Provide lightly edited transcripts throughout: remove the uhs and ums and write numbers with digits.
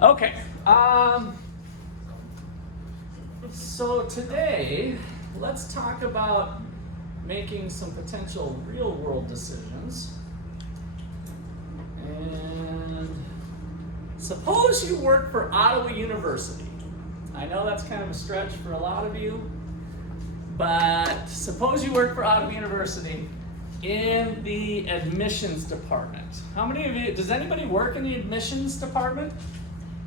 Okay. So today, let's talk about making some potential real-world decisions. And suppose you work for Ottawa University. I know that's kind of a stretch for a lot of you, but suppose you work for Ottawa University in the admissions department. How many of you, does anybody work in the admissions department?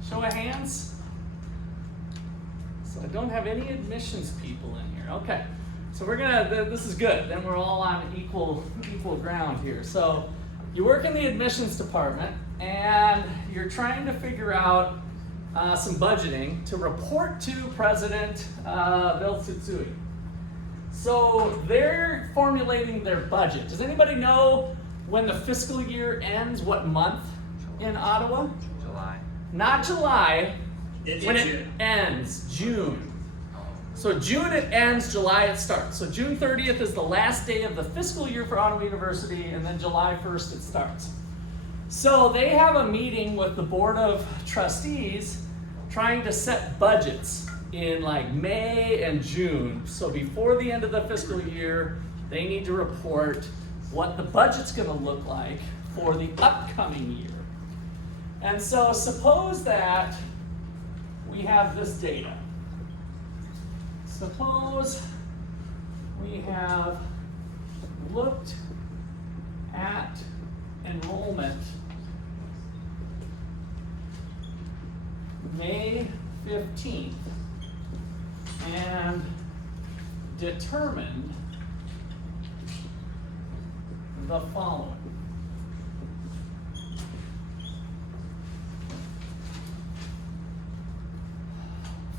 Show of hands. So I don't have any admissions people in here. Okay, so we're gonna, this is good. Then we're all on equal ground here. So you work in the admissions department and you're trying to figure out some budgeting to report to President Bill Tsutsui. So they're formulating their budget. Does anybody know when the fiscal year ends, what month in Ottawa? July. Not July, It's when June. it ends, June. So June it ends, July it starts. So June 30th is the last day of the fiscal year for Ottawa University, and then July 1st it starts. So they have a meeting with the Board of Trustees trying to set budgets in like May and June. So before the end of the fiscal year, they need to report what the budget's gonna look like for the upcoming year. And so suppose that we have this data. Suppose we have looked at enrollment May 15th and determined the following.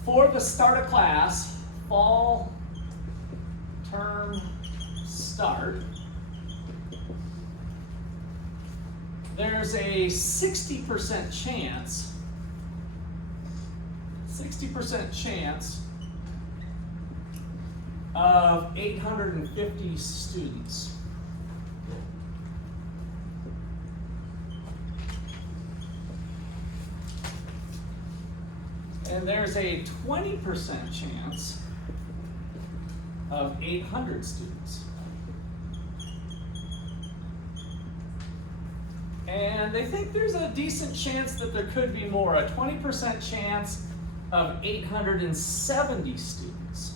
For the start of class, fall term start, there's a 60% chance of 850 students. And there's a 20% chance of 800 students. And they think there's a decent chance that there could be more, a 20% chance of 870 students.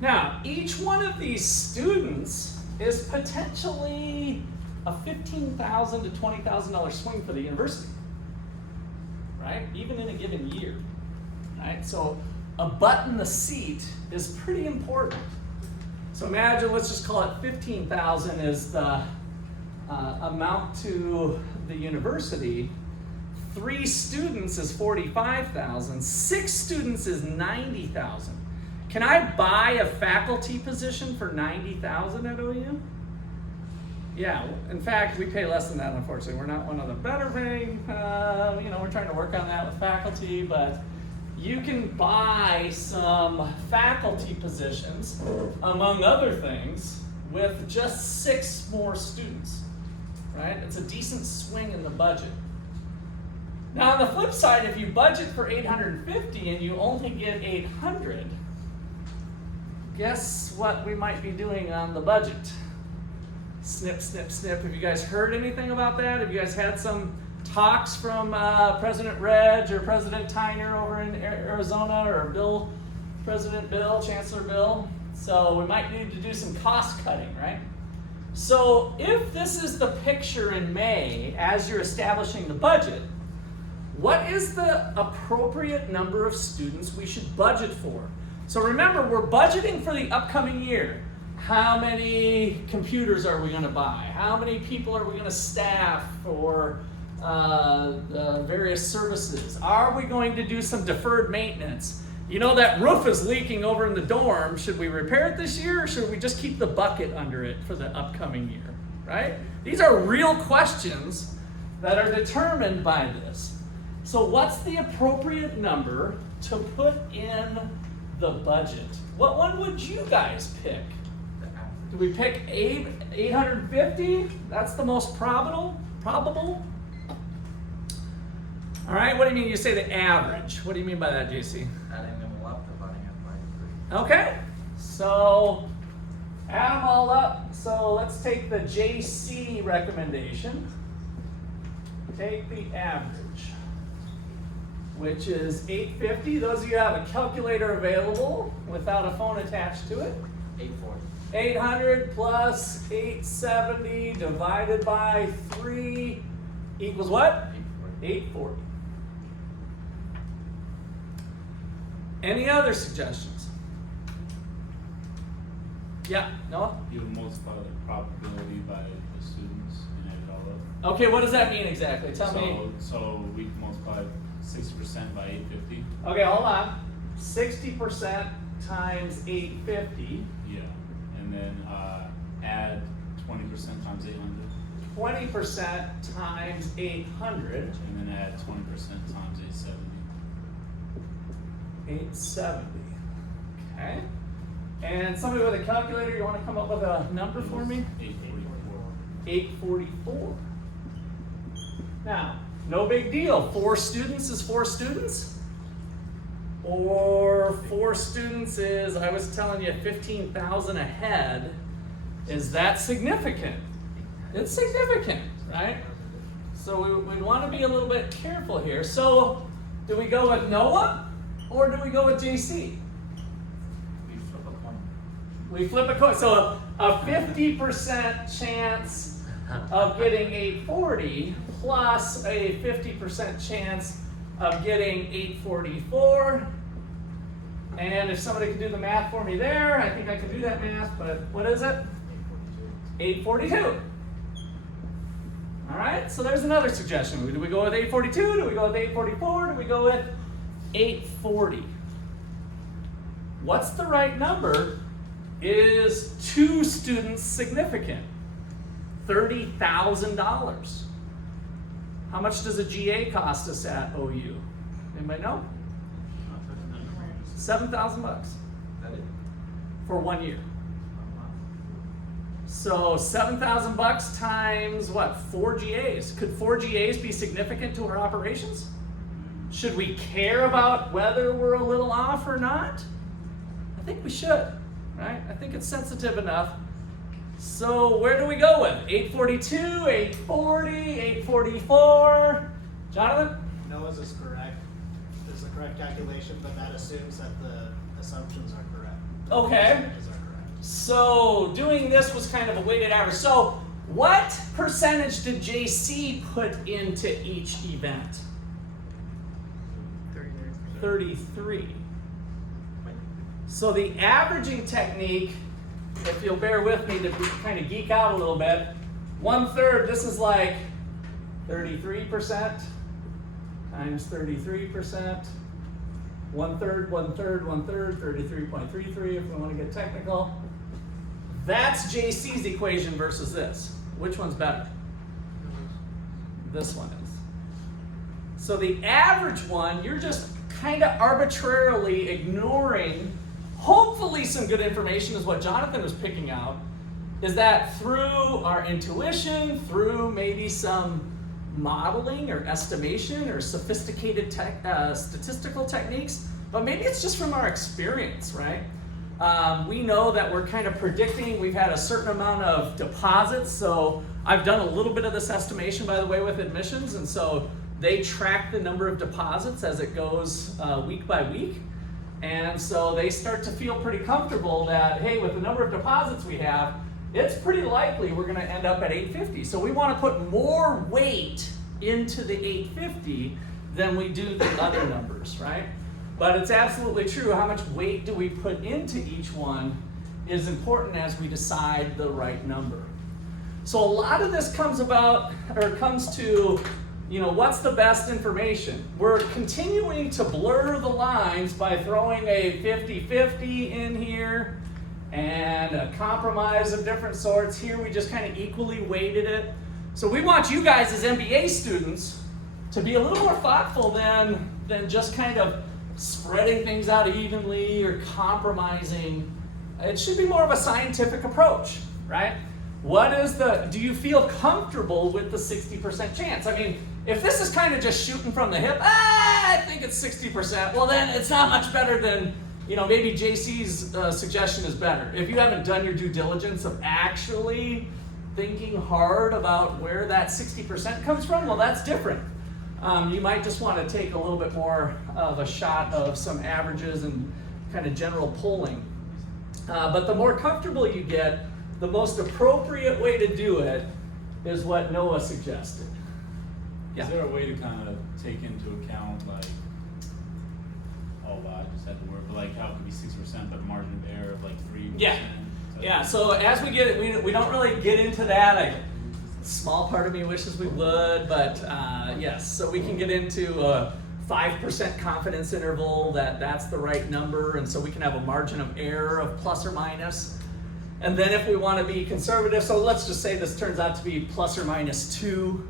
Now, each one of these students is potentially a $15,000 to $20,000 swing for the university, right? Even in a given year, right? So a butt in the seat is pretty important. So imagine, let's just call it 15,000 is the amount to the university. 3 students is 45,000. 6 students is 90,000. Can I buy a faculty position for 90,000 at OU? Yeah, in fact, we pay less than that, unfortunately. We're not one of the better paying, we're trying to work on that with faculty, but you can buy some faculty positions, among other things, with just 6 more students, right? It's a decent swing in the budget. Now, on the flip side, if you budget for 850 and you only get 800, guess what we might be doing on the budget? Snip, snip, snip. Have you guys heard anything about that? Have you guys had some talks from President Reg or President Tyner over in Arizona, or President Bill, Chancellor Bill? So we might need to do some cost cutting, right? So if this is the picture in May as you're establishing the budget, what is the appropriate number of students we should budget for? So remember, we're budgeting for the upcoming year. How many computers are we going to buy? How many people are we going to staff for the various services? Are we going to do some deferred maintenance? You know, that roof is leaking over in the dorm. Should we repair it this year, or should we just keep the bucket under it for the upcoming year, right? These are real questions that are determined by this. So what's the appropriate number to put in the budget? What one would you guys pick? Do we pick 850? That's the most probable? All right, what do you mean? You say the average. What do you mean by that, JC? Adding them all up, dividing it by 3. Okay, so add them all up. So let's take the JC recommendation. Take the average, which is 850. Those of you who have a calculator available without a phone attached to it. 840. 800 plus 870 divided by 3 equals what? 840. Any other suggestions? Yeah, Noah? You would multiply the probability by the students and add it all up. Okay, what does that mean exactly? Tell me. So we can multiply 60% by 850. Okay, hold on. 60% times 850. Yeah. And then add 20% times 800. 20% times 800. And then add 20% times 870. 870. Okay. And somebody with a calculator, you want to come up with a number for me? 844. 844. Now, no big deal. 4 students is 4 students. Or 4 students is, I was telling you, 15,000 ahead. Is that significant? It's significant, right? So we'd want to be a little bit careful here. So, do we go with Noah or do we go with JC? We flip a coin. We flip a coin. So a 50% chance of getting 840 plus a 50% chance of getting 844. And if somebody can do the math for me there, I think I can do that math, but what is it? 842. All right, so there's another suggestion. Do we go with 842? Do we go with 844? Do we go with 840? What's the right number? Is 2 students significant? $30,000. How much does a GA cost us at OU? Anybody know? $7,000 Is that it? for 1 year. So $7,000 times what? 4 GAs. Could 4 GAs be significant to our operations? Should we care about whether we're a little off or not? I think we should, right? I think it's sensitive enough. So where do we go with? 842, 840, 844. Jonathan? Noah's is correct. This is the correct calculation, but that assumes that the assumptions are correct. Okay. Percentages are correct. So doing this was kind of a weighted average. So what percentage did JC put into each event? 33. So the averaging technique, if you'll bear with me to kind of geek out a little bit, 1/3, this is like 33% times 33%. 1/3, 1/3, 1/3, 33.33 if we want to get technical. That's JC's equation versus this. Which one's better? This one is. So the average one, you're just kind of arbitrarily ignoring, hopefully some good information is what Jonathan was picking out, is that through our intuition, through maybe some modeling or estimation or sophisticated statistical techniques, but maybe it's just from our experience, right? We know that we're kind of predicting, we've had a certain amount of deposits, so I've done a little bit of this estimation, by the way, with admissions, and so they track the number of deposits as it goes week by week, and so they start to feel pretty comfortable that, hey, with the number of deposits we have, it's pretty likely we're going to end up at 850. So we want to put more weight into the 850 than we do the other numbers, right? But it's absolutely true. How much weight do we put into each one is important as we decide the right number. So a lot of this comes to, what's the best information? We're continuing to blur the lines by throwing a 50-50 in here and a compromise of different sorts. Here we just kind of equally weighted it. So we want you guys as MBA students to be a little more thoughtful than just kind of spreading things out evenly or compromising. It should be more of a scientific approach. right? Do you feel comfortable with the 60% chance? I mean, if this is kind of just shooting from the hip, I think it's 60%, well then it's not much better than, maybe JC's suggestion is better. If you haven't done your due diligence of actually thinking hard about where that 60% comes from, well, that's different. You might just want to take a little bit more of a shot of some averages and kind of general polling. But the more comfortable you get, the most appropriate way to do it is what Noah suggested. Is there a way to kind of take into account, like, oh wow, I just had the word, but like how it could be 6%, but a margin of error of like 3%? Yeah, so as we get it, we don't really get into that. A small part of me wishes we would, but yes, so we can get into a 5% confidence interval that's the right number, and so we can have a margin of error of plus or minus. And then if we want to be conservative, so let's just say this turns out to be plus or minus 2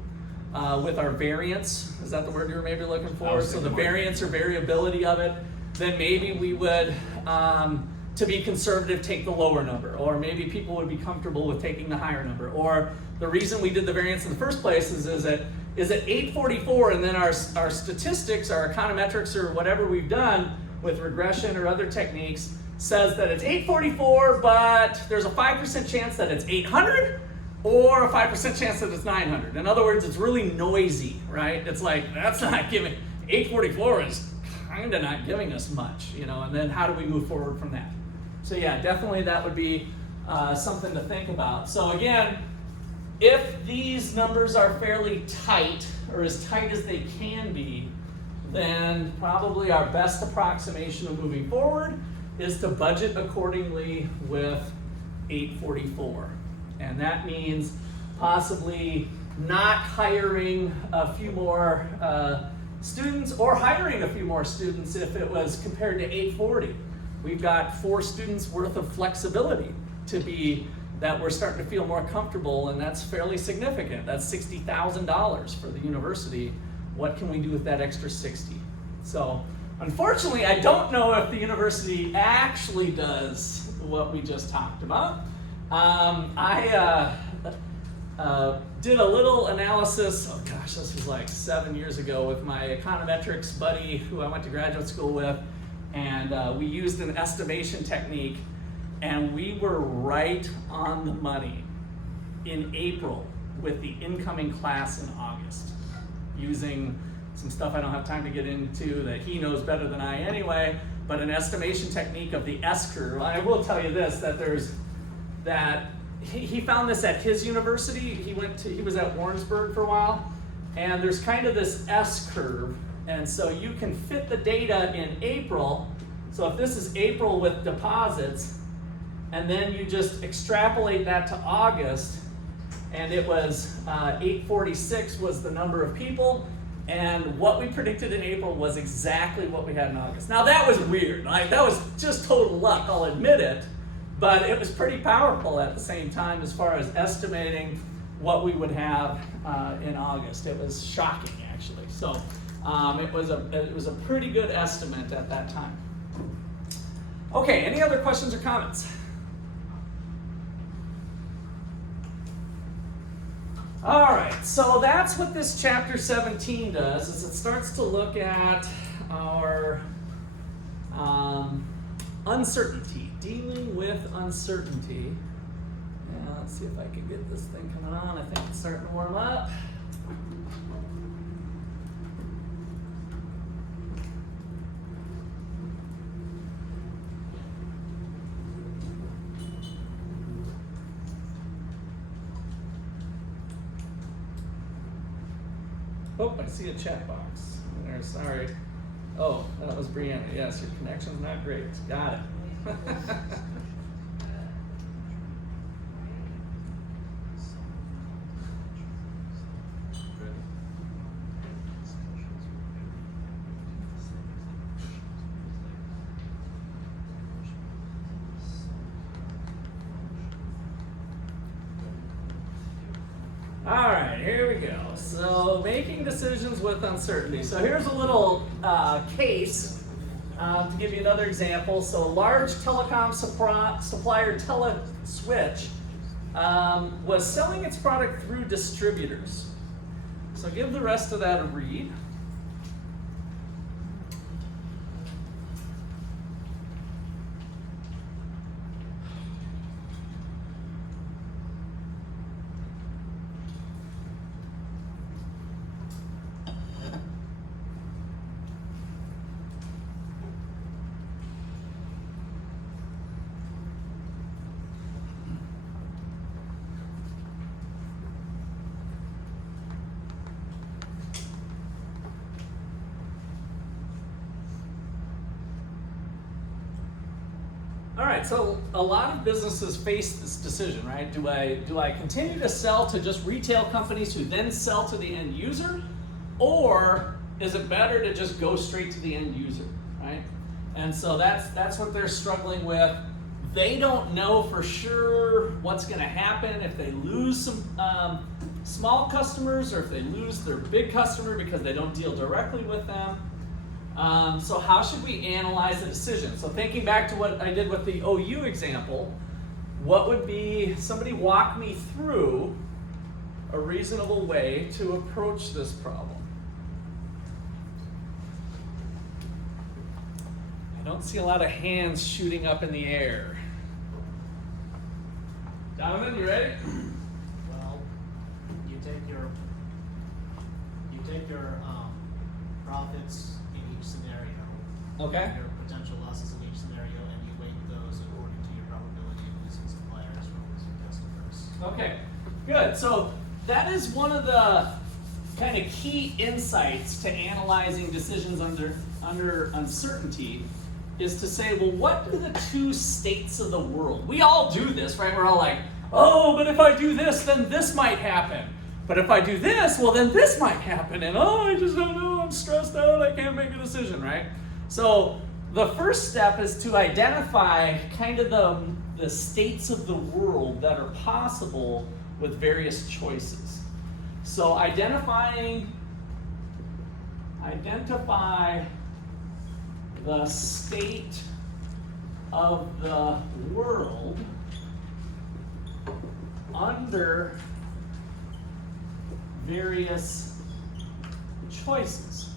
with our variance. Is that the word you were maybe looking for? So the variance or variability of it, then maybe we would, to be conservative, take the lower number, or maybe people would be comfortable with taking the higher number. Or the reason we did the variance in the first place is at 844, and then our statistics, our econometrics, or whatever we've done with regression or other techniques says that it's 844, but there's a 5% chance that it's 800, or a 5% chance that it's 900. In other words, it's really noisy, right? It's like, that's not giving, 844 is kind of not giving us much, and then how do we move forward from that? So yeah, definitely that would be something to think about. So again, if these numbers are fairly tight, or as tight as they can be, then probably our best approximation of moving forward is to budget accordingly with 844. And that means possibly not hiring a few more students, or hiring a few more students if it was compared to 840. We've got 4 students worth of flexibility that we're starting to feel more comfortable, and that's fairly significant. That's $60,000 for the university. What can we do with that extra 60? So unfortunately, I don't know if the university actually does what we just talked about. I did a little analysis, oh gosh, this was like 7 years ago, with my econometrics buddy who I went to graduate school with, and we used an estimation technique, and we were right on the money in April with the incoming class in August, using some stuff I don't have time to get into that he knows better than I anyway, but an estimation technique of the S-curve. I will tell you this, that he found this at his university. He was at Warrensburg for a while, and there's kind of this S-curve, and so you can fit the data in April. So if this is April with deposits, and then you just extrapolate that to August, and it was 846 was the number of people, and what we predicted in April was exactly what we had in August. Now that was weird, like that was just total luck, I'll admit it, but it was pretty powerful at the same time as far as estimating what we would have in August. It was shocking, actually. So it was a pretty good estimate at that time. Okay, any other questions or comments? All right, so that's what this chapter 17 does, is it starts to look at our uncertainty, dealing with uncertainty. Yeah, let's see if I can get this thing coming on. I think it's starting to warm up. Oh, I see a chat box there, sorry. Oh, that was Brianna. Yes, your connection's not great. Got it. All right, here we go. So making decisions with uncertainty. So here's a little case to give you another example. So a large telecom supplier, TeleSwitch, was selling its product through distributors. So give the rest of that a read. All right, so a lot of businesses face this decision, right? Do I continue to sell to just retail companies who then sell to the end user, or is it better to just go straight to the end user, right? And so that's what they're struggling with. They don't know for sure what's going to happen if they lose some small customers or if they lose their big customer because they don't deal directly with them. So how should we analyze the decision? So thinking back to what I did with the OU example, what would be, somebody walk me through a reasonable way to approach this problem? I don't see a lot of hands shooting up in the air. Donovan, you ready? Well, you take your profits in each scenario. Okay. Your potential losses in each scenario, and you weight those according to your probability of losing suppliers or losing customers. Okay, good. So that is one of the kind of key insights to analyzing decisions under uncertainty, is to say, well, what do the two states of the world? We all do this, right? We're all like, oh, but if I do this, then this might happen. But if I do this, well, then this might happen. And oh, I just don't know, I'm stressed out, I can't make a decision, right? So the first step is to identify kind of the states of the world that are possible with various choices. So identify the state of the world under various choices.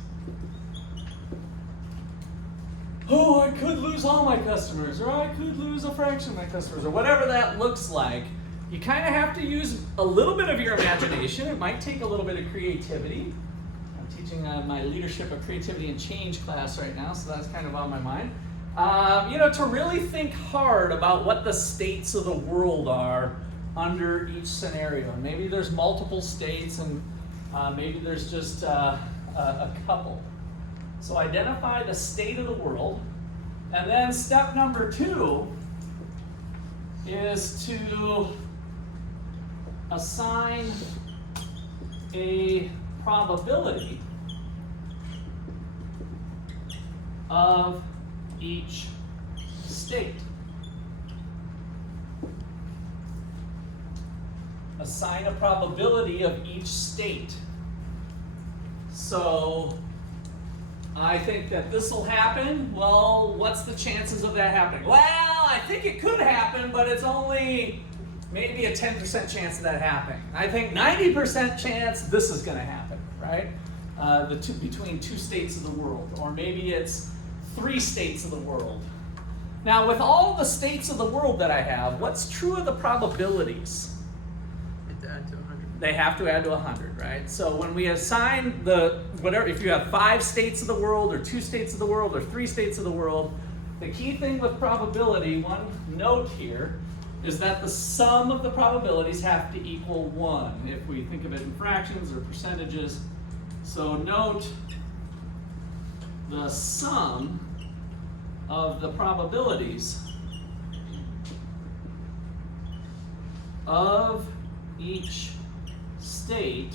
Oh, I could lose all my customers, or I could lose a fraction of my customers, or whatever that looks like. You kind of have to use a little bit of your imagination. It might take a little bit of creativity. I'm teaching my leadership of creativity and change class right now, so that's kind of on my mind. To really think hard about what the states of the world are under each scenario. And maybe there's multiple states, and maybe there's just a couple. So identify the state of the world. And then step number 2 is to assign a probability of each state. Assign a probability of each state. So I think that this will happen. Well, what's the chances of that happening? Well, I think it could happen, but it's only maybe a 10% chance of that happening. I think 90% chance this is going to happen, right? Between 2 states of the world, or maybe it's 3 states of the world. Now, with all the states of the world that I have, what's true of the probabilities? They have to add to 100, right? So when we assign if you have 5 states of the world, or 2 states of the world, or 3 states of the world, the key thing with probability, one note here, is that the sum of the probabilities have to equal 1, if we think of it in fractions or percentages. So note the sum of the probabilities of each state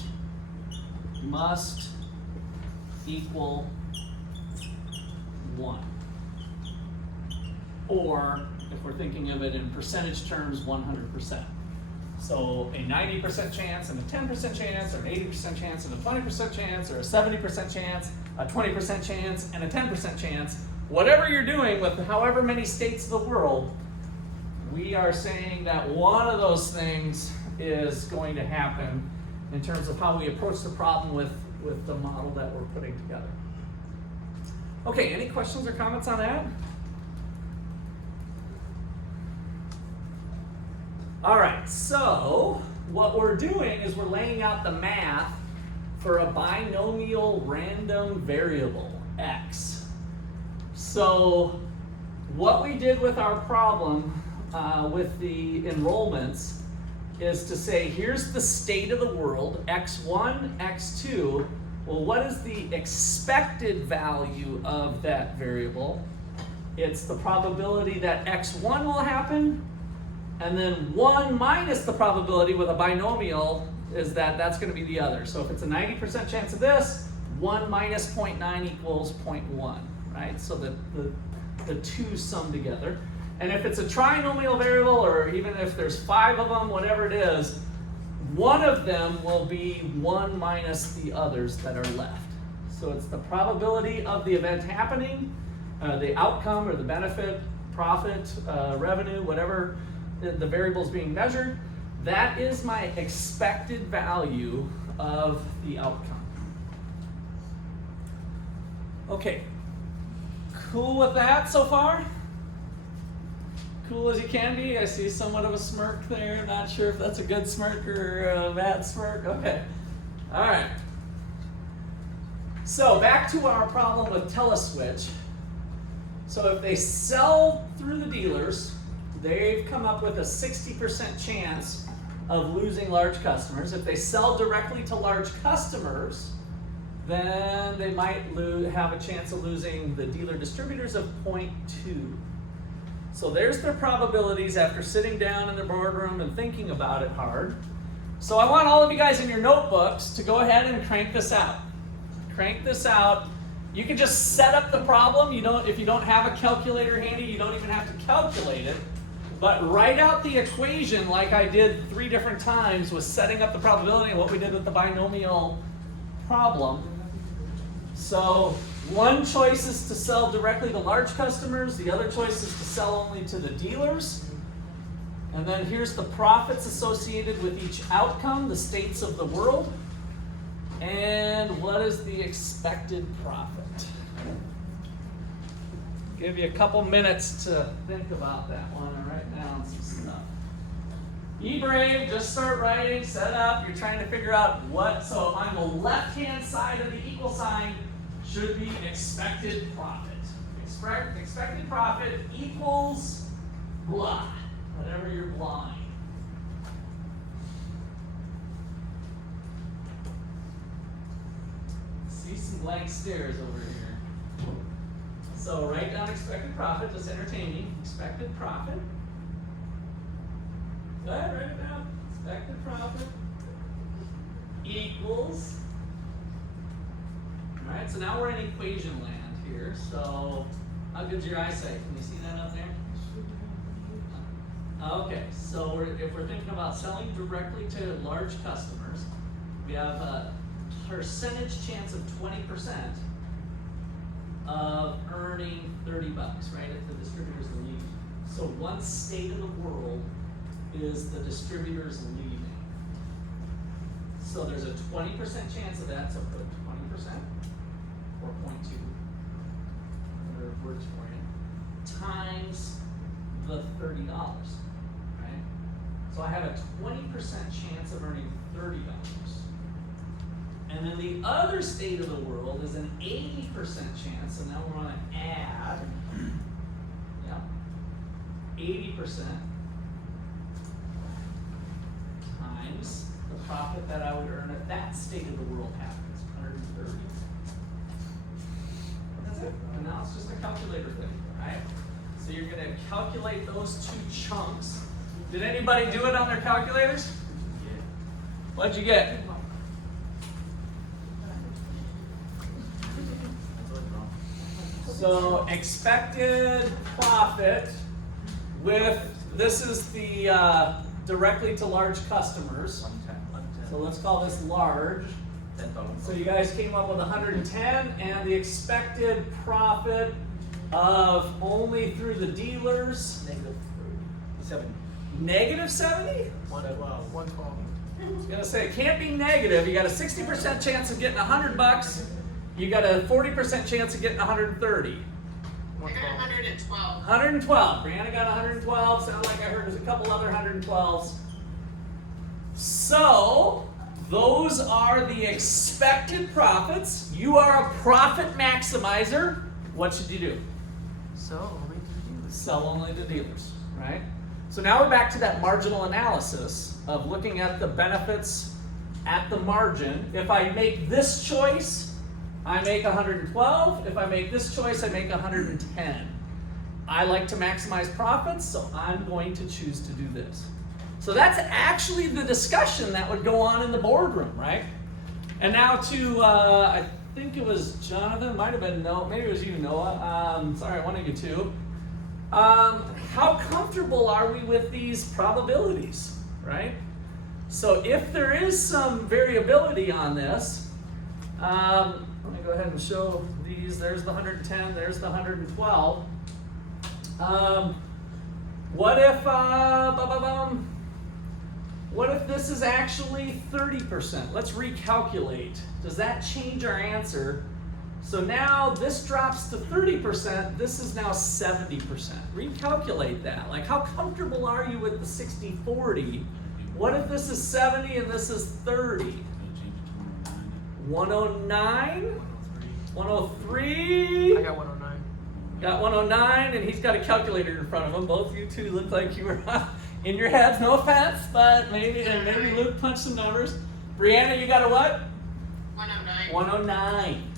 must equal 1. Or, if we're thinking of it in percentage terms, 100%. So a 90% chance and a 10% chance, or an 80% chance and a 20% chance, or a 70% chance, a 20% chance, and a 10% chance. Whatever you're doing with however many states of the world, we are saying that one of those things is going to happen in terms of how we approach the problem with the model that we're putting together. Okay, any questions or comments on that? All right, so what we're doing is we're laying out the math for a binomial random variable, x. So what we did with our problem with the enrollments is to say, here's the state of the world, x1, x2. Well, what is the expected value of that variable? It's the probability that x1 will happen, and then 1 minus the probability with a binomial is that that's going to be the other. So if it's a 90% chance of this, 1 minus 0.9 equals 0.1, right? So the two sum together. And if it's a trinomial variable, or even if there's 5 of them, whatever it is, one of them will be 1 minus the others that are left. So it's the probability of the event happening, the outcome or the benefit, profit, revenue, whatever the variable is being measured. That is my expected value of the outcome. Okay, cool with that so far? Cool as you can be. I see somewhat of a smirk there. Not sure if that's a good smirk or a bad smirk. Okay. All right. So back to our problem with teleswitch. So if they sell through the dealers, they've come up with a 60% chance of losing large customers. If they sell directly to large customers, then they might have a chance of losing the dealer distributors of 0.2. So there's their probabilities after sitting down in their boardroom and thinking about it hard. So I want all of you guys in your notebooks to go ahead and crank this out. Crank this out. You can just set up the problem. If you don't have a calculator handy, you don't even have to calculate it. But write out the equation like I did 3 different times with setting up the probability and what we did with the binomial problem. So one choice is to sell directly to large customers. The other choice is to sell only to the dealers. And then here's the profits associated with each outcome, the states of the world. And what is the expected profit? Give you a couple minutes to think about that one and write down some stuff. Be brave, just start writing, set up. You're trying to figure out what, so on the left-hand side of the equal sign should be expected profit. Expected profit equals blah, whatever you're blahing. See some blank stares over here. So write down expected profit, just entertain me. Expected profit. Go ahead, write it down. Expected profit equals. Alright, so now we're in equation land here. So how good's your eyesight? Can you see that up there? Okay, so if we're thinking about selling directly to large customers, we have a percentage chance of 20% of earning $30, right, if the distributor's leaving. So one state of the world is the distributor's leaving. So there's a 20% chance of that, so put 20% or 0.2, whatever works for you, times the $30, right? So I have a 20% chance of earning $30. And then the other state of the world is an 80% chance, so now we're going to add, 80% times the profit that I would earn if that state of the world happens, 130. That's it. And now it's just a calculator thing, right? So you're going to calculate those 2 chunks. Did anybody do it on their calculators? Yeah. What'd you get? So expected profit with, this is the directly to large customers. 110. So let's call this large. 10,000. So you guys came up with 110, and the expected profit of only through the dealers, 7. Negative 70? 112. 112. I was gonna say, it can't be negative. You got a 60% chance of getting $100. You got a 40% chance of getting 130. I got 112. 112. Brianna got 112. Sounded like I heard there's a couple other 112s. So, those are the expected profits. You are a profit maximizer. What should you do? Sell only to dealers. Sell only to dealers, right? So now we're back to that marginal analysis of looking at the benefits at the margin. If I make this choice, I make 112. If I make this choice, I make 110. I like to maximize profits, so I'm going to choose to do this. So that's actually the discussion that would go on in the boardroom, right? And now to, I think it was Jonathan, might have been Noah, maybe it was you, Noah. Sorry, one of you two. How comfortable are we with these probabilities, right? So if there is some variability on this, let me go ahead and show these. There's the 110, there's the 112. What if this is actually 30%? Let's recalculate. Does that change our answer? So now this drops to 30%, this is now 70%. Recalculate that. Like, how comfortable are you with the 60-40? What if this is 70 and this is 30? 109? 103? I got 109. Got 109, and he's got a calculator in front of him. Both you two look like you were in your heads. No offense, but maybe Luke punched some numbers. Brianna, you got a what? 109. 109.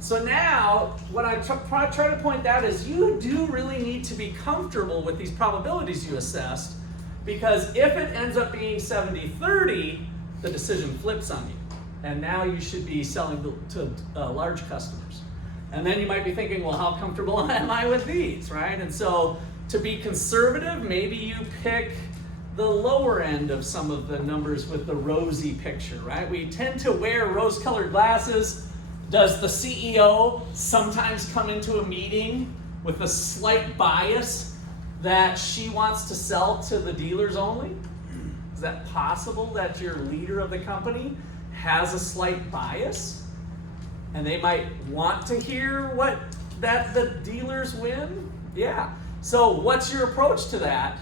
So now, what I try to point out is you do really need to be comfortable with these probabilities you assessed, because if it ends up being 70-30, the decision flips on you. And now you should be selling to large customers. And then you might be thinking, well, how comfortable am I with these, right? And so to be conservative, maybe you pick the lower end of some of the numbers with the rosy picture, right? We tend to wear rose-colored glasses. Does the CEO sometimes come into a meeting with a slight bias that she wants to sell to the dealers only? Is that possible that your leader of the company has a slight bias? And they might want to hear that the dealers win? Yeah. So what's your approach to that?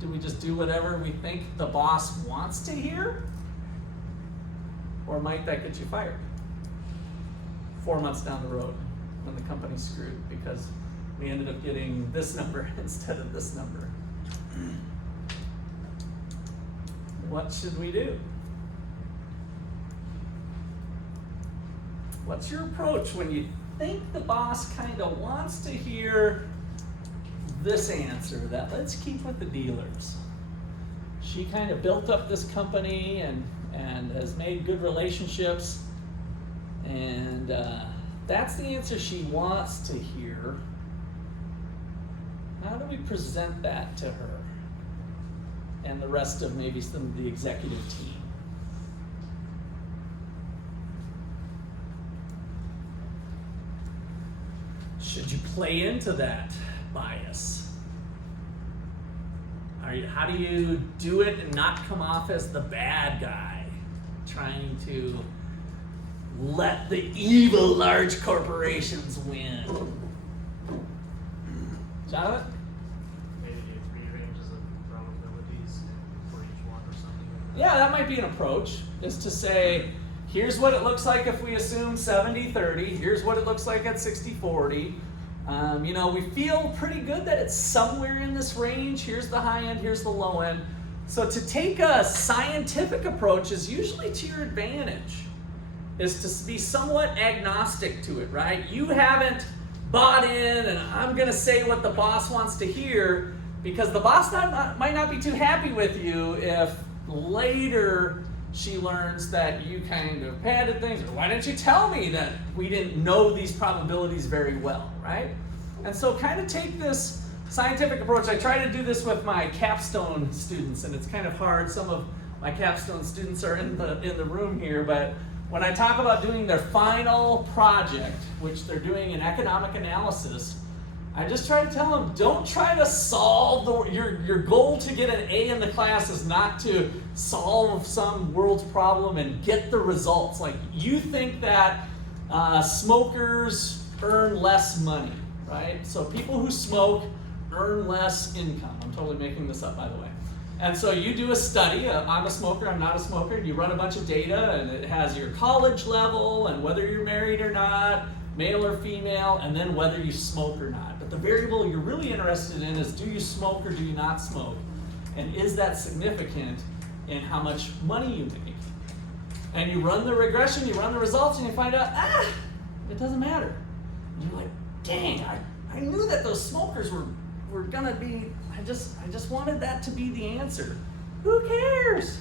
Do we just do whatever we think the boss wants to hear? Or might that get you fired 4 months down the road when the company's screwed because we ended up getting this number instead of this number? What should we do? What's your approach when you think the boss kind of wants to hear this answer, that let's keep with the dealers? She kind of built up this company and has made good relationships, and that's the answer she wants to hear. How do we present that to her and the rest of maybe some of the executive team? Should you play into that bias? How do you do it and not come off as the bad guy, trying to let the evil large corporations win? Jonathan? Maybe do 3 ranges of probabilities for each one or something. Yeah, that might be an approach, is to say, here's what it looks like if we assume 70-30. Here's what it looks like at 60-40. We feel pretty good that it's somewhere in this range. Here's the high end, here's the low end. So to take a scientific approach is usually to your advantage, is to be somewhat agnostic to it, right? You haven't bought in and I'm going to say what the boss wants to hear, because the boss might not be too happy with you if later she learns that you kind of padded things, or why didn't you tell me that we didn't know these probabilities very well, right? And so kind of take this scientific approach. I try to do this with my capstone students, and it's kind of hard. Some of my capstone students are in the room here, but when I talk about doing their final project, which they're doing an economic analysis, I just try to tell them, don't try to solve your goal to get an A in the class is not to solve some world's problem and get the results. Like, you think that smokers earn less money, right? So people who smoke earn less income. I'm totally making this up, by the way. And so you do a study, I'm a smoker, I'm not a smoker, and you run a bunch of data, and it has your college level, and whether you're married or not, male or female, and then whether you smoke or not. But the variable you're really interested in is, do you smoke or do you not smoke? And is that significant in how much money you make? And you run the regression, you run the results, and you find out, it doesn't matter. And you're like, dang, I knew that those smokers were gonna be, I just wanted that to be the answer. Who cares,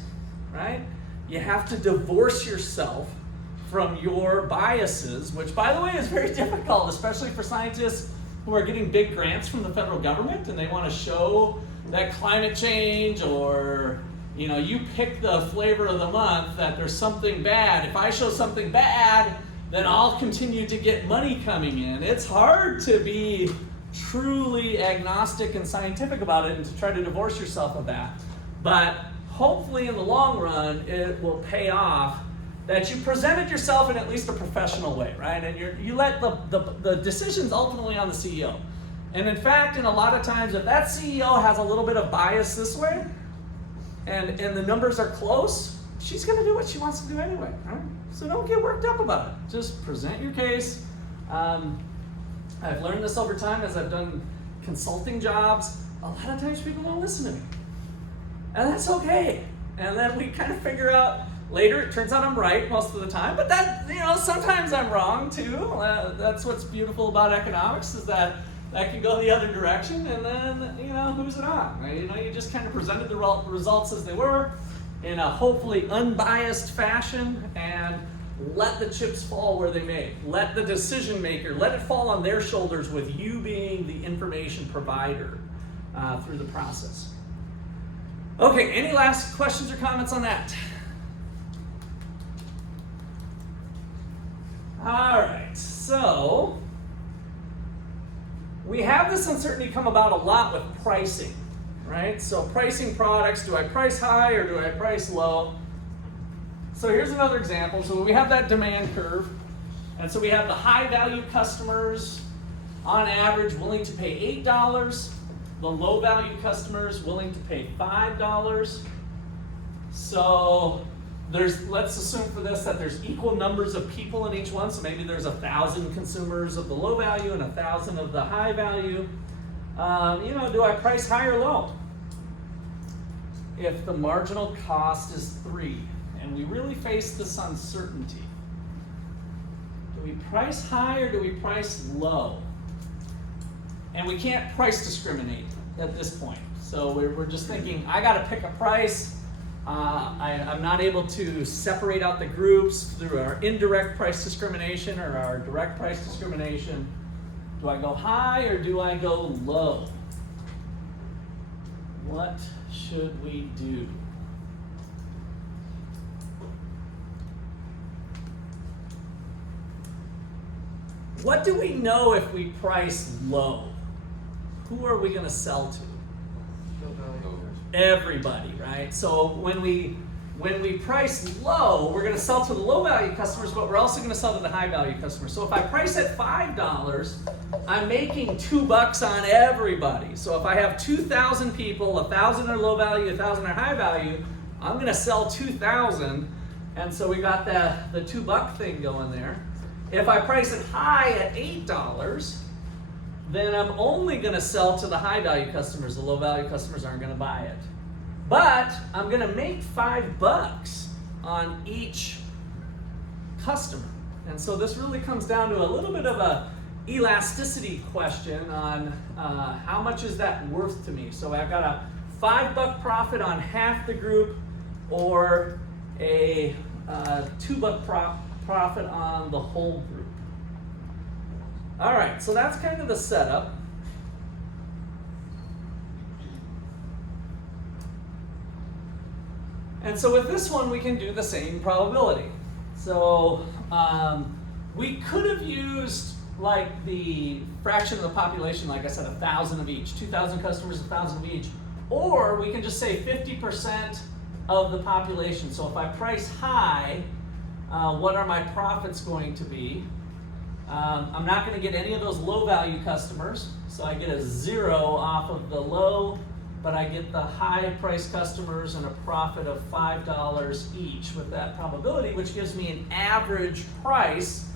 right? You have to divorce yourself from your biases, which, by the way, is very difficult, especially for scientists who are getting big grants from the federal government and they want to show that climate change, or you pick the flavor of the month, that there's something bad. If I show something bad, then I'll continue to get money coming in. It's hard to be truly agnostic and scientific about it and to try to divorce yourself of that. But hopefully in the long run, it will pay off that you presented yourself in at least a professional way, right? And you let the decisions ultimately on the CEO. And in fact, in a lot of times, if that CEO has a little bit of bias this way, and the numbers are close, she's gonna do what she wants to do anyway, right? So don't get worked up about it. Just present your case. I've learned this over time as I've done consulting jobs. A lot of times people don't listen to me. And that's okay. And then we kind of figure out later, it turns out I'm right most of the time, but that, sometimes I'm wrong too. That's what's beautiful about economics, is that can go the other direction, and then, who's it on, right? You just kind of presented the results as they were in a hopefully unbiased fashion, and let the chips fall where they may. Let the decision maker, let it fall on their shoulders with you being the information provider through the process. Okay, any last questions or comments on that? All right, so we have this uncertainty come about a lot with pricing, right? So pricing products, do I price high or do I price low? So here's another example. So we have that demand curve, and so we have the high value customers on average willing to pay $8, the low value customers willing to pay $5. So let's assume for this that there's equal numbers of people in each one. So maybe there's 1,000 consumers of the low value and 1,000 of the high value. Do I price high or low? If the marginal cost is 3, and we really face this uncertainty, do we price high or do we price low? And we can't price discriminate at this point. So we're just thinking, I got to pick a price. I'm not able to separate out the groups through our indirect price discrimination or our direct price discrimination. Do I go high or do I go low? What should we do? What do we know if we price low? Who are we going to sell to? Everybody, right? So when we price low, we're going to sell to the low value customers, but we're also going to sell to the high value customers. So if I price at $5, I'm making $2 on everybody. So if I have 2,000 people, 1,000 are low value, 1,000 are high value, I'm going to sell 2,000, and so we got the $2 thing going there. If I price it high at $8, then I'm only going to sell to the high value customers. The low value customers aren't going to buy it. But I'm going to make $5 on each customer. And so this really comes down to a little bit of a elasticity question on how much is that worth to me. So I've got a $5 profit on half the group, or a $2 profit on the whole group. All right, so that's kind of the setup. And so with this one, we can do the same probability. So we could have used like the fraction of the population, like I said, 1,000 of each, 2,000 customers, 1,000 of each, or we can just say 50% of the population. So if I price high, what are my profits going to be? I'm not going to get any of those low value customers, so I get a 0 off of the low, but I get the high price customers and a profit of $5 each with that probability, which gives me an average price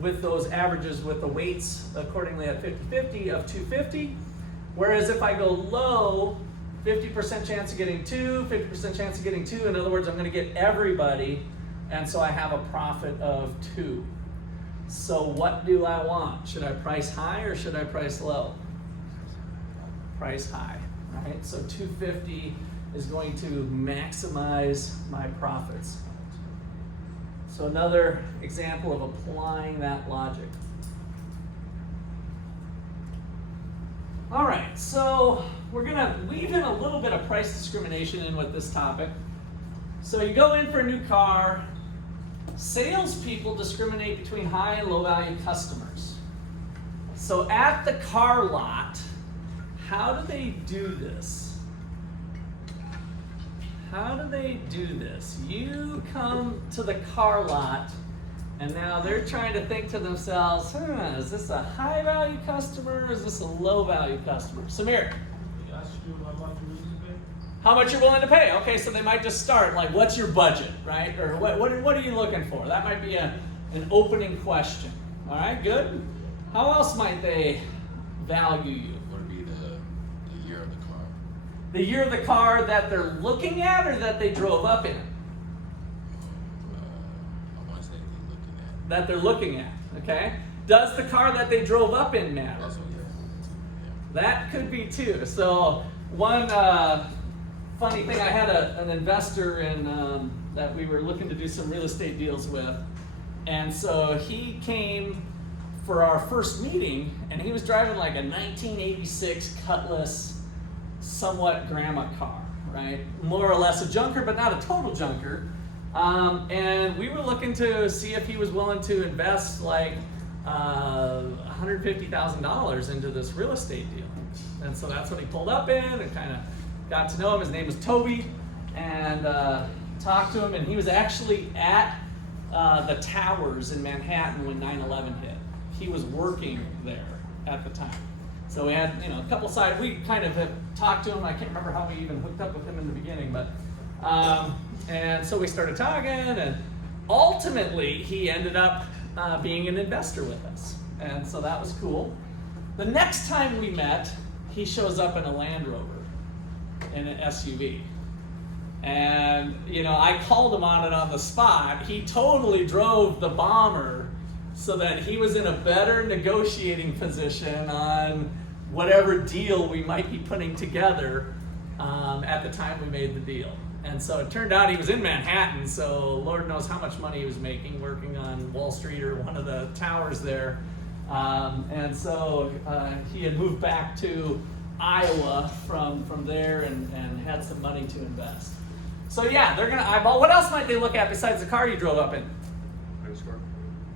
with those averages with the weights accordingly at 50-50 of 250. Whereas if I go low, 50% chance of getting 2, 50% chance of getting 2. In other words, I'm going to get everybody, and so I have a profit of 2. So what do I want? Should I price high or should I price low? Price high, right? So 250 is going to maximize my profits. So another example of applying that logic. All right, so we're gonna weave in a little bit of price discrimination in with this topic. So you go in for a new car, salespeople discriminate between high and low value customers. So at the car lot, how do they do this? How do they do this? You come to the car lot, and now they're trying to think to themselves, is this a high value customer or is this a low value customer? Samir, how much you're willing to pay? Okay, so they might just start like, what's your budget, right? Or what are you looking for? That might be an opening question. All right, good. How else might they value you? What would be the year of the car? The year of the car that they're looking at or that they drove up in? I want to say they're looking at. That they're looking at, okay? Does the car that they drove up in matter? That's what That could be too. So one funny thing, I had an investor in that we were looking to do some real estate deals with. And so he came for our first meeting, and he was driving like a 1986 Cutlass, somewhat grandma car, right? More or less a junker, but not a total junker. And we were looking to see if he was willing to invest like $150,000 into this real estate deal. And so that's what he pulled up in and kind of got to know him. His name was Toby, and talked to him, and he was actually at the towers in Manhattan when 9/11 hit. He was working there at the time. So we had, a couple sides. We kind of had talked to him. I can't remember how we even hooked up with him in the beginning, but and so we started talking, and ultimately he ended up being an investor with us, and so that was cool. The next time we met, he shows up in a Land Rover, in an SUV. And, I called him on it on the spot. He totally drove the Bomber so that he was in a better negotiating position on whatever deal we might be putting together at the time we made the deal. And so it turned out he was in Manhattan, so Lord knows how much money he was making working on Wall Street or one of the towers there. And so he had moved back to Iowa from there and had some money to invest. So yeah, they're gonna eyeball. What else might they look at besides the car you drove up in? Credit score.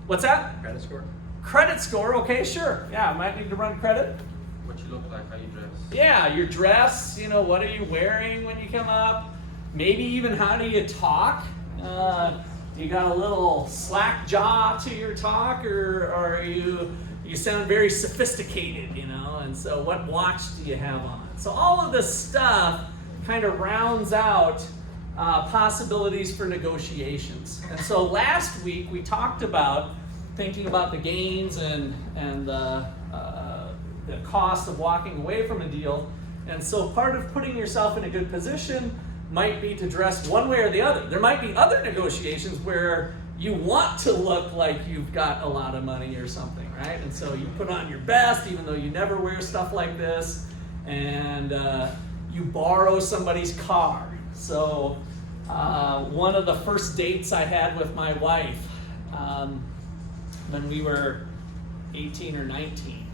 What's that? Credit score. Credit score, okay, sure. Yeah, I might need to run credit. What you look like, how you dress. Yeah, your dress, what are you wearing when you come up? Maybe even how do you talk? You got a little slack jaw to your talk, or are you sound very sophisticated, and so what watch do you have on? So all of this stuff kind of rounds out possibilities for negotiations. And so last week we talked about thinking about the gains and the cost of walking away from a deal. And so part of putting yourself in a good position might be to dress one way or the other. There might be other negotiations where you want to look like you've got a lot of money or something, right? And so you put on your best, even though you never wear stuff like this, and you borrow somebody's car. So one of the first dates I had with my wife when we were 18 or 19,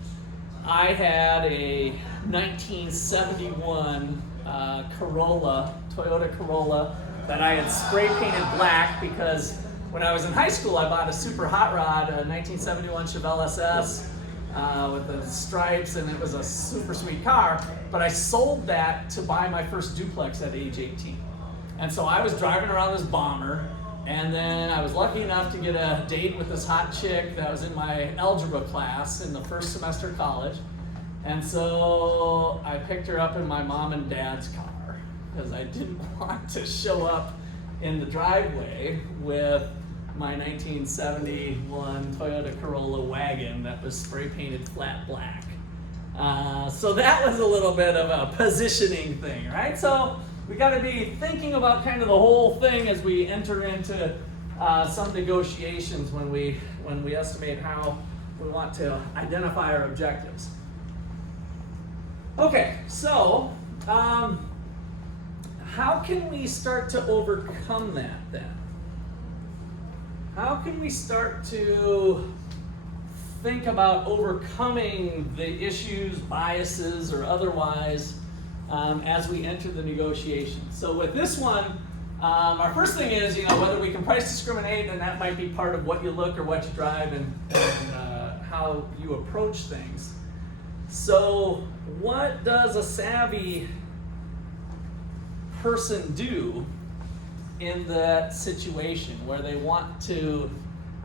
I had a 1971 Toyota Corolla that I had spray painted black because when I was in high school, I bought a super hot rod, a 1971 Chevelle SS with the stripes, and it was a super sweet car. But I sold that to buy my first duplex at age 18. And so I was driving around this Bomber, and then I was lucky enough to get a date with this hot chick that was in my algebra class in the first semester of college. And so I picked her up in my mom and dad's car because I didn't want to show up in the driveway with my 1971 Toyota Corolla wagon that was spray painted flat black. So that was a little bit of a positioning thing, right? So we got to be thinking about kind of the whole thing as we enter into some negotiations when we estimate how we want to identify our objectives. Okay, so how can we start to overcome that then? How can we start to think about overcoming the issues, biases, or otherwise as we enter the negotiation? So with this one, our first thing is, whether we can price discriminate, and that might be part of what you look or what you drive and how you approach things. So what does a savvy person do in that situation where they want to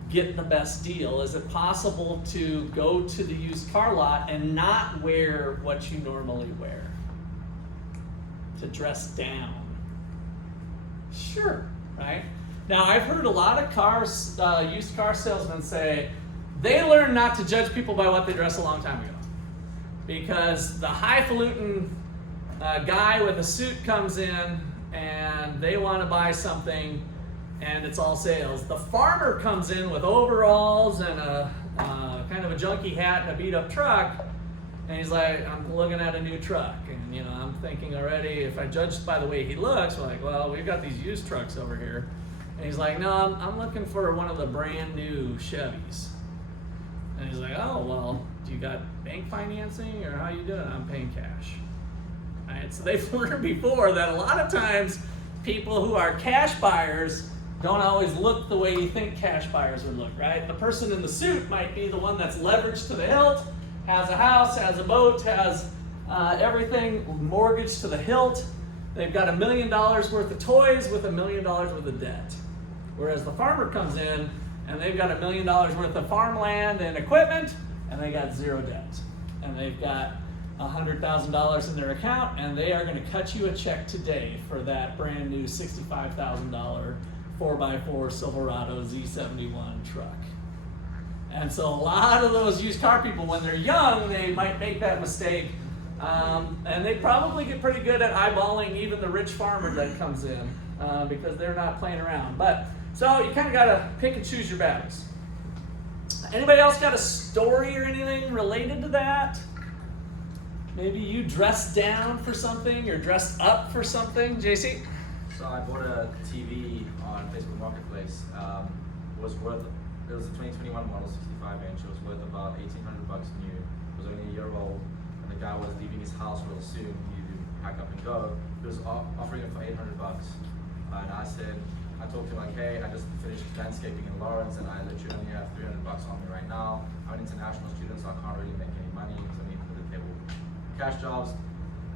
get the best deal? Is it possible to go to the used car lot and not wear what you normally wear? To dress down? Sure, right? Now I've heard a lot of used car salesmen say they learned not to judge people by what they dress a long time ago. Because the highfalutin guy with a suit comes in and they want to buy something and it's all sales. The farmer comes in with overalls and a kind of a junky hat and a beat up truck, and he's like, I'm looking at a new truck. And I'm thinking already, if I judge by the way he looks, we're like, well, we've got these used trucks over here. And he's like, no, I'm looking for one of the brand new Chevys. And he's like, oh, well, do you got bank financing or how you doing? I'm paying cash. All right, so they've learned before that a lot of times people who are cash buyers don't always look the way you think cash buyers would look, right? The person in the suit might be the one that's leveraged to the hilt, has a house, has a boat, has everything mortgaged to the hilt. They've got $1 million worth of toys with $1 million worth of debt. Whereas the farmer comes in and they've got $1 million worth of farmland and equipment, and they got zero debt. And they've got $100,000 in their account, and they are going to cut you a check today for that brand new $65,000 4x4 Silverado Z71 truck. And so a lot of those used car people, when they're young, they might make that mistake. And they probably get pretty good at eyeballing even the rich farmer that comes in because they're not playing around. But so you kind of got to pick and choose your battles. Anybody else got a story or anything related to that? Maybe you dressed down for something or dressed up for something, JC? So I bought a TV on Facebook Marketplace. It was a 2021 model, 65-inch. It was worth about $1,800 new. It was only a year old, and the guy was leaving his house real soon. He didn't pack up and go. He was offering it for $800. And I told him like, hey, I just finished landscaping in Lawrence, and I literally only have $300 on me right now. I'm an international student, so I can't really make any money, so I need to put the table cash jobs.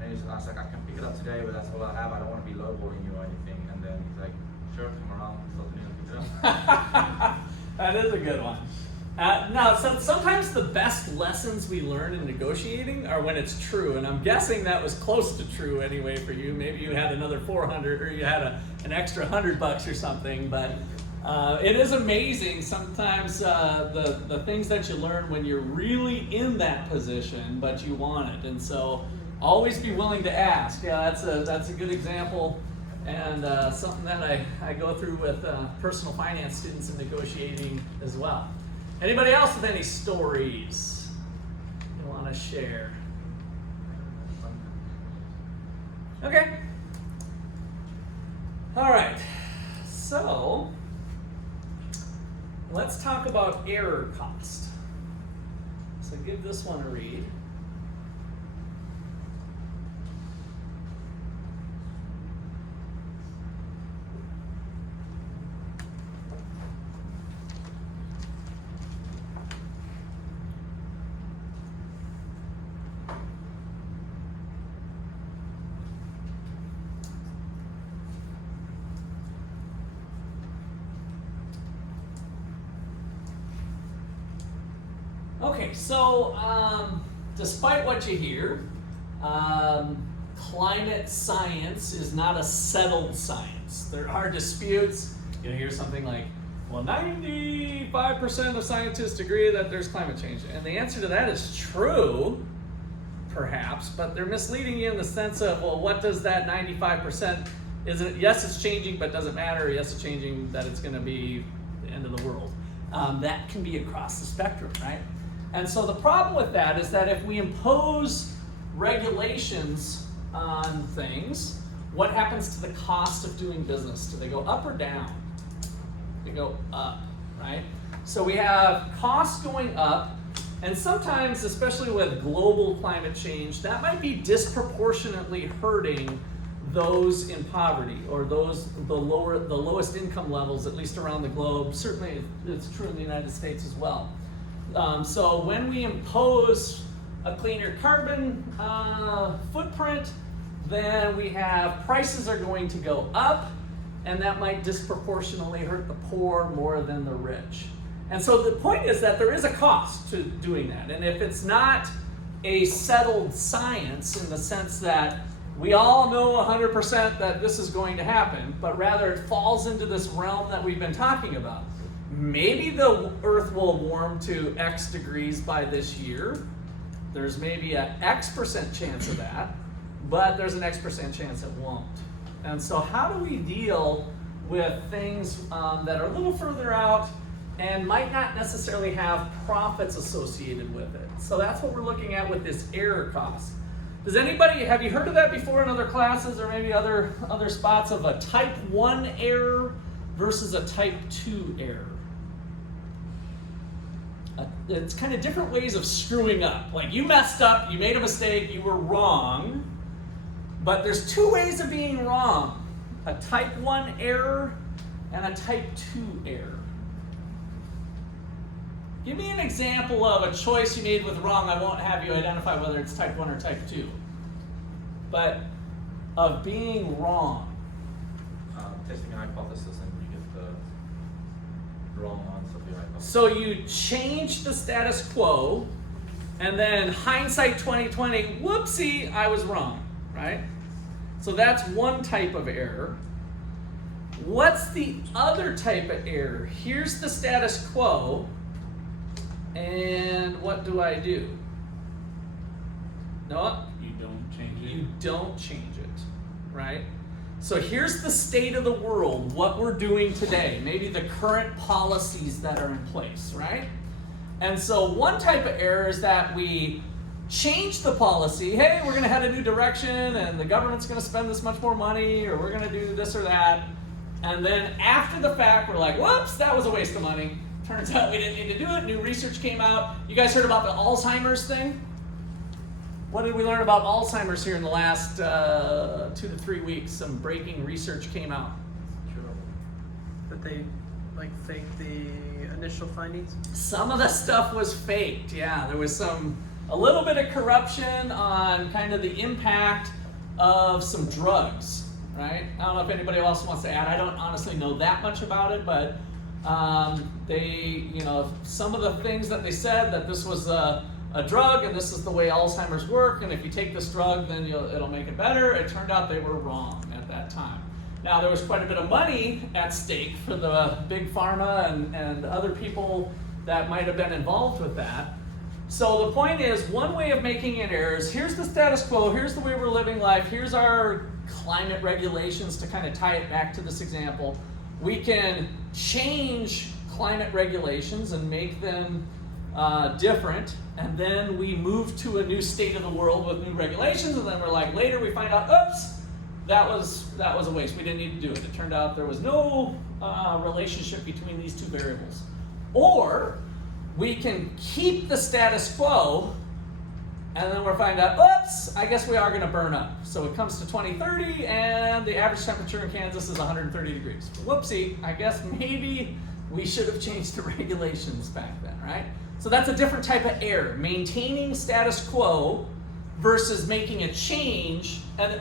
And I was like, I can pick it up today, but that's all I have. I don't want to be lowballing you or anything. And then he's like, sure, come around. So then he picked it up. That is a good one. Now, sometimes the best lessons we learn in negotiating are when it's true, and I'm guessing that was close to true anyway for you. Maybe you had another 400, or you had an extra $100 or something. But it is amazing sometimes the things that you learn when you're really in that position, but you want it. And so always be willing to ask. Yeah, that's a good example, and something that I go through with personal finance students in negotiating as well. Anybody else with any stories you want to share? Okay. All right. So let's talk about error cost. So give this one a read. Okay, so despite what you hear, climate science is not a settled science. There are disputes. You'll hear something like, well, 95% of scientists agree that there's climate change. And the answer to that is true, perhaps, but they're misleading you in the sense of, well, what does that 95%, is it, yes, it's changing, but does it matter? Yes, it's changing, that it's gonna be the end of the world. That can be across the spectrum, right? And so the problem with that is that if we impose regulations on things, what happens to the cost of doing business? Do they go up or down? They go up, right? So we have costs going up, and sometimes, especially with global climate change, that might be disproportionately hurting those in poverty, or those the lowest income levels, at least around the globe. Certainly, it's true in the United States as well. So when we impose a cleaner carbon footprint, then we have prices are going to go up, and that might disproportionately hurt the poor more than the rich. And so the point is that there is a cost to doing that. And if it's not a settled science in the sense that we all know 100% that this is going to happen, but rather it falls into this realm that we've been talking about. Maybe the Earth will warm to X degrees by this year. There's maybe an X% chance of that, but there's an X% chance it won't. And so how do we deal with things that are a little further out and might not necessarily have profits associated with it? So that's what we're looking at with this error cost. Does anybody, have you heard of that before in other classes or maybe other spots, of a type 1 error versus a type 2 error? It's kind of different ways of screwing up. Like, you messed up, you made a mistake, you were wrong, but there's two ways of being wrong: a type 1 error and a type 2 error. Give me an example of a choice you made with wrong. I won't have you identify whether it's type 1 or type 2. But of being wrong. Testing a hypothesis and you get the wrong answer of your hypothesis. So you change the status quo, and then hindsight 2020, whoopsie, I was wrong, right? So that's one type of error. What's the other type of error? Here's the status quo, and what do I do? No, You don't change it. you don't change it, right? So here's the state of the world, what we're doing today, maybe the current policies that are in place, right? And so one type of error is that we change the policy. Hey, we're gonna head a new direction, and the government's gonna spend this much more money, or we're gonna do this or that. And then after the fact, we're like, whoops, that was a waste of money. Turns out we didn't need to do it. New research came out. You guys heard about the Alzheimer's thing? What did we learn about Alzheimer's here in the last 2 to 3 weeks? Some breaking research came out. Sure. That they faked the initial findings? Some of the stuff was faked, yeah. There was a little bit of corruption on kind of the impact of some drugs, right? I don't know if anybody else wants to add. I don't honestly know that much about it, but some of the things that they said, that this was a drug and this is the way Alzheimer's work, and if you take this drug, then it'll make it better. It turned out they were wrong at that time. Now, there was quite a bit of money at stake for the big pharma and other people that might have been involved with that. So the point is, one way of making an error is, here's the status quo, here's the way we're living life, here's our climate regulations to kind of tie it back to this example. We can change climate regulations and make them different, and then we move to a new state of the world with new regulations, and then we're like, later we find out, oops, that was a waste. We didn't need to do it. It turned out there was no relationship between these two variables. Or we can keep the status quo, and then we'll find out, oops, I guess we are going to burn up. So it comes to 2030, and the average temperature in Kansas is 130 degrees. Whoopsie, I guess maybe we should have changed the regulations back then, right? So that's a different type of error. Maintaining status quo versus making a change, and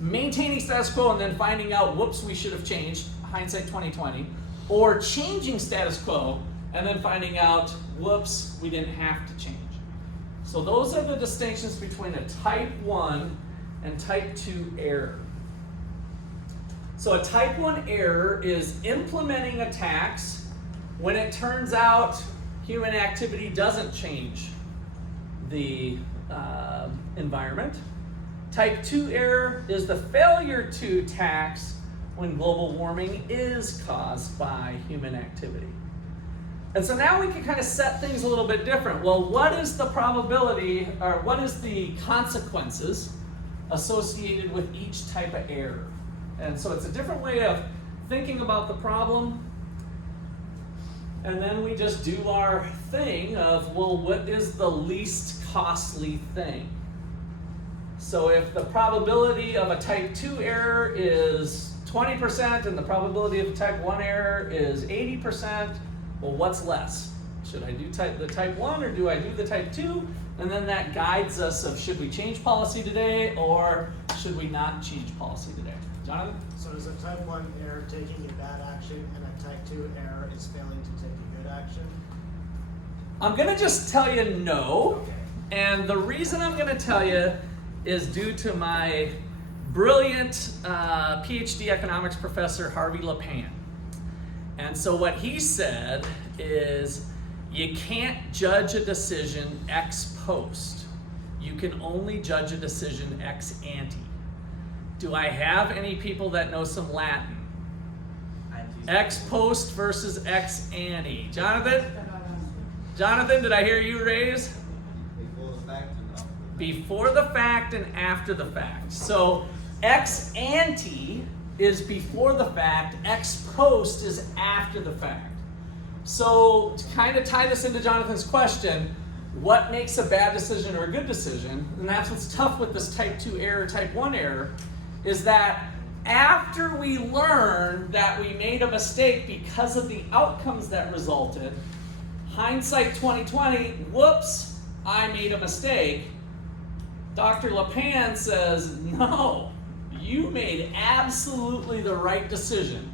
maintaining status quo and then finding out, whoops, we should have changed, hindsight 2020, or changing status quo and then finding out, whoops, we didn't have to change. So those are the distinctions between a type 1 and type 2 error. So a type 1 error is implementing attacks when it turns out human activity doesn't change the environment. Type 2 error is the failure to tax when global warming is caused by human activity. And so now we can kind of set things a little bit different. Well, what is the probability, or what is the consequences associated with each type of error? And so it's a different way of thinking about the problem. And then we just do our thing of, well, what is the least costly thing? So if the probability of a type 2 error is 20% and the probability of a type 1 error is 80%, well, what's less? Should I do the type 1 or do I do the type 2? And then that guides us of, should we change policy today or should we not change policy today? Jonathan? So is a type 1 error taking a bad action and a type 2 error is failing to take a good action? I'm going to just tell you no. Okay. And the reason I'm going to tell you is due to my brilliant PhD economics professor, Harvey LePan. And so what he said is, you can't judge a decision ex post. You can only judge a decision ex ante. Do I have any people that know some Latin? Ex post versus ex ante. Jonathan? Jonathan, did I hear you raise? Before the fact and after the fact. So ex ante is before the fact, ex post is after the fact. So to kind of tie this into Jonathan's question, what makes a bad decision or a good decision, and that's what's tough with this type 2 error, type 1 error, is that after we learn that we made a mistake because of the outcomes that resulted, hindsight 2020, whoops, I made a mistake. Dr. LePan says, no, you made absolutely the right decision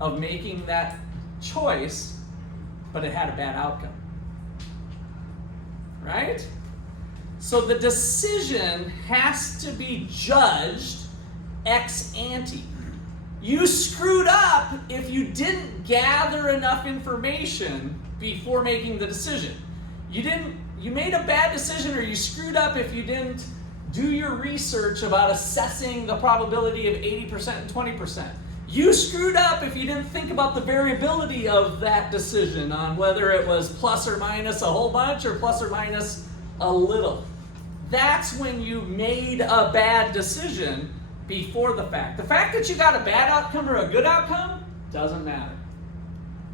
of making that choice, but it had a bad outcome. Right? So the decision has to be judged ex ante. You screwed up if you didn't gather enough information before making the decision. You made a bad decision, or you screwed up if you didn't do your research about assessing the probability of 80% and 20%. You screwed up if you didn't think about the variability of that decision on whether it was plus or minus a whole bunch or plus or minus a little. That's when you made a bad decision before the fact. The fact that you got a bad outcome or a good outcome doesn't matter.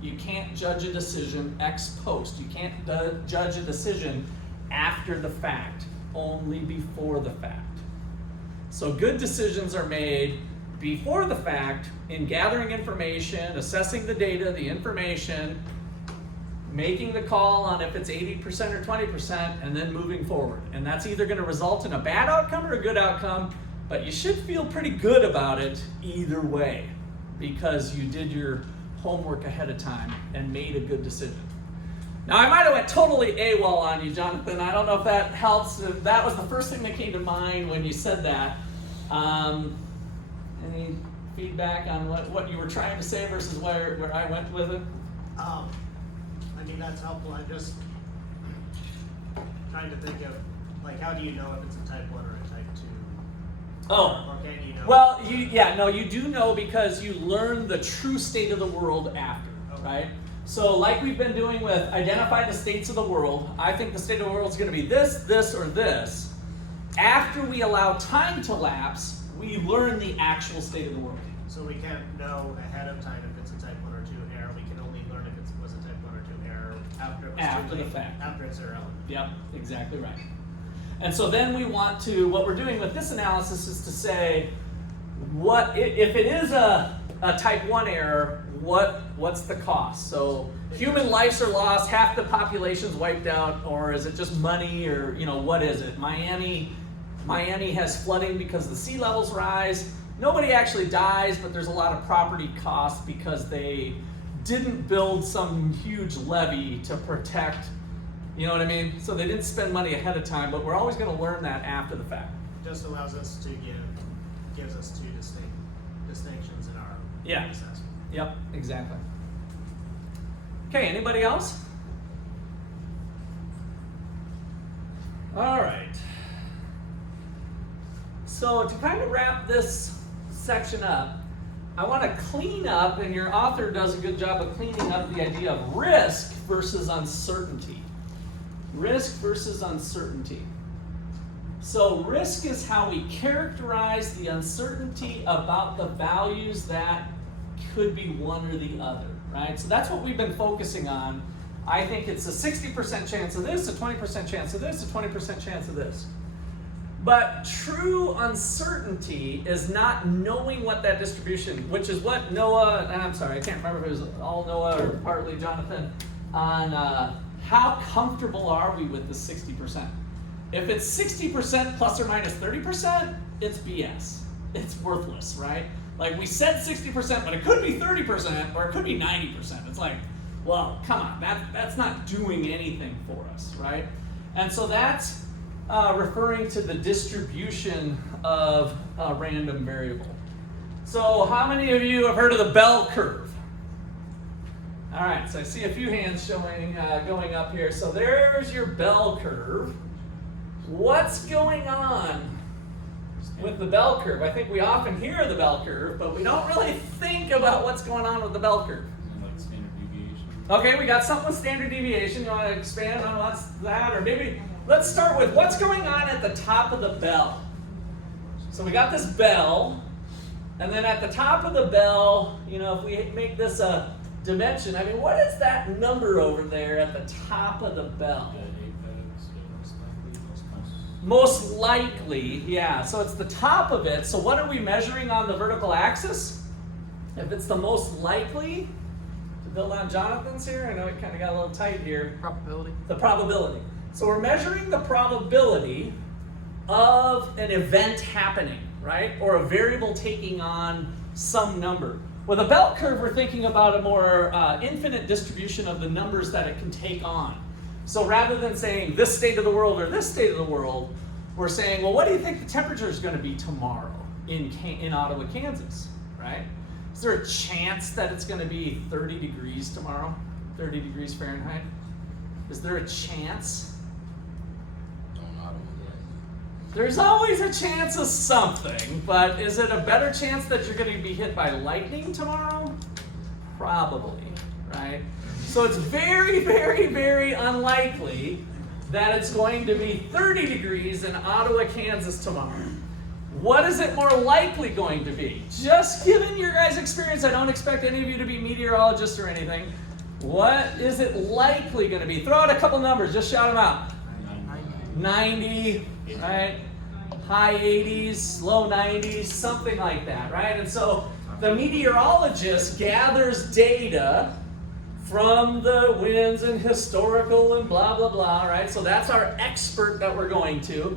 You can't judge a decision ex post. You can't judge a decision after the fact, only before the fact. So good decisions are made before the fact in gathering information, assessing the data, the information, making the call on if it's 80% or 20%, and then moving forward. And that's either going to result in a bad outcome or a good outcome, but you should feel pretty good about it either way because you did your homework ahead of time and made a good decision. Now, I might have went totally AWOL on you, Jonathan. I don't know if that helps. That was the first thing that came to mind when you said that. Any feedback on what you were trying to say versus where I went with it? I think that's helpful. I'm just trying to think of, like, how do you know if it's a type 1 or a type 2? Oh. Or can you know? Well, you do know because you learn the true state of the world after, Okay. right? So like we've been doing with identify the states of the world, I think the state of the world is going to be this, this, or this. After we allow time to lapse, we learn the actual state of the world. So we can't know ahead of time if it's a type 1 or 2 error. We can only learn if it was a type 1 or 2 error after it was After too the late, fact. after it's irrelevant. Yep, exactly right. And so then we want to, what we're doing with this analysis is to say, what if it is a type 1 error, what's the cost? So human lives are lost, half the population's wiped out, or is it just money, or what is it? Miami has flooding because the sea levels rise. Nobody actually dies, but there's a lot of property costs because they didn't build some huge levy to protect, you know what I mean? So they didn't spend money ahead of time, but we're always going to learn that after the fact. Just allows us to gives us two distinctions in our Yeah. assessment. Yep, exactly. Okay, anybody else? All right. So to kind of wrap this section up, I want to clean up, and your author does a good job of cleaning up the idea of risk versus uncertainty. Risk versus uncertainty. So risk is how we characterize the uncertainty about the values that could be one or the other, right? So that's what we've been focusing on. I think it's a 60% chance of this, a 20% chance of this, a 20% chance of this. But true uncertainty is not knowing what that distribution, which is what Noah, and I'm sorry, I can't remember if it was all Noah or partly Jonathan, on how comfortable are we with the 60%. If it's 60% plus or minus 30%, it's BS. It's worthless, right? Like we said 60%, but it could be 30% or it could be 90%. It's like, well, come on, that's not doing anything for us, right? And so that's referring to the distribution of a random variable. So how many of you have heard of the bell curve? All right, so I see a few hands showing going up here. So there's your bell curve. What's going on with the bell curve? I think we often hear the bell curve, but we don't really think about what's going on with the bell curve. Like standard deviation. Okay, we got something with standard deviation. You want to expand on what's that? Or maybe let's start with what's going on at the top of the bell. So we got this bell, and then at the top of the bell, you know, if we make this a dimension, I mean, what is that number over there at the top of the bell? Most likely, yeah. So it's the top of it. So what are we measuring on the vertical axis? If it's the most likely, to build on Jonathan's here, I know it kind of got a little tight here. Probability. The probability. So we're measuring the probability of an event happening, right? Or a variable taking on some number. With a bell curve, we're thinking about a more infinite distribution of the numbers that it can take on. So rather than saying this state of the world or this state of the world, we're saying, well, what do you think the temperature is going to be tomorrow in Ottawa, Kansas, right? Is there a chance that it's going to be 30 degrees tomorrow, 30 degrees Fahrenheit? Is there a chance? There's always a chance of something, but is it a better chance that you're going to be hit by lightning tomorrow? Probably, right? So it's very, very, very unlikely that it's going to be 30 degrees in Ottawa, Kansas tomorrow. What is it more likely going to be? Just given your guys' experience, I don't expect any of you to be meteorologists or anything. What is it likely going to be? Throw out a couple numbers, just shout them out. 90, right? High 80s, low 90s, something like that, right? And so the meteorologist gathers data from the winds and historical and blah, blah, blah, right? So that's our expert that we're going to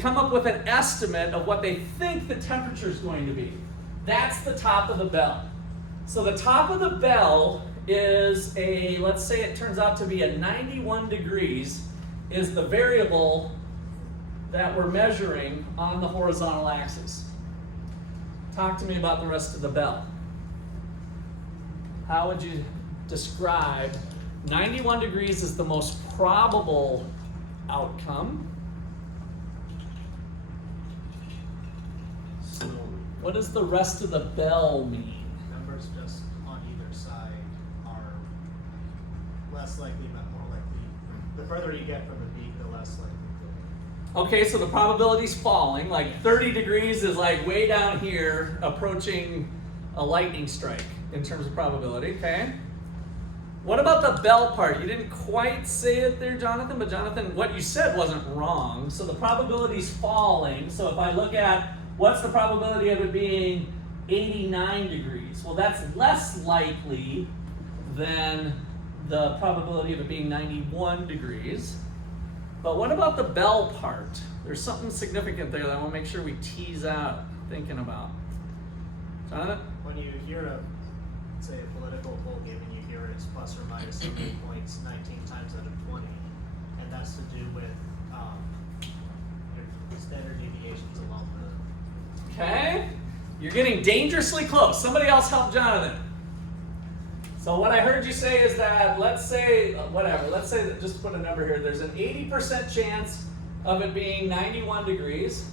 come up with an estimate of what they think the temperature is going to be. That's the top of the bell. So the top of the bell is let's say it turns out to be a 91 degrees is the variable that we're measuring on the horizontal axis. Talk to me about the rest of the bell. How would you describe 91 degrees is the most probable outcome? What does the rest of the bell mean? Numbers just on either side are less likely, but more likely. The further you get from the peak, the less likely. Okay, so the probability's falling. Like 30 degrees is like way down here, approaching a lightning strike in terms of probability, okay? What about the bell part? You didn't quite say it there, Jonathan, but Jonathan, what you said wasn't wrong. So the probability's falling. So if I look at what's the probability of it being 89 degrees? Well, that's less likely than the probability of it being 91 degrees. But what about the bell part? There's something significant there that I want to make sure we tease out thinking about. Jonathan? When you hear a say a political poll given you here is plus or minus 8 points 19 times out of 20, and that's to do with your standard deviations along the. Okay, you're getting dangerously close. Somebody else help Jonathan. So what I heard you say is that, let's say that, just to put a number here, there's an 80% chance of it being 91 degrees.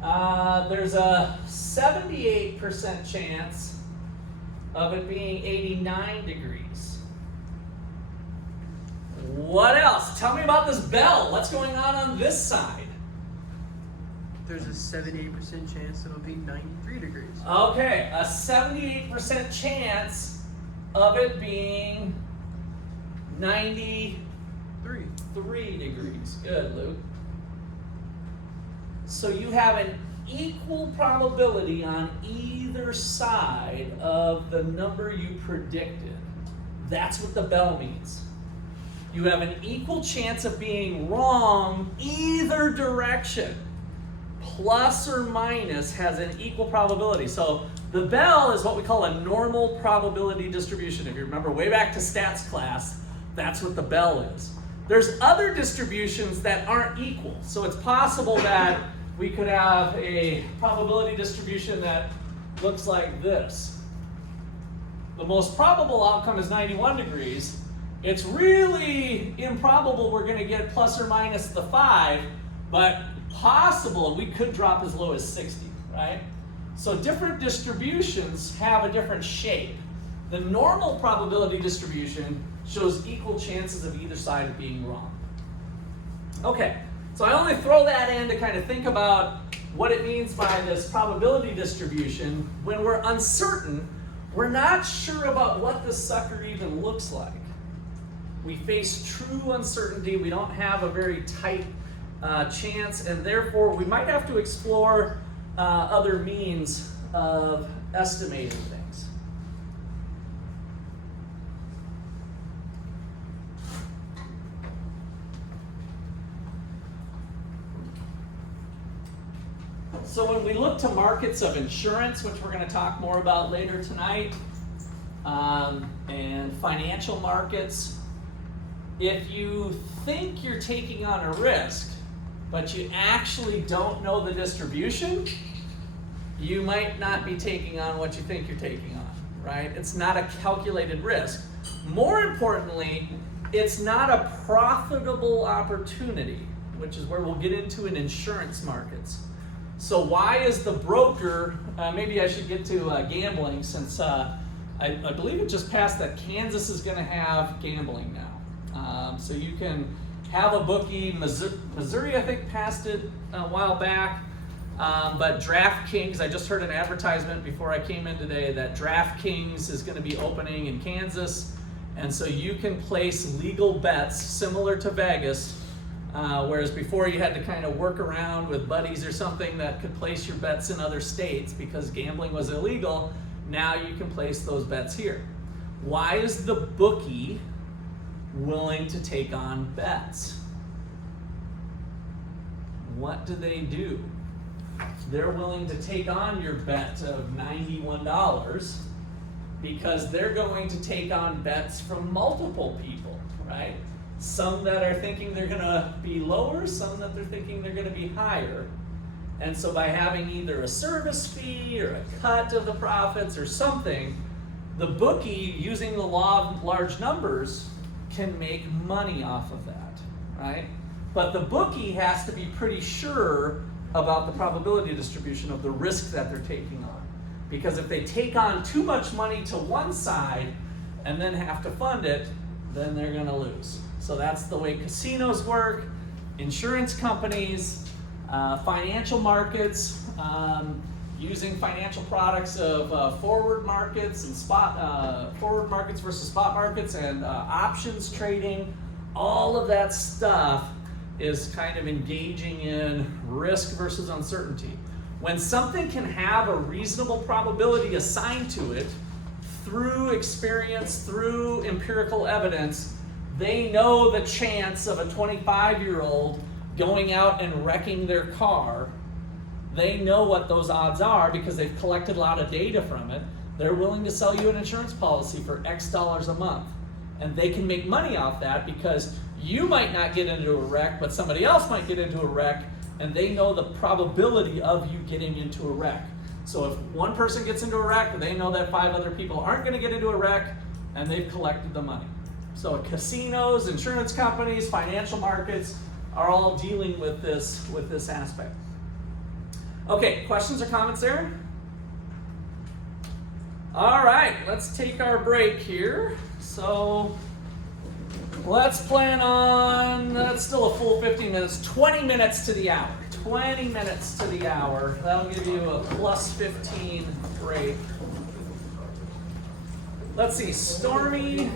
There's a 78% chance of it being 89 degrees. What else? Tell me about this bell. What's going on this side? There's a 78% chance it'll be 93 degrees. Okay, a 78% chance of it being 93 degrees. Good, Luke. So you have an equal probability on either side of the number you predicted. That's what the bell means. You have an equal chance of being wrong either direction. Plus or minus has an equal probability. So the bell is what we call a normal probability distribution. If you remember way back to stats class, that's what the bell is. There's other distributions that aren't equal. So it's possible that we could have a probability distribution that looks like this. The most probable outcome is 91 degrees. It's really improbable we're going to get plus or minus the 5, but possible we could drop as low as 60, right? So different distributions have a different shape. The normal probability distribution shows equal chances of either side of being wrong. Okay, so I only throw that in to kind of think about what it means by this probability distribution. When we're uncertain, we're not sure about what this sucker even looks like. We face true uncertainty. We don't have a very tight chance, and therefore we might have to explore other means of estimating things. So when we look to markets of insurance, which we're going to talk more about later tonight, and financial markets, if you think you're taking on a risk, but you actually don't know the distribution, you might not be taking on what you think you're taking on, right? It's not a calculated risk. More importantly, it's not a profitable opportunity, which is where we'll get into in insurance markets. So why is the broker, maybe I should get to gambling, since I believe it just passed that Kansas is going to have gambling now. So you can have a bookie. Missouri, I think, passed it a while back. But DraftKings, I just heard an advertisement before I came in today that DraftKings is going to be opening in Kansas. And so you can place legal bets similar to Vegas, whereas before you had to kind of work around with buddies or something that could place your bets in other states because gambling was illegal. Now you can place those bets here. Why is the bookie willing to take on bets? What do they do? They're willing to take on your bet of $91 because they're going to take on bets from multiple people, right? Some that are thinking they're going to be lower, some that they're thinking they're going to be higher. And so by having either a service fee or a cut of the profits or something, the bookie, using the law of large numbers, can make money off of that, right? But the bookie has to be pretty sure about the probability distribution of the risk that they're taking on. Because if they take on too much money to one side and then have to fund it, then they're going to lose. So that's the way casinos work, insurance companies, financial markets, using financial products of forward markets and forward markets versus spot markets and options trading. All of that stuff is kind of engaging in risk versus uncertainty. When something can have a reasonable probability assigned to it through experience, through empirical evidence, they know the chance of a 25-year-old going out and wrecking their car. They know what those odds are because they've collected a lot of data from it. They're willing to sell you an insurance policy for X dollars a month. And they can make money off that because you might not get into a wreck, but somebody else might get into a wreck, and they know the probability of you getting into a wreck. So if one person gets into a wreck, they know that 5 other people aren't going to get into a wreck, and they've collected the money. So casinos, insurance companies, financial markets are all dealing with this aspect. Okay, questions or comments there? All right, let's take our break here. So let's plan on, that's still a full 15 minutes, 20 minutes to the hour. 20 minutes to the hour. That'll give you a plus 15 break. Let's see, Stormy, I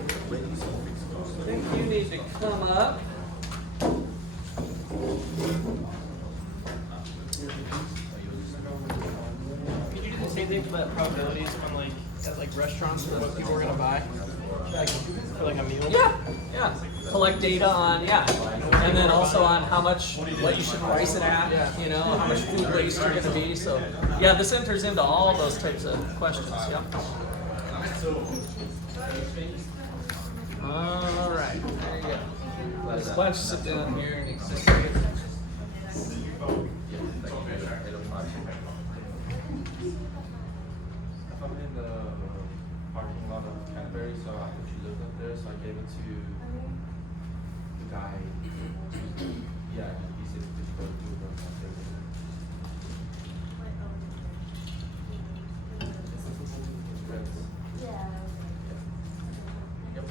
think you need to come up. Could you do the same thing for that probabilities when like at like restaurants for what people are gonna buy? Like for like a meal? Yeah. Collect data on, and then also on how much, what you should price it at, you know, how much food waste you're gonna be. So, yeah, this enters into all those types of questions, yeah. All right, there you go. Why don't you sit down here and exist. I'm in the parking lot of Canterbury, so I thought she lived up there, so I gave it to the guy. Yeah, he said, "Did you go to the Yep.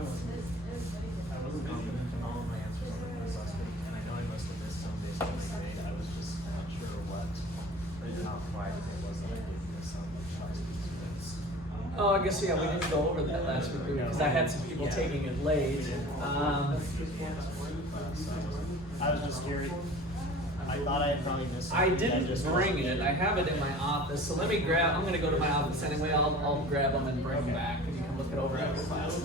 I wasn't confident in all of my answers on the quiz last week, and I know I must have missed some based on the date. I was just not sure how quiet it was that I gave you some choices. Oh, I guess, yeah, we didn't go over that last week because I had some people taking it late. I was just curious. I thought I had probably missed I something. didn't just bring wasn't it. sure. I have it in my office. So let me grab, I'm going to go to my office anyway. I'll grab them and bring them back and you can look it over after class.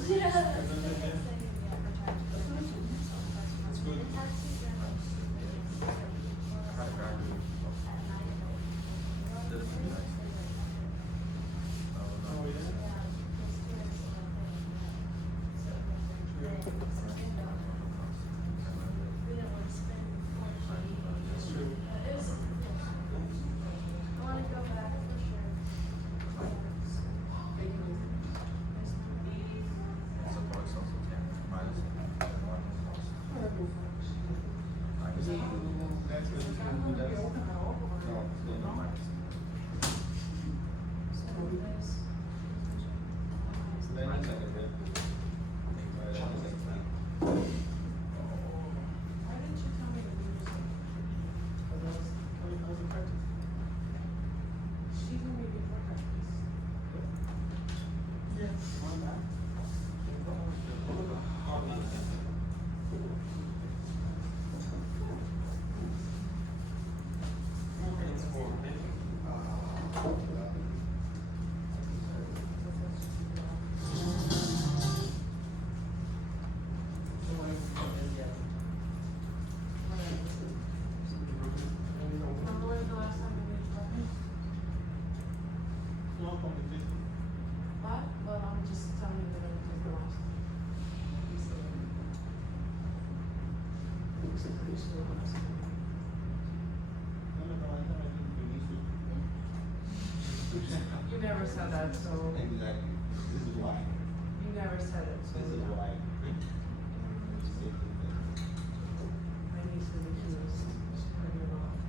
You never said that, so. Exactly. This is why. You never said it, so. This is why. My niece was accused of putting it off.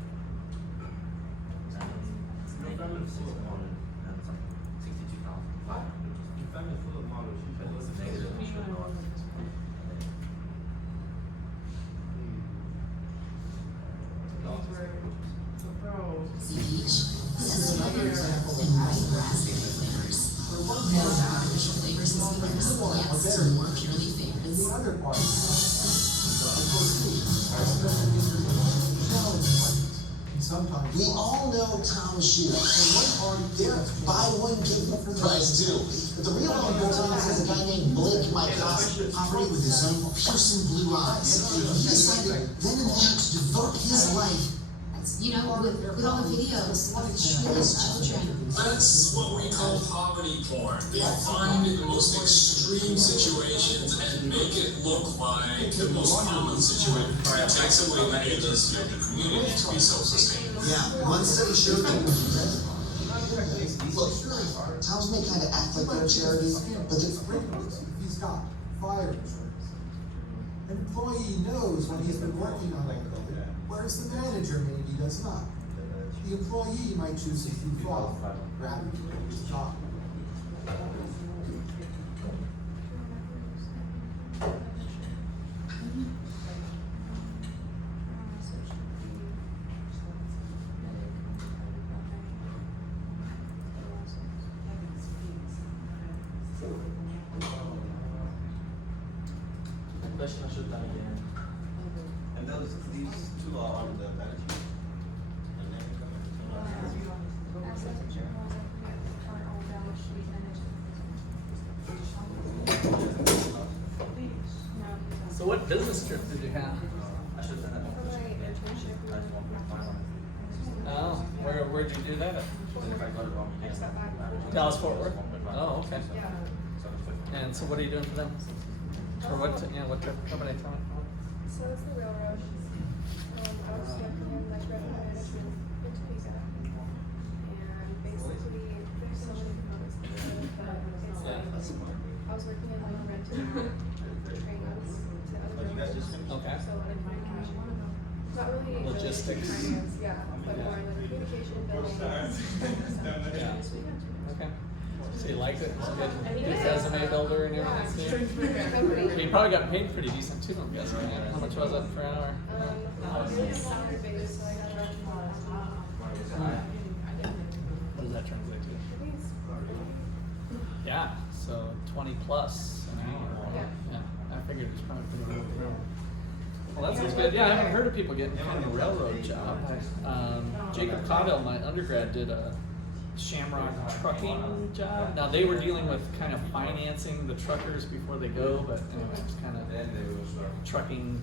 Your family full of model and some 62,000. What? Your family full of models. You can listen negative and should not. These were the pros. This is another example of white glass papers. No artificial flavors to more purely favorites. The other part is, sometimes. We all know Tom's shoes. And one part, they're buy one, give one price too. But the real one goes on is a guy named Blake Micos, poverty with his own piercing blue eyes. He decided then and there to devote his life. You know, with all the videos of shoeless children. That's what we call poverty porn. They find the most extreme situations and make it look like the most common situation. It takes away the agency of the community to be self-sustaining. Yeah, one study showed that. Look, towns may kind of act like they're a charity, but He's got fire insurance. An employee knows when he's been working on a building, whereas the manager maybe does not. The employee might choose to keep off rather than his job. I should have done again. And these two are on the balance sheet. And then come So what business trip did you have? I should have done that one. I just want to find one. Oh, where'd you do that? And if I got it wrong, you can. Dallas Fort Worth? 1.5. Oh, okay. So it's like- And so what are you doing for them? Or what, what trip, company tell me? So it's the railroad. I was working in like revenue management in Topeka. And basically, there's so many components to it, but it's like, I was working in like renting out trains to other But you guys just railroads. finished? Okay. So like communication. Not really Logistics. finance, yeah, but more like communication, building. Yeah. Okay. So you liked it? It's good. Good resume builder and everything. You probably got paid pretty decent too, I'm guessing. Yeah. How much was it per hour? I was in salary base, so I got around What does that translate to? I think it's Yeah, so 20 plus an hour. Yeah. I figured it's probably pretty good. Well, that sounds good. Yeah, I haven't heard of people getting kind of a railroad job. Jacob Caudill, my undergrad, did a Shamrock trucking job. Now they were dealing with kind of financing the truckers before they go, but anyway, it's kind of trucking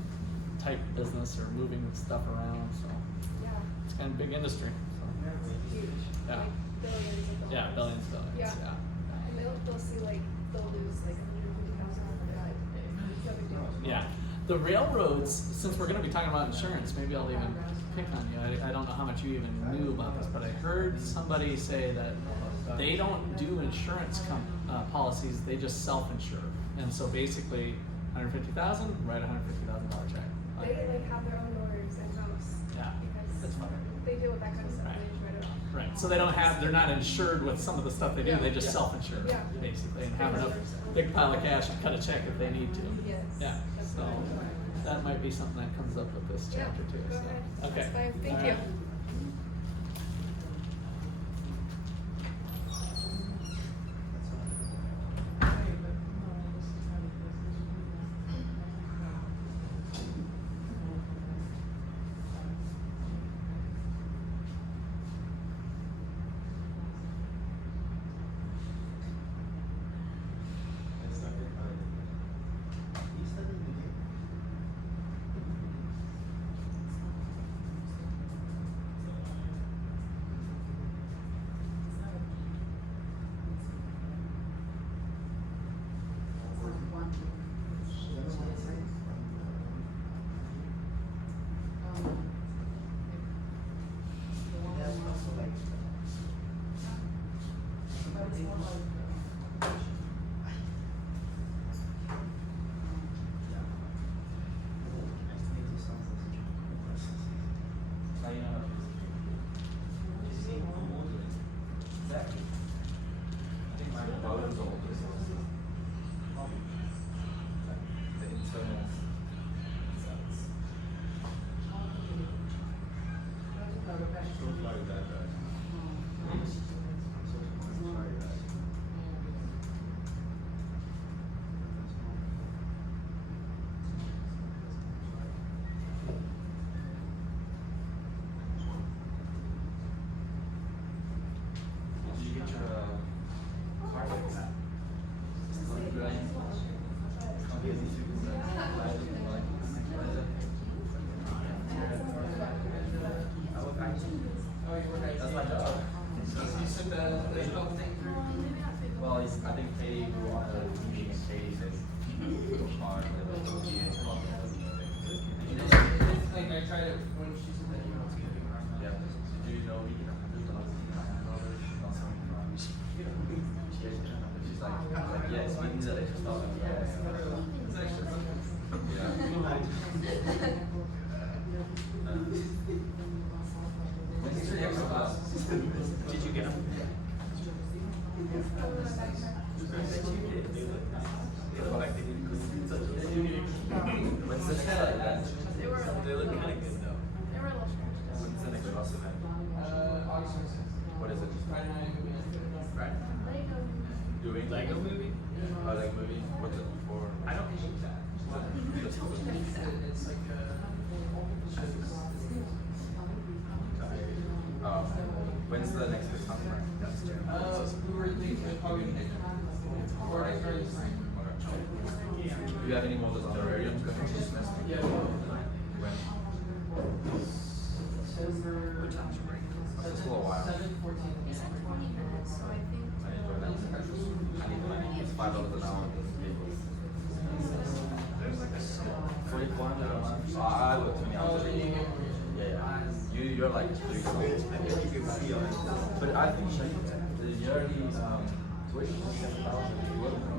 type business or moving stuff around. So yeah. it's kind of big industry. So. Huge. Yeah. Like billions of dollars. Yeah, billions. Yeah. Yeah. And they'll see like they'll lose like 150,000 over that. It's no big deal. Yeah. The railroads, since we're going to be talking about insurance, maybe I'll even pick on you. I don't know how much you even knew about this, but I heard somebody say that they don't do insurance policies, they just self-insure. And so basically, $150,000, write a $150,000 check. They like have their own lawyers in house. Yeah, Because that's fine. they deal with that kind of stuff. Right. They just write it off. Right, so they're not insured with some of the stuff they do, Yeah. they just Yeah. self-insure, Yeah. basically, and have enough big pile of cash and cut a check if they need to. Yes. Yeah, That's so what I'm doing. that might be something that comes up with this Yeah, chapter too. go So. ahead. Okay. That's fine. Thank All you. right. it's when he's at extra stuff. It's extra. When's the extra class? Did you get them? When's the next event? They were a little. They look kind of good though. They were a little scratched. When's the next class event? What is it? Right. Lego. Doing Lego movie? Oh, Lego movie? What's it for? I don't hate that. Just for the- It's like When's the next summer? we were thinking of probably or early spring. Do you have any more of those terrariums going this semester? Yeah. When? What time's your break? It's just a little while. 7:14. It's like 20 minutes, so I think. I enjoy that. I need money. It's $5 an hour. $41 a month. So I look to me, I'm just, yeah. You're like 3 months. But I think the yearly tuition is $7,000.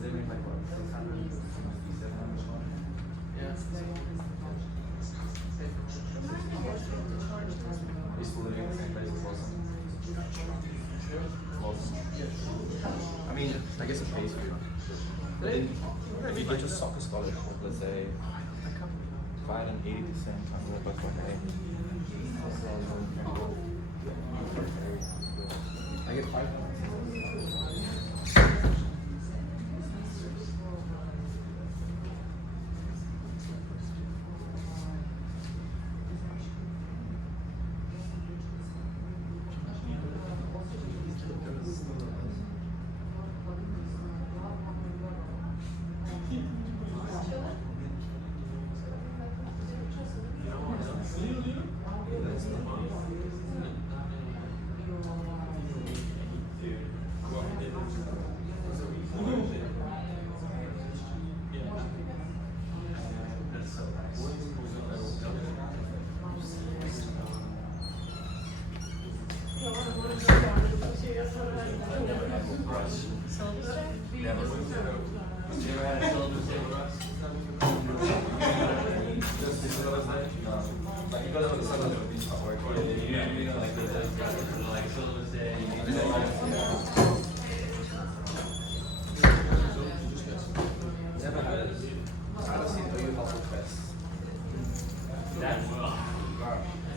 They make like what, 600, 700? Are you still living in the same place as Wilson? Wilson? I mean, I guess it pays for you. But then, if you get your soccer scholarship, let's say, if I had an 80%, I'm going to put I get 5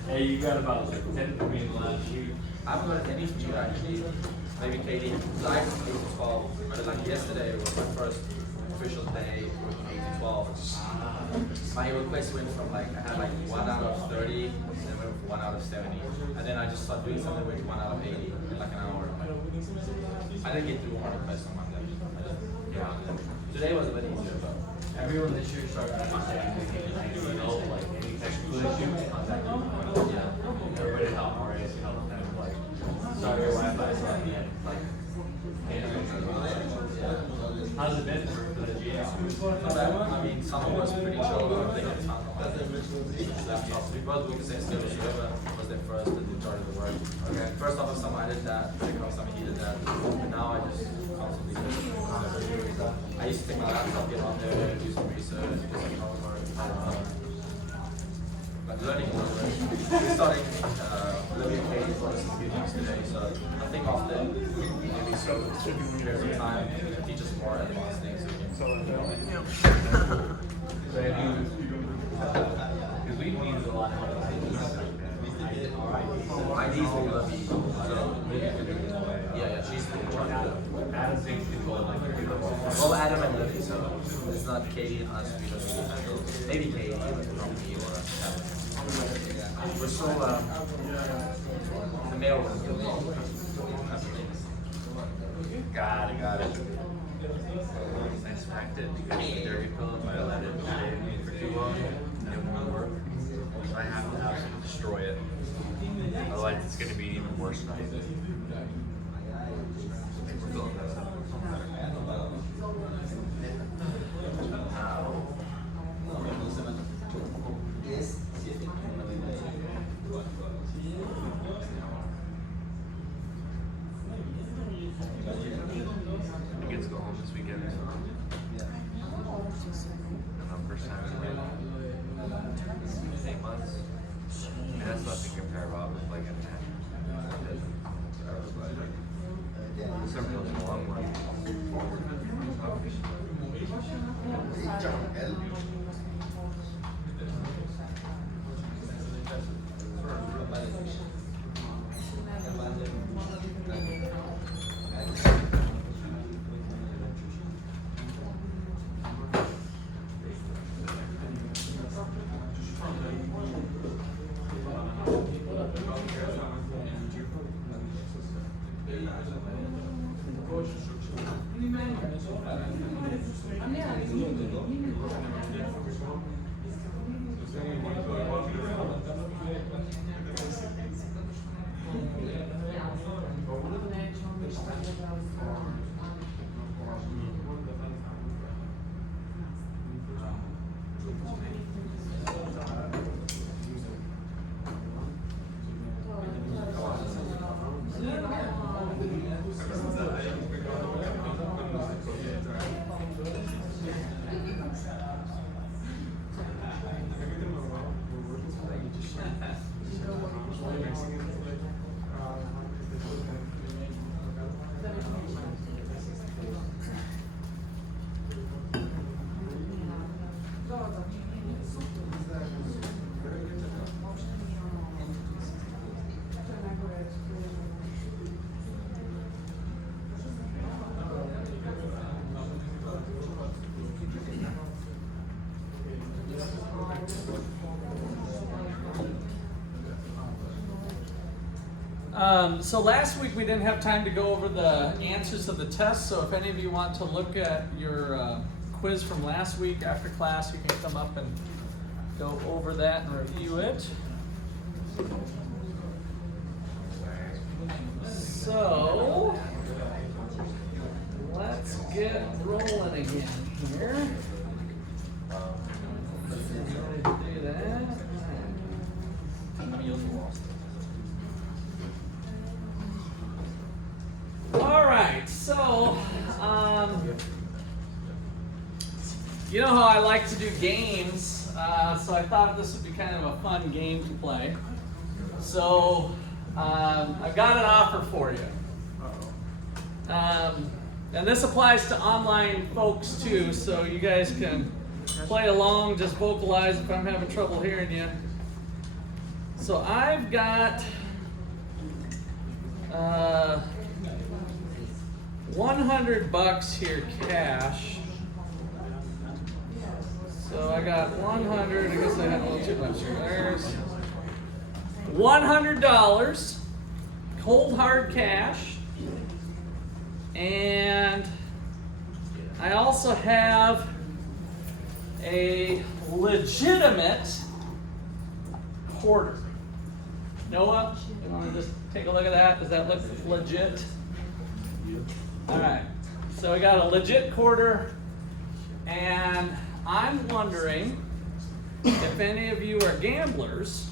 Hey, you got about like 10 for me last week. I haven't got any from you actually. Maybe Katie. Like 8 to 12. But like yesterday was my first official day working 8 to 12. My request went from like, I had like 1 out of 30, then went from 1 out of 70. And then I just started doing something with 1 out of 80 in like an hour. I didn't get through one request on Monday. Yeah. Today was a bit easier, but Everyone this year started understanding, you know, like any technical issue, contact you. yeah. Everybody help RAs, you know, kind of like, sorry, your Wi-Fi is not yet, like, how's it been for the GA? Not bad. I mean, summer was pretty chill. They had time on laptops. We both worked the same schedule. Whoever was there first and started the work. Okay. First off of summer, I did that. Second off of summer, he did that. And now I just constantly do it. I used to take my laptop, get on there, do some research, do some homework. But learning is not learning. We're starting living Katie for us a few things today. So I think often maybe so there's a time to teach us more advanced things. Because we needed a lot of help. IDs will love you. So yeah, she's in charge of that. Adam takes control of like the Well, Adam and Libby, so it's not Katie and us. We just handle. Maybe Katie, but not me or us. We're still the mail room. Got it. I smacked it because the dirty pillow, if I let it sit for too long, it won't work. So I have to absolutely destroy it. Otherwise, it's going to be an even worse night. We're filling this up. Several in the long run. So last week we didn't have time to go over the answers of the test, so if any of you want to look at your quiz from last week after class, you can come up and go over that and review it. So, let's get rolling again here. Do that. All right, so you know how I like to do games, so I thought this would be kind of a fun game to play. So I've got an offer for you. And this applies to online folks too, so you guys can play along, just vocalize if I'm having trouble hearing you. So I've got 100 bucks here cash. So I got 100, I guess I had a little too much here. There's $100, cold hard cash. And I also have a legitimate quarter. Noah, you want to just take a look at that? Does that look legit? All right, so we got a legit quarter, and I'm wondering if any of you are gamblers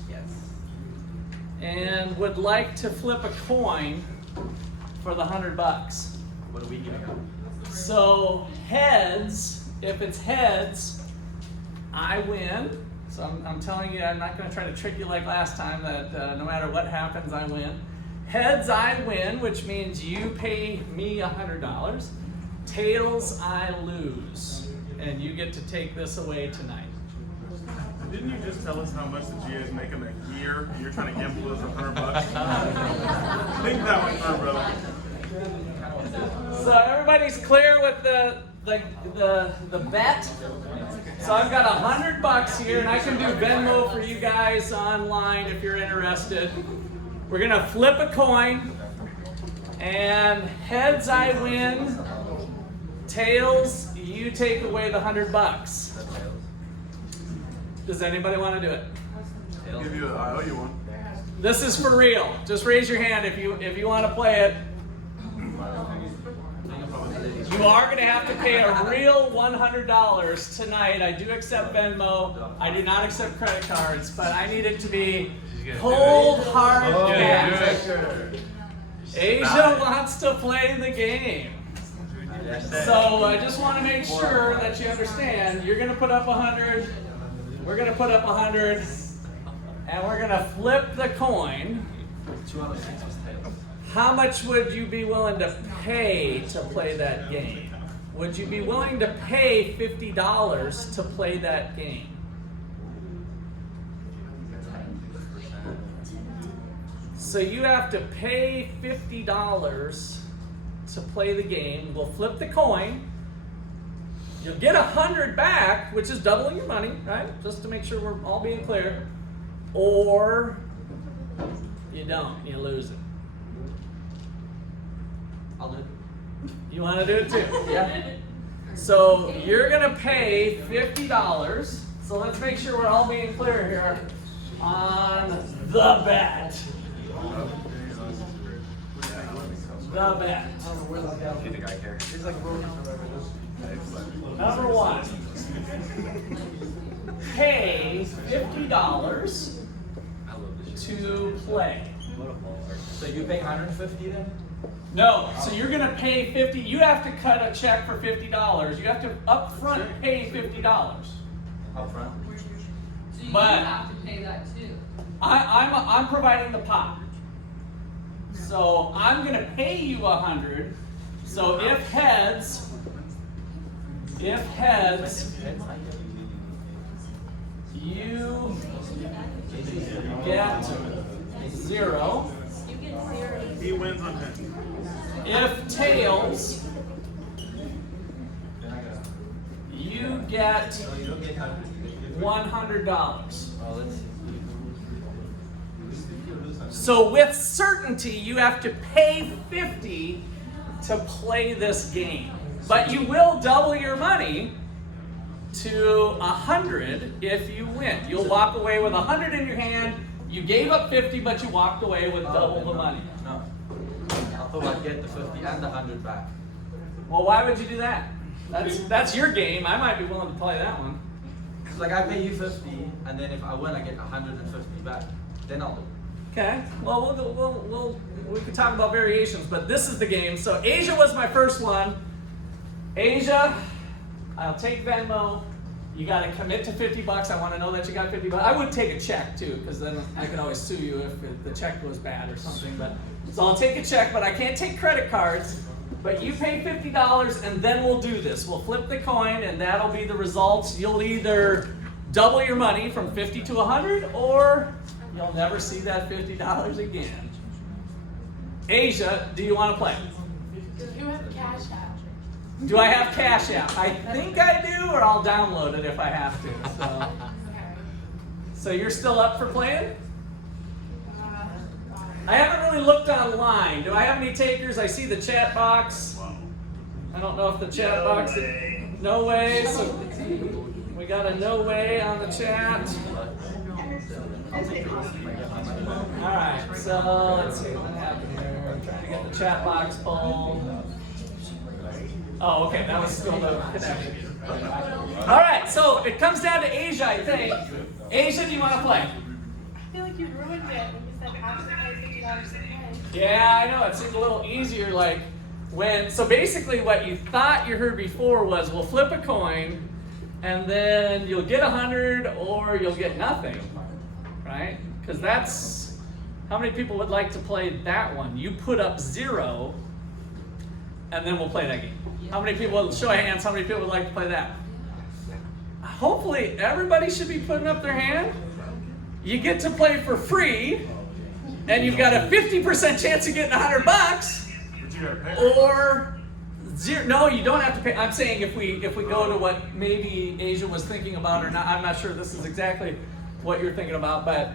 and would like to flip a coin for the 100 bucks. What are we giving up? So heads, if it's heads, I win. So I'm telling you, I'm not going to try to trick you like last time that no matter what happens, I win. Heads, I win, which means you pay me $100. Tails, I lose. And you get to take this away tonight. Didn't you just tell us how much the GAs make in a year, and you're trying to gamble us $100 bucks? Think that one through, brother. So everybody's clear with the bet? So I've got 100 bucks here, and I can do Venmo for you guys online if you're interested. We're gonna flip a coin, and heads I win, tails you take away the 100 bucks. Does anybody want to do it? I'll give you I owe you one. This is for real. Just raise your hand if you want to play it. You are going to have to pay a real $100 tonight. I do accept Venmo. I do not accept credit cards, but I need it to be cold, hard cash. Asia wants to play the game. So I just want to make sure that you understand. You're going to put up 100. We're going to put up 100. And we're going to flip the coin. How much would you be willing to pay to play that game? Would you be willing to pay $50 to play that game? So you have to pay $50 to play the game. We'll flip the coin. You'll get 100 back, which is doubling your money, right? Just to make sure we're all being clear. Or you don't, you lose it. I'll do it. You want to do it too? Yeah. So you're going to pay $50. So let's make sure we're all being clear here on the bet. The bet. You think I care? It's like rolling Number one. Pay $50 to play. So you pay 150 then? No, so you're gonna pay $50. You have to cut a check for $50. You have to upfront pay $50. Up front? So you But- have to pay that too. I'm providing the pot. So I'm gonna pay you 100. So if heads, you get 0. He wins on head. If tails, you get $100. So with certainty, you have to pay 50 to play this game. But you will double your money to 100 if you win. You'll walk away with 100 in your hand. You gave up 50, but you walked away with double the money. No. I thought I'd get the 50 and the 100 back. Well, why would you do that? That's your game. I might be willing to play that one. Like I pay you 50, and then if I win, I get 150 back. Then I'll do it. Okay. Well, we can talk about variations, but this is the game. So Asia was my first one. Asia, I'll take Venmo. You got to commit to $50. I want to know that you got $50. I would take a check too, because then I can always sue you if the check was bad or something. But so I'll take a check, but I can't take credit cards. But you pay $50, and then we'll do this. We'll flip the coin, and that'll be the results. You'll either double your money from 50 to 100, or you'll never see that $50 again. Asia, do you want to play? Do you have Cash App? Do I have Cash App? I think I do, or I'll download it if I have to. So you're still up for playing? I haven't really looked online. Do I have any takers? I see the chat box. I don't know if the chat box. No way. So we got a no way on the chat. All right. So let's see what happened here. I'm trying to get the chat box full. Oh, okay. That was still the connection. All right. So it comes down to Asia, I think. Asia, do you want to play? I feel like you ruined it when you said have to pay $50 to play. Yeah, I know. It seemed a little easier. Like so basically what you thought you heard before was we'll flip a coin, and then you'll get 100 or you'll get nothing, right? Because that's how many people would like to play that one. You put up 0, and then we'll play that game. How many people? Show of hands. How many people would like to play that? Hopefully everybody should be putting up their hand. You get to play for free, and you've got a 50% chance of getting $100, or 0. No, you don't have to pay. I'm saying if we go to what maybe Asia was thinking about or not. I'm not sure this is exactly what you're thinking about, but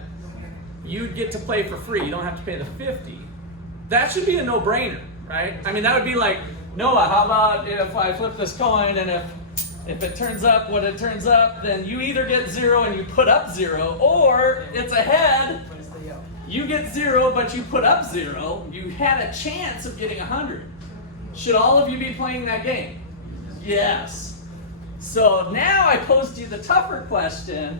you'd get to play for free. You don't have to pay the 50. That should be a no-brainer, right? I mean, that would be like, Noah, how about if I flip this coin, and if it turns up what it turns up, then you either get 0 and you put up 0, or it's a head. You get 0, but you put up 0. You had a chance of getting 100. Should all of you be playing that game? Yes. So now I posed you the tougher question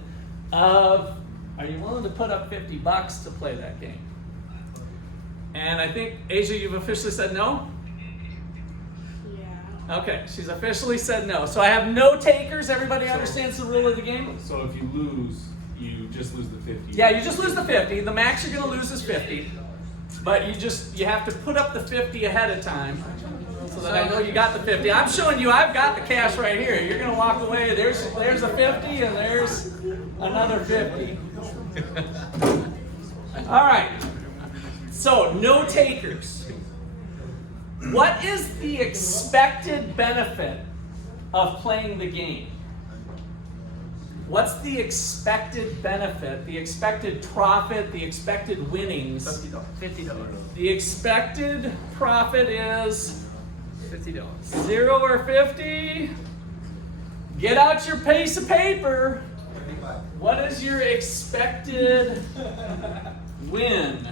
of, are you willing to put up $50 to play that game? And I think, Asia, you've officially said no? Yeah. Okay, she's officially said no. So I have no takers. Everybody understands the rule of the game? So if you lose, you just lose the 50. Yeah, you just lose the 50. The max you're going to lose is 50. But you have to put up the 50 ahead of time so that I know you got the 50. I'm showing you I've got the cash right here. You're gonna walk away. There's a 50 and there's another 50. All right. So no takers. What is the expected benefit of playing the game? What's the expected benefit, the expected profit, the expected winnings? $50. The expected profit is $50. 0 or 50. Get out your piece of paper. What is your expected win?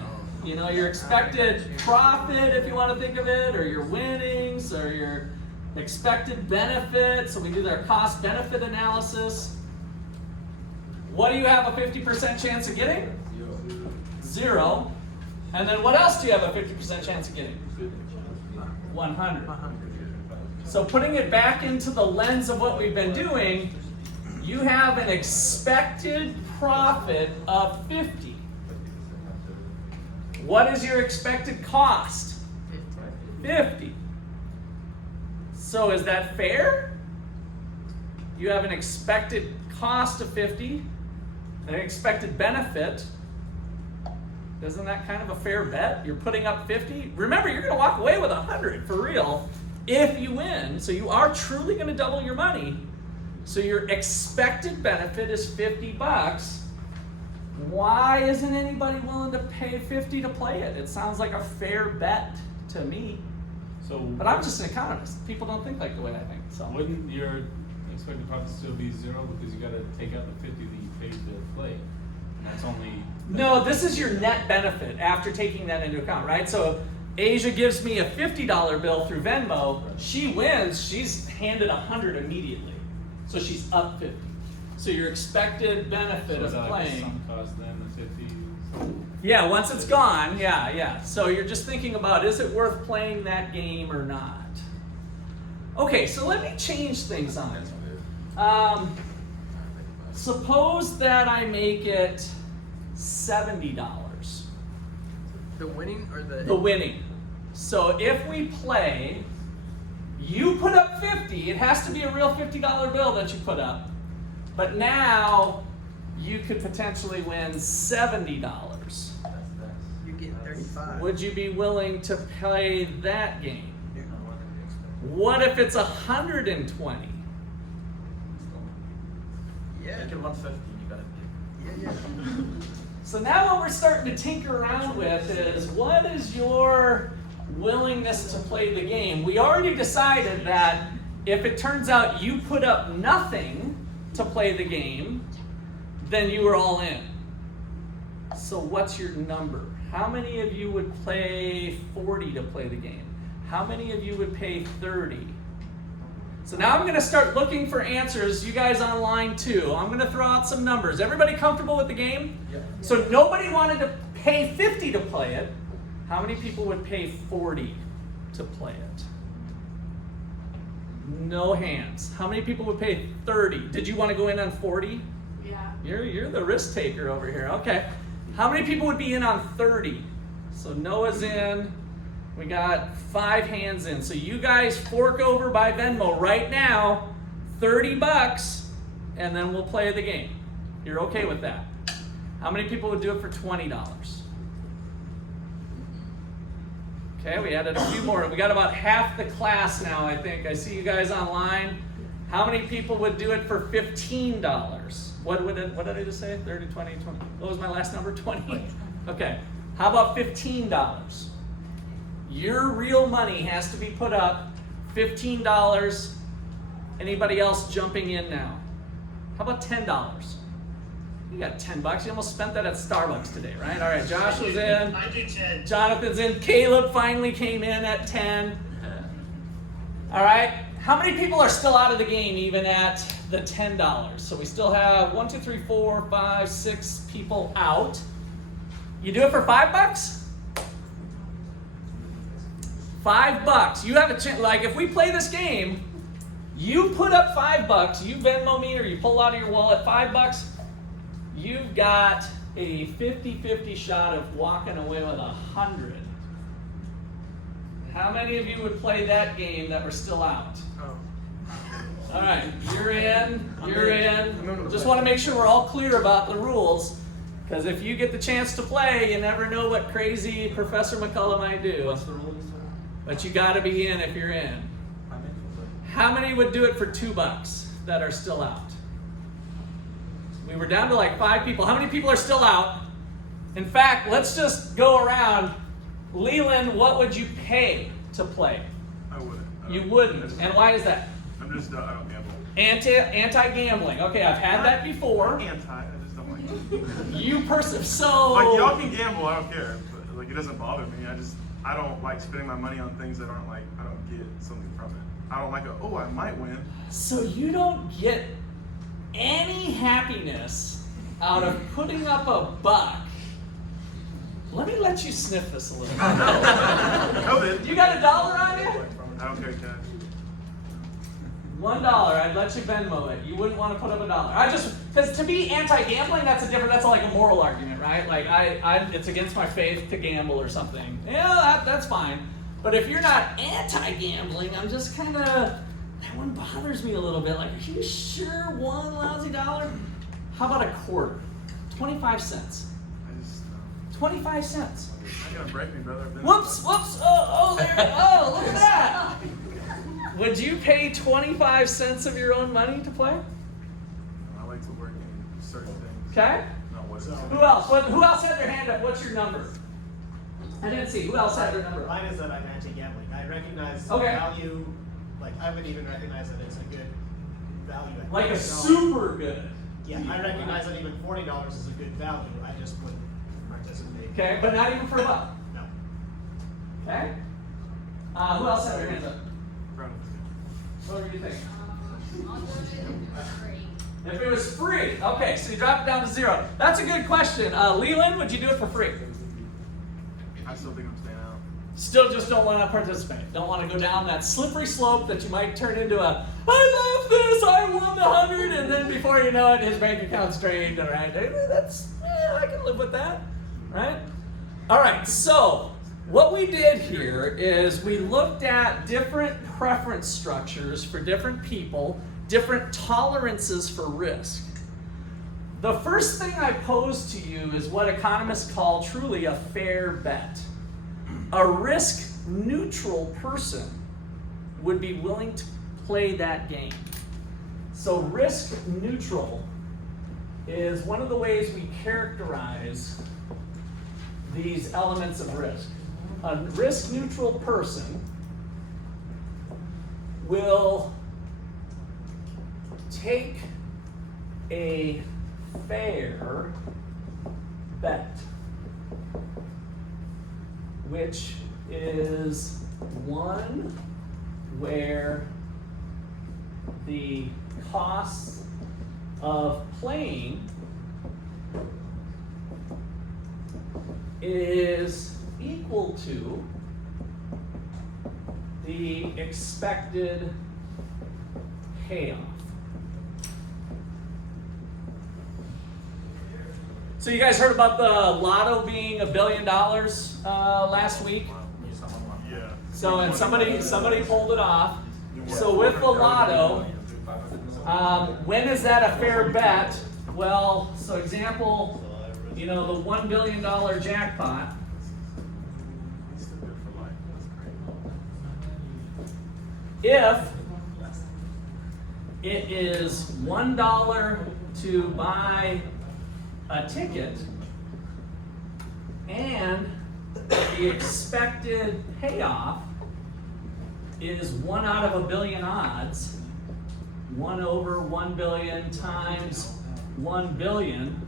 You know, your expected profit, if you want to think of it, or your winnings, or your expected benefit. So we do their cost benefit analysis. What do you have a 50% chance of getting? 0. And then what else do you have a 50% chance of getting? 100. So putting it back into the lens of what we've been doing, you have an expected profit of 50. What is your expected cost? 50. So is that fair? You have an expected cost of 50, an expected benefit. Isn't that kind of a fair bet? You're putting up 50. Remember, you're going to walk away with 100 for real if you win. So you are truly going to double your money. So your expected benefit is $50. Why isn't anybody willing to pay 50 to play it? It sounds like a fair bet to me. So, but I'm just an economist. People don't think like the way I think. So wouldn't your expected profit still be 0 because you got to take out the 50 that you paid to play? And that's only. No, this is your net benefit after taking that into account, right? So Asia gives me a $50 bill through Venmo. She wins. She's handed 100 immediately, so she's up 50. So your expected benefit So is of that playing. like a sunk cost then, the 50? Yeah, once it's gone, yeah. So you're just thinking about, is it worth playing that game or not? Okay, so let me change things on it. Suppose that I make it $70. The winning or the? The winning. So if we play, you put up 50, it has to be a real $50 bill that you put up. But now you could potentially win $70. You're getting 35. Would you be willing to play that game? What if it's 120? Yeah. Make it 150, you got it. Yeah. So now what we're starting to tinker around with is, what is your willingness to play the game? We already decided that if it turns out you put up nothing to play the game, then you were all in. So what's your number? How many of you would pay 40 to play the game? How many of you would pay 30? So now I'm going to start looking for answers. You guys online too. I'm going to throw out some numbers. Everybody comfortable with the game? Yep. So nobody wanted to pay 50 to play it. How many people would pay 40 to play it? No hands. How many people would pay 30? Did you want to go in on 40? Yeah. You're the risk taker over here. Okay. How many people would be in on 30? So Noah's in. We got 5 hands in. So you guys fork over by Venmo right now, $30, and then we'll play the game. You're okay with that? How many people would do it for $20? Okay, we added a few more. We got about half the class now, I think. I see you guys online. How many people would do it for $15? What did I just say? 30, 20, 20. What was my last number? 20? Okay. How about $15? Your real money has to be put up. $15. Anybody else jumping in now? How about $10? You got $10. You almost spent that at Starbucks today, right? All right, Josh was in. I do 10. Jonathan's in. Caleb finally came in at 10. All right. How many people are still out of the game even at the $10? So we still have 1, 2, 3, 4, 5, 6 people out. You do it for $5? $5. You have a chance. Like if we play this game, you put up $5. You Venmo me or you pull out of your wallet $5. You've got a 50-50 shot of walking away with 100. How many of you would play that game that were still out? All right, you're in, you're in. Just want to make sure we're all clear about the rules, because if you get the chance to play, you never know what crazy Professor McCullough might do. What's the rule? But you got to be in if you're in. How many would do it for $2 that are still out? We were down to like 5 people. How many people are still out? In fact, let's just go around. Leland, what would you pay to play? I wouldn't. You wouldn't. And why is that? I'm just, I don't gamble. Anti-gambling. Okay, I've had that before. I just don't like it. You so like, y'all can gamble, I don't care. But, like, it doesn't bother me. I don't like spending my money on things that aren't like, I don't get something from it. I don't like oh, I might win. So you don't get any happiness out of putting up $1. Let me let you sniff this a little bit. No, You got $1 on you? I don't carry cash. $1, I'd let you Venmo it. You wouldn't want to put up $1. Because to be anti-gambling, that's like a moral argument, right? Like it's against my faith to gamble or something. Yeah, that's fine. But if you're not anti-gambling, I'm just kind of, that one bothers me a little bit. Like, are you sure one lousy $1? How about a quarter? 25 cents. 25 cents. You're gonna break me, brother. Whoops. Oh, there. Oh, look at that. Would you pay 25 cents of your own money to play? I like to work in certain things. Okay. Not what Who else? Who else had their hand up? What's your number? I didn't see. Who else had their number? Mine is that I'm anti-gambling. I recognize Okay. value. Like, I would even recognize that it's a good value. at Like a $40. super good. Yeah, I recognize that even $40 is a good value. I just wouldn't participate. Okay, but not even for $1. No. Okay. Who else had their hands up? Front. What do you think? If it was free, okay, so you drop it down to 0. That's a good question. Leland, would you do it for free? I still think I'm staying out. Still just don't want to participate. Don't want to go down that slippery slope that you might turn into I love this, I won the 100, and then before you know it, his bank account's drained, all right? I can live with that, right? All right, so what we did here is we looked at different preference structures for different people, different tolerances for risk. The first thing I pose to you is what economists call truly a fair bet. A risk-neutral person would be willing to play that game. So risk-neutral is one of the ways we characterize these elements of risk. A risk-neutral person will take a fair bet, which is one where the costs of playing is equal to the expected payoff. So you guys heard about the lotto being $1 billion last week? Yeah. So and somebody pulled it off. So with the lotto, when is that a fair bet? Well, so example, the $1 billion jackpot. If it is $1 to buy a ticket and the expected payoff is 1 out of a billion odds, 1 over 1 billion times $1 billion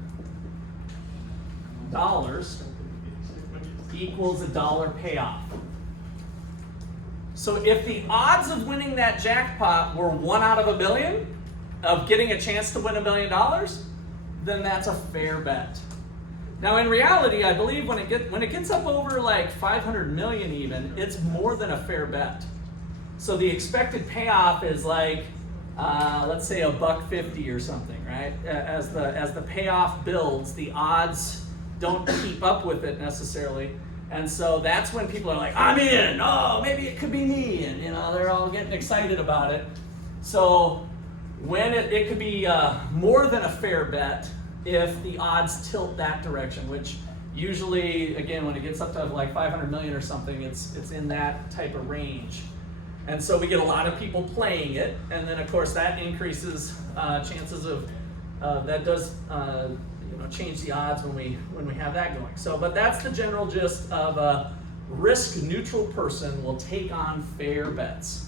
equals $1 payoff. So if the odds of winning that jackpot were 1 out of a billion, of getting a chance to win $1 billion, then that's a fair bet. Now in reality, I believe when it gets up over like 500 million even, it's more than a fair bet. So the expected payoff is like, let's say $1.50 or something, right? As the payoff builds, the odds don't keep up with it necessarily. And so that's when people are like, I'm in, oh, maybe it could be me, and they're all getting excited about it. So when it could be more than a fair bet if the odds tilt that direction, which usually, again, when it gets up to like 500 million or something, it's in that type of range. And so we get a lot of people playing it, and then of course that increases chances of that does change the odds when we have that going. So, but that's the general gist of a risk-neutral person will take on fair bets.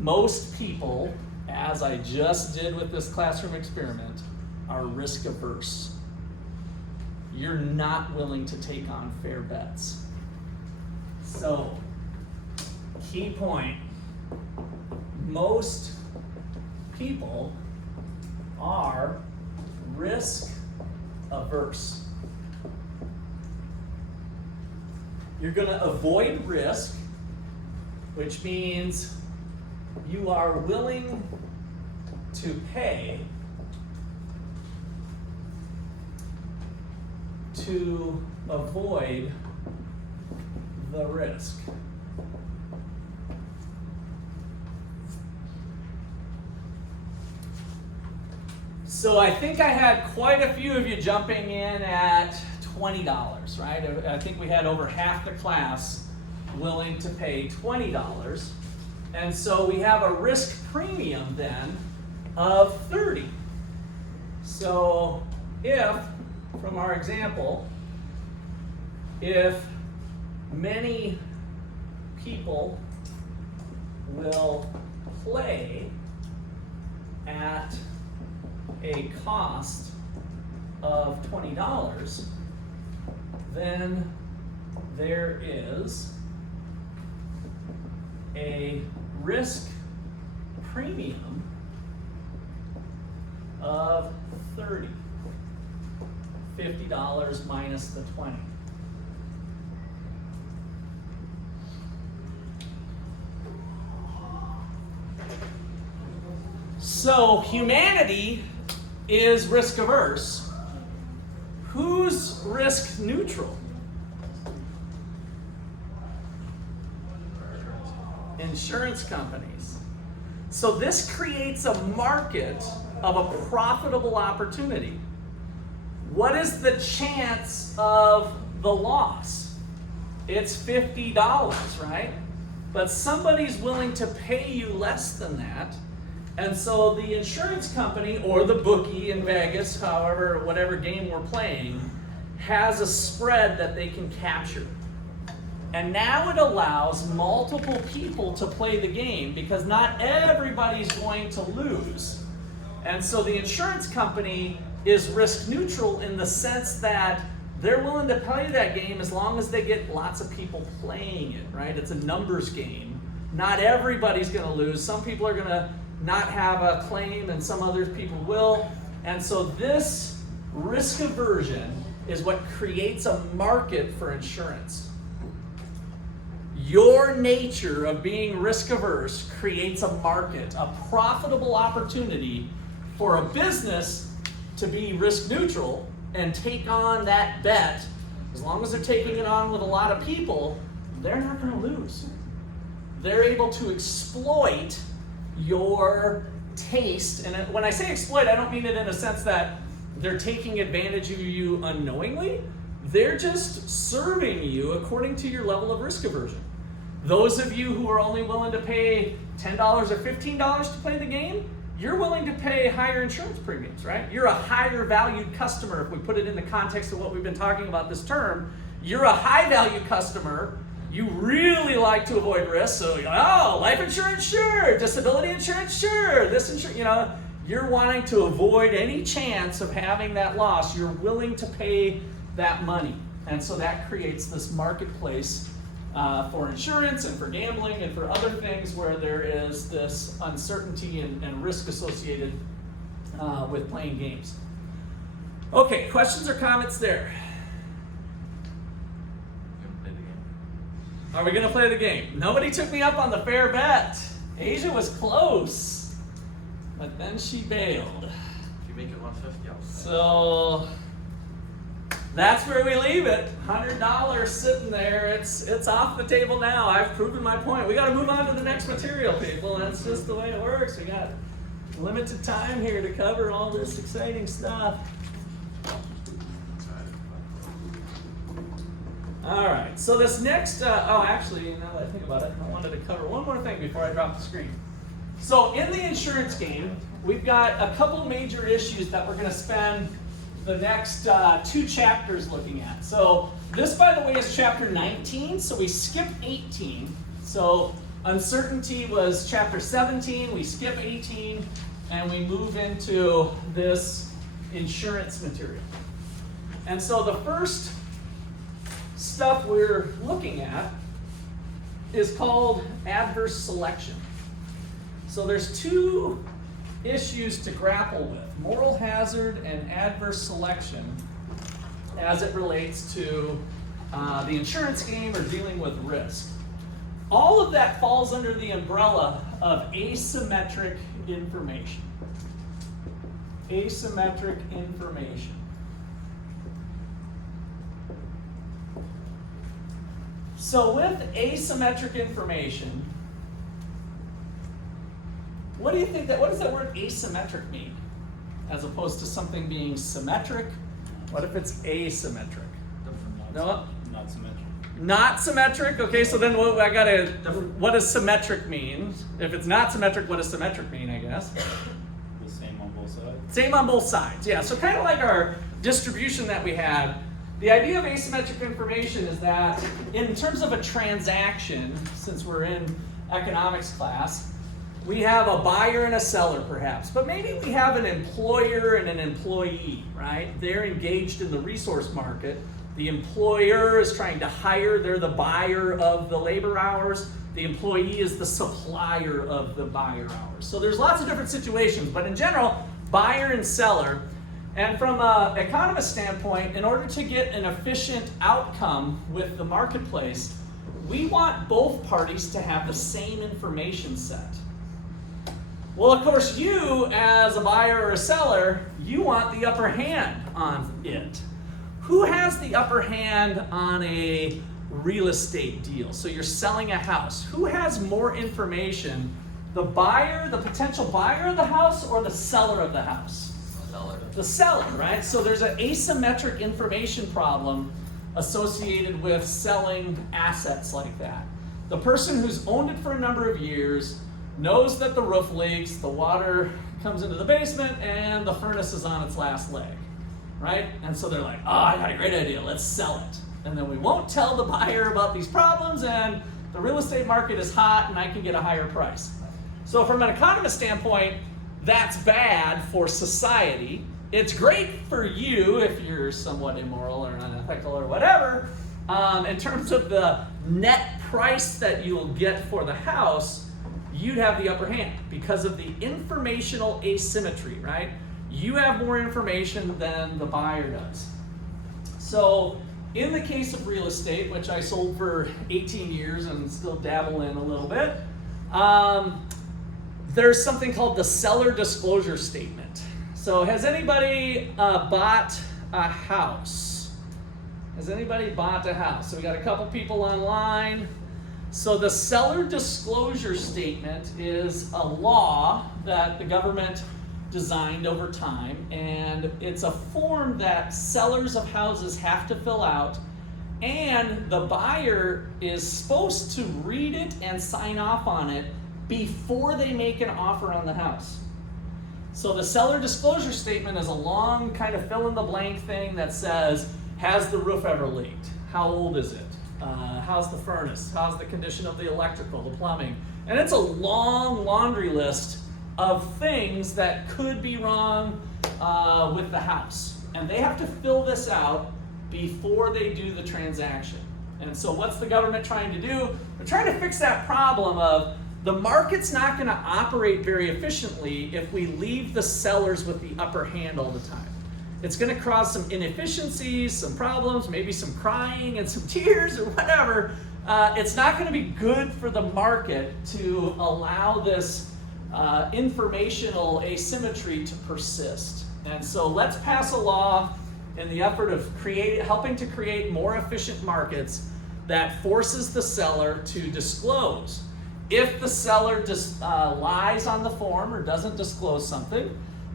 Most people, as I just did with this classroom experiment, are risk-averse. You're not willing to take on fair bets. So, key point. Most people are risk-averse. You're going to avoid risk, which means you are willing to pay to avoid the risk. So I think I had quite a few of you jumping in at $20, right? I think we had over half the class willing to pay $20. And so we have a risk premium then of 30. So if, from our example, if many people will play at a cost of $20, then there is a risk premium of 30. $50 minus the 20. So humanity is risk averse. Who's risk neutral? Insurance companies. So this creates a market of a profitable opportunity. What is the chance of the loss? It's $50, right? But somebody's willing to pay you less than that. And so the insurance company or the bookie in Vegas, however, whatever game we're playing, has a spread that they can capture. And now it allows multiple people to play the game because not everybody's going to lose. And so the insurance company is risk neutral in the sense that they're willing to play that game as long as they get lots of people playing it, right? It's a numbers game. Not everybody's going to lose. Some people are going to not have a claim and some other people will. And so this risk aversion is what creates a market for insurance. Your nature of being risk averse creates a market, a profitable opportunity for a business to be risk neutral and take on that bet. As long as they're taking it on with a lot of people, they're not going to lose. They're able to exploit your taste. And when I say exploit, I don't mean it in a sense that they're taking advantage of you unknowingly. They're just serving you according to your level of risk aversion. Those of you who are only willing to pay $10 or $15 to play the game, you're willing to pay higher insurance premiums, right? You're a higher valued customer. If we put it in the context of what we've been talking about this term, you're a high value customer. You really like to avoid risk, so life insurance, sure. Disability insurance, sure. This insurance, you're wanting to avoid any chance of having that loss. You're willing to pay that money. And so that creates this marketplace for insurance and for gambling and for other things where there is this uncertainty and risk associated with playing games. Okay, questions or comments there? Are we going to play the game? Nobody took me up on the fair bet. Asia was close, but then she bailed. If you make it 150, I'll say. So that's where we leave it. $100 sitting there. It's off the table now. I've proven my point. We got to move on to the next material, people. That's just the way it works. We got limited time here to cover all this exciting stuff. All right, so this next, actually, now that I think about it, I wanted to cover one more thing before I drop the screen. So in the insurance game, we've got a couple major issues that we're going to spend the next 2 chapters looking at. So this, by the way, is chapter 19, so we skip 18. So uncertainty was chapter 17, we skip 18, and we move into this insurance material. And so the first stuff we're looking at is called adverse selection. So there's 2 issues to grapple with: moral hazard and adverse selection as it relates to the insurance game or dealing with risk. All of that falls under the umbrella of asymmetric information. Asymmetric information. So with asymmetric information, what do you think what does that word asymmetric mean? As opposed to something being symmetric? What if it's asymmetric? No? Not symmetric. Not symmetric? Okay, so then what does symmetric mean? If it's not symmetric, what does symmetric mean, I guess? The same on both sides. Same on both sides, yeah. So kind of like our distribution that we had. The idea of asymmetric information is that in terms of a transaction, since we're in economics class, we have a buyer and a seller perhaps, but maybe we have an employer and an employee, right? They're engaged in the resource market. The employer is trying to hire, they're the buyer of the labor hours. The employee is the supplier of the buyer hours. So there's lots of different situations, but in general, buyer and seller. And from an economist standpoint, in order to get an efficient outcome with the marketplace, we want both parties to have the same information set. Well, of course, you as a buyer or a seller, you want the upper hand on it. Who has the upper hand on a real estate deal? So you're selling a house. Who has more information? The buyer, the potential buyer of the house, or the seller of the house? The seller, right? So there's an asymmetric information problem associated with selling assets like that. The person who's owned it for a number of years knows that the roof leaks, the water comes into the basement, and the furnace is on its last leg, right? And so they're like, oh, I got a great idea, let's sell it. And then we won't tell the buyer about these problems, and the real estate market is hot, and I can get a higher price. So from an economist standpoint, that's bad for society. It's great for you if you're somewhat immoral or unethical or whatever. In terms of the net price that you'll get for the house, you'd have the upper hand because of the informational asymmetry, right? You have more information than the buyer does. So in the case of real estate, which I sold for 18 years and still dabble in a little bit, there's something called the seller disclosure statement. So has anybody bought a house? Has anybody bought a house? So we got a couple people online. So the seller disclosure statement is a law that the government designed over time, and it's a form that sellers of houses have to fill out, and the buyer is supposed to read it and sign off on it before they make an offer on the house. So the seller disclosure statement is a long kind of fill in the blank thing that says, has the roof ever leaked? How old is it? How's the furnace? How's the condition of the electrical, the plumbing? And it's a long laundry list of things that could be wrong with the house. And they have to fill this out before they do the transaction. And so what's the government trying to do? They're trying to fix that problem of the market's not going to operate very efficiently if we leave the sellers with the upper hand all the time. It's going to cause some inefficiencies, some problems, maybe some crying and some tears or whatever. It's not going to be good for the market to allow this informational asymmetry to persist. And so let's pass a law in the effort of helping to create more efficient markets that forces the seller to disclose. If the seller just lies on the form or doesn't disclose something,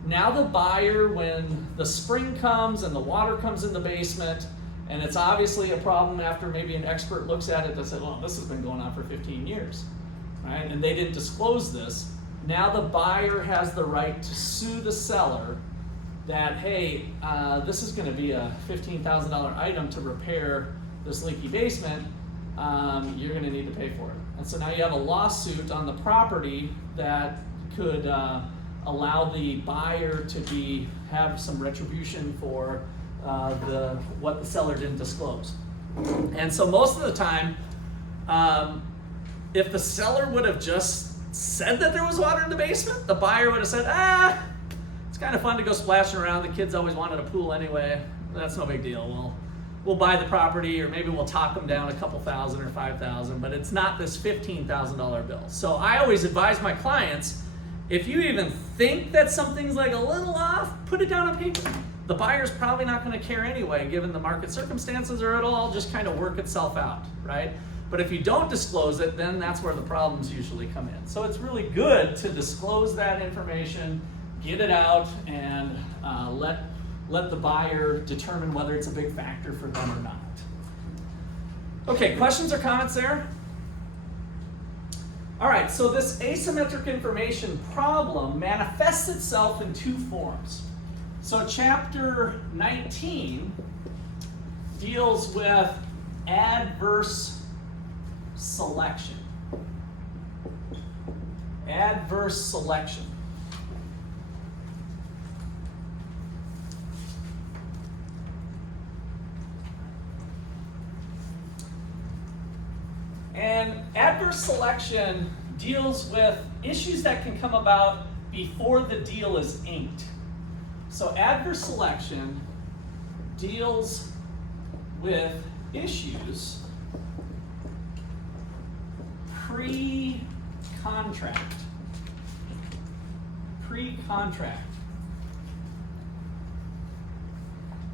now the buyer, when the spring comes and the water comes in the basement, and it's obviously a problem after maybe an expert looks at it and says, well, this has been going on for 15 years, right? And they didn't disclose this. Now the buyer has the right to sue the seller that, hey, this is gonna be a $15,000 item to repair this leaky basement. You're gonna need to pay for it. And so now you have a lawsuit on the property that could allow the buyer to have some retribution for what the seller didn't disclose. And so most of the time, if the seller would have just said that there was water in the basement, the buyer would have said, it's kind of fun to go splashing around. The kids always wanted a pool anyway. That's no big deal. We'll buy the property, or maybe we'll talk them down a couple thousand or 5,000, but it's not this $15,000 bill. So I always advise my clients, if you even think that something's like a little off, put it down on paper. The buyer's probably not going to care anyway, given the market circumstances, or it'll all just kind of work itself out, right? But if you don't disclose it, then that's where the problems usually come in. So it's really good to disclose that information, get it out, and let the buyer determine whether it's a big factor for them or not. Okay, questions or comments there? All right, so this asymmetric information problem manifests itself in two forms. So chapter 19 deals with adverse selection. Adverse selection. And adverse selection deals with issues that can come about before the deal is inked. So adverse selection deals with issues pre-contract. Pre-contract.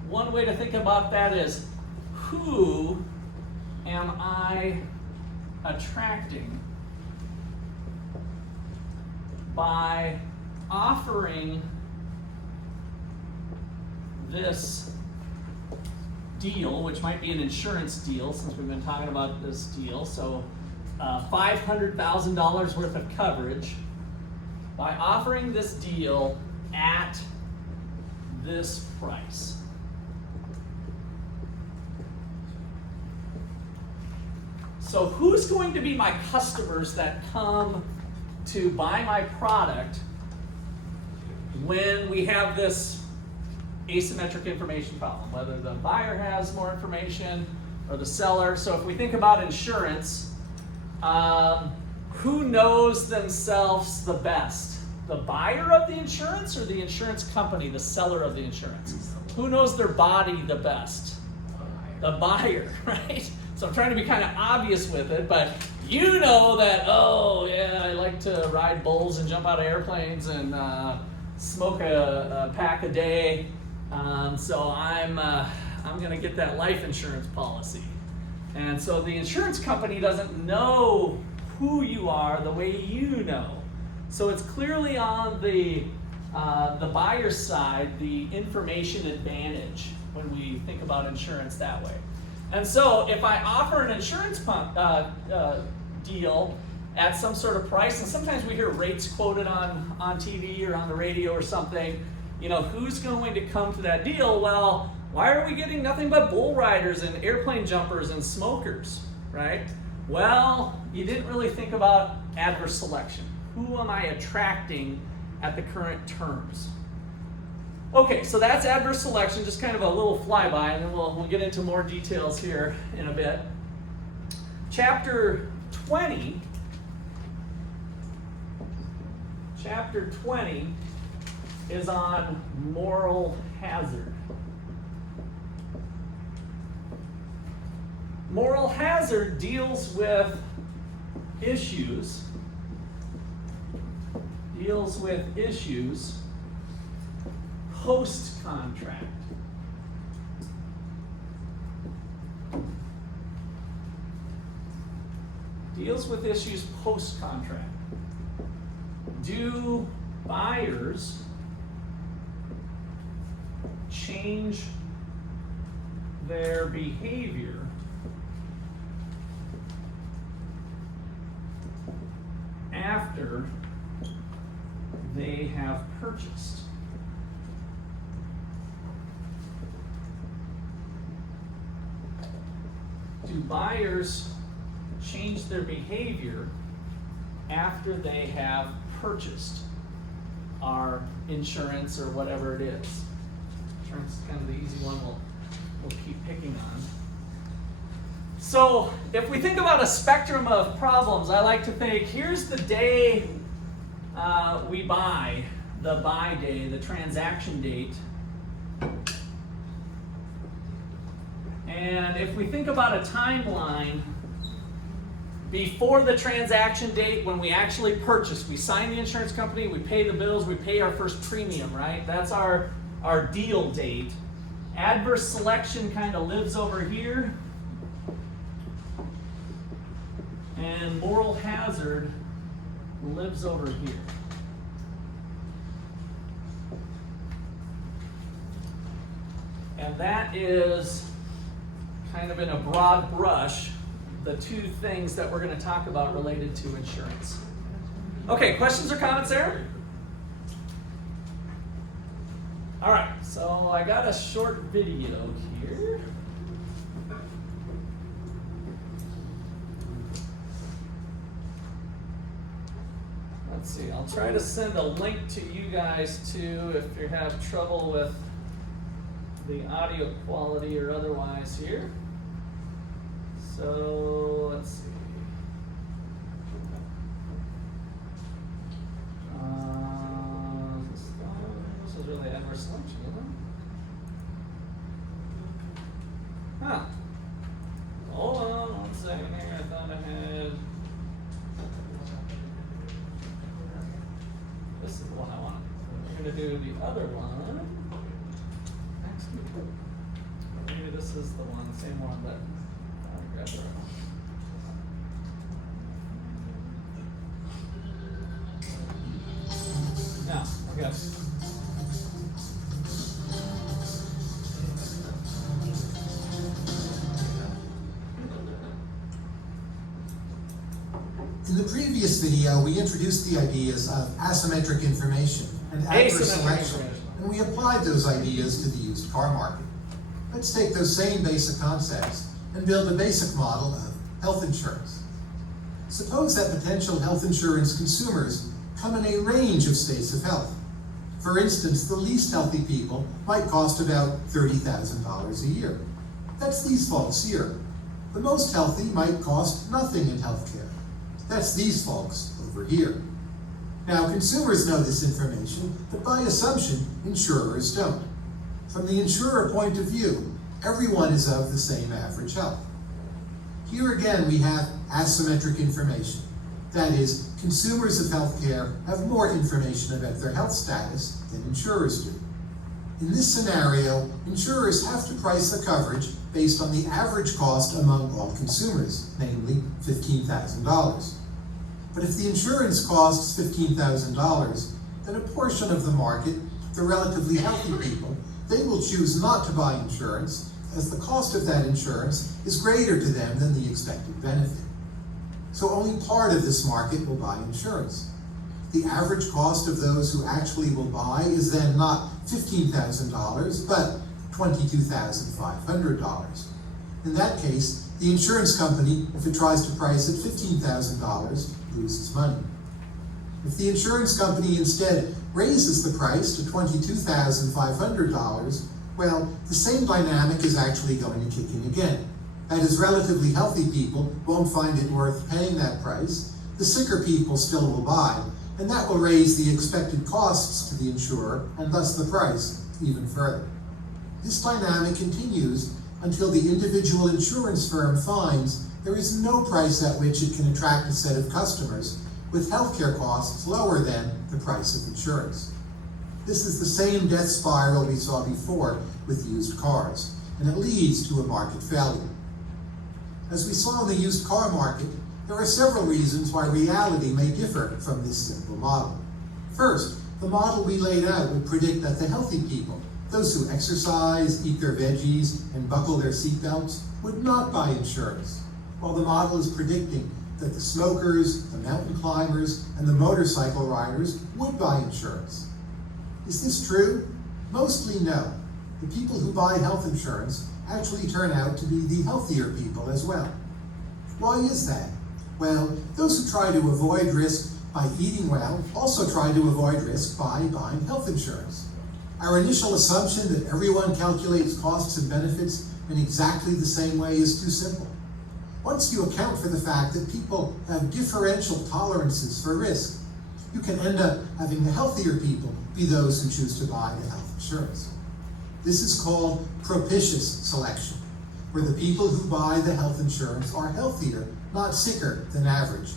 One way to think about that is, who am I attracting by offering this deal, which might be an insurance deal since we've been talking about this deal. So $500,000 worth of coverage, by offering this deal at this price. So who's going to be my customers that come to buy my product when we have this asymmetric information problem, whether the buyer has more information or the seller? So if we think about insurance, who knows themselves the best? The buyer of the insurance or the insurance company, the seller of the insurance? Who knows their body the best? The buyer, right? So I'm trying to be kind of obvious with it, but you know that, oh yeah, I like to ride bulls and jump out of airplanes and smoke a pack a day. So I'm gonna get that life insurance policy. And so the insurance company doesn't know who you are the way you know. So it's clearly on the buyer's side, the information advantage when we think about insurance that way. And so if I offer an insurance deal at some sort of price, and sometimes we hear rates quoted on TV or on the radio or something, you know, who's going to come to that deal? Well, why are we getting nothing but bull riders and airplane jumpers and smokers, right? Well, you didn't really think about adverse selection. Who am I attracting at the current terms? Okay, so that's adverse selection, just kind of a little flyby, and then we'll get into more details here in a bit. Chapter 20 is on moral hazard. Moral hazard deals with issues post-contract. deals with issues post-contract. Do buyers change their behavior after they have purchased? Do buyers change their behavior after they have purchased our insurance or whatever it is? Insurance is kind of the easy one we'll keep picking on. So if we think about a spectrum of problems, I like to think, here's the day we buy, the buy day, the transaction date. And if we think about a timeline, before the transaction date, when we actually purchase, we sign the insurance company, we pay the bills, we pay our first premium, right? That's our deal date. Adverse selection kind of lives over here. And moral hazard lives over here. And that is kind of in a broad brush the two things that we're going to talk about related to insurance. Okay, questions or comments there? All right, so I got a short video here. Let's see, I'll try to send a link to you guys too if you have trouble with the audio quality or otherwise here. So let's see. This is really adverse selection, isn't it? Huh. Hold on 1 second here. I thought I had. This is the one I want. We're going to do the other one. Maybe this is the one, same one that I grabbed it. Now, okay. In the previous video, we introduced the ideas of asymmetric information and adverse selection, and we applied those ideas to the used car market. Let's take those same basic concepts and build a basic model of health insurance. Suppose that potential health insurance consumers come in a range of states of health. For instance, the least healthy people might cost about $30,000 a year. That's these folks here. The most healthy might cost nothing in healthcare. That's these folks over here. Now, consumers know this information, but by assumption, insurers don't. From the insurer point of view, everyone is of the same average health. Here again, we have asymmetric information. That is, consumers of healthcare have more information about their health status than insurers do. In this scenario, insurers have to price the coverage based on the average cost among all consumers, namely $15,000. But if the insurance costs $15,000, then a portion of the market, the relatively healthy people, they will choose not to buy insurance as the cost of that insurance is greater to them than the expected benefit. So only part of this market will buy insurance. The average cost of those who actually will buy is then not $15,000, but $22,500. In that case, the insurance company, if it tries to price at $15,000, loses money. If the insurance company instead raises the price to $22,500, well, the same dynamic is actually going to kick in again. That is, relatively healthy people won't find it worth paying that price. The sicker people still will buy, and that will raise the expected costs to the insurer, and thus the price, even further. This dynamic continues until the individual insurance firm finds there is no price at which it can attract a set of customers with healthcare costs lower than the price of insurance. This is the same death spiral we saw before with used cars, and it leads to a market failure. As we saw in the used car market, There are several reasons why reality may differ from this simple model. First, the model we laid out would predict that the healthy people, those who exercise, eat their veggies, and buckle their seatbelts, would not buy insurance, while the model is predicting that the smokers, the mountain climbers, and the motorcycle riders would buy insurance. Is this true? Mostly no. The people who buy health insurance actually turn out to be the healthier people as well. Why is that? Well, those who try to avoid risk by eating well also try to avoid risk by buying health insurance. Our initial assumption that everyone calculates costs and benefits in exactly the same way is too simple. Once you account for the fact that people have differential tolerances for risk, you can end up having the healthier people be those who choose to buy the health insurance. This is called propitious selection, where the people who buy the health insurance are healthier, not sicker than average.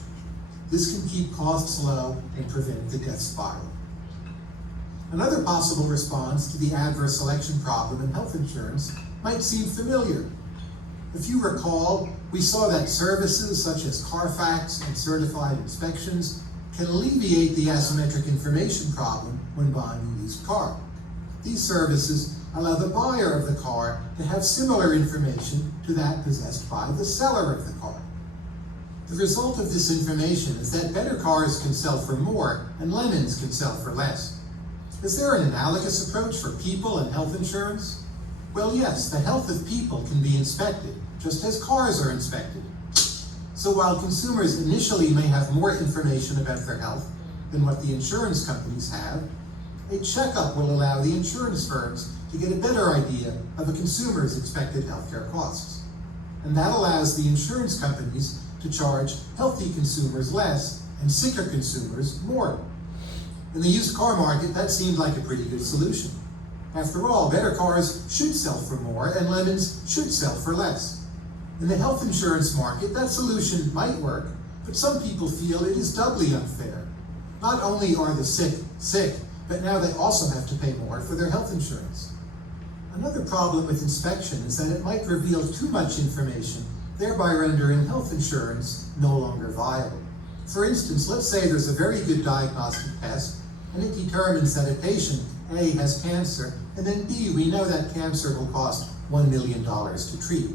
This can keep costs low and prevent the death spiral. Another possible response to the adverse selection problem in health insurance might seem familiar. If you recall, we saw that services such as Carfax and certified inspections can alleviate the asymmetric information problem when buying a used car. These services allow the buyer of the car to have similar information to that possessed by the seller of the car. The result of this information is that better cars can sell for more and lemons can sell for less. Is there an analogous approach for people and health insurance? Well, yes, the health of people can be inspected, just as cars are inspected. So while consumers initially may have more information about their health than what the insurance companies have, a checkup will allow the insurance firms to get a better idea of a consumer's expected healthcare costs. And that allows the insurance companies to charge healthy consumers less and sicker consumers more. In the used car market, that seemed like a pretty good solution. After all, better cars should sell for more and lemons should sell for less. In the health insurance market, that solution might work, but some people feel it is doubly unfair. Not only are the sick, but now they also have to pay more for their health insurance. Another problem with inspection is that it might reveal too much information, thereby rendering health insurance no longer viable. For instance, let's say there's a very good diagnostic test, and it determines that a patient A has cancer, and then B, we know that cancer will cost $1 million to treat.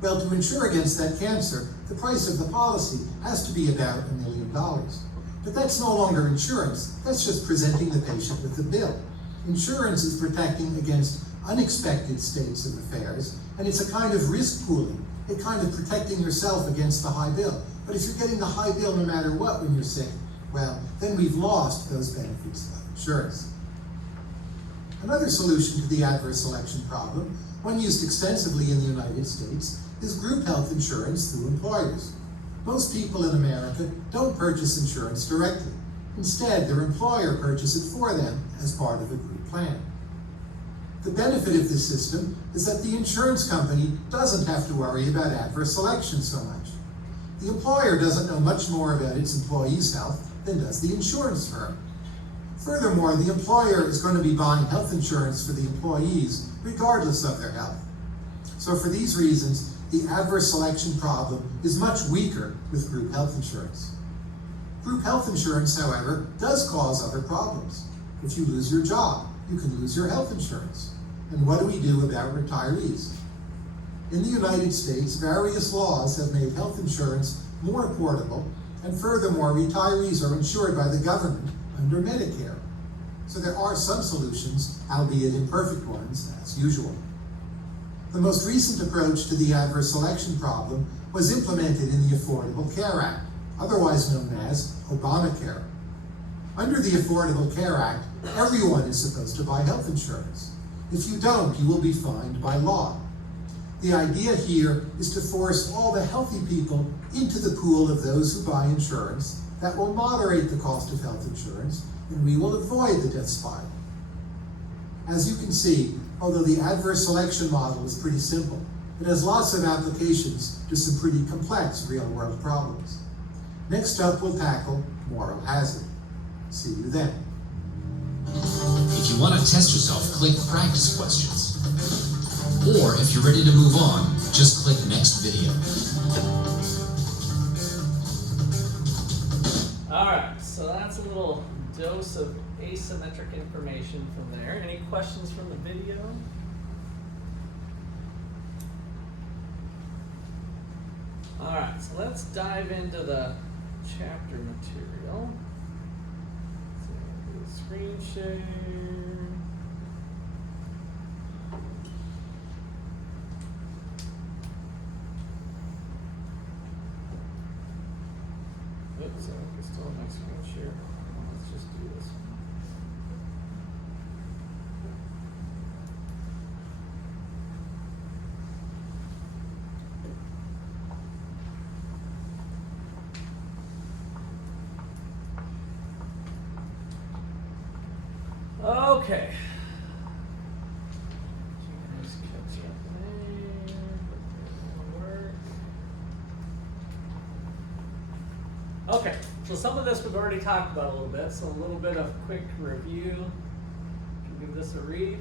Well, to insure against that cancer, the price of the policy has to be about $1 million. But that's no longer insurance, that's just presenting the patient with a bill. Insurance is protecting against unexpected states of affairs, and it's a kind of risk pooling, a kind of protecting yourself against the high bill. But if you're getting the high bill no matter what when you're sick, well, then we've lost those benefits of insurance. Another solution to the adverse selection problem, one used extensively in the United States, is group health insurance through employers. Most people in America don't purchase insurance directly. Instead, their employer purchases it for them as part of a group plan. The benefit of this system is that the insurance company doesn't have to worry about adverse selection so much. The employer doesn't know much more about its employees' health than does the insurance firm. Furthermore, the employer is going to be buying health insurance for the employees regardless of their health. So for these reasons, the adverse selection problem is much weaker with group health insurance. Group health insurance, however, does cause other problems. If you lose your job, you can lose your health insurance. And what do we do about retirees? In the United States, various laws have made health insurance more affordable, and furthermore, retirees are insured by the government under Medicare. So there are some solutions, albeit imperfect ones, as usual. The most recent approach to the adverse selection problem was implemented in the Affordable Care Act, otherwise known as Obamacare. Under the Affordable Care Act, everyone is supposed to buy health insurance. If you don't, you will be fined by law. The idea here is to force all the healthy people into the pool of those who buy insurance. That will moderate the cost of health insurance, and we will avoid the death spiral. As you can see, although the adverse selection model is pretty simple, it has lots of applications to some pretty complex real-world problems. Next up, we'll tackle moral hazard. See you then. If you want to test yourself, click Practice Questions. Or if you're ready to move on, just click Next Video. so that's a little dose of asymmetric information from there. Any questions from the video? All right, so let's dive into the chapter material. So do the screen share. Oops, I can still have my screen share. Let's just do this. Okay. Let's catch up there. Work. Okay, so some of this we've already talked about a little bit, so a little bit of quick review. Can give this a read.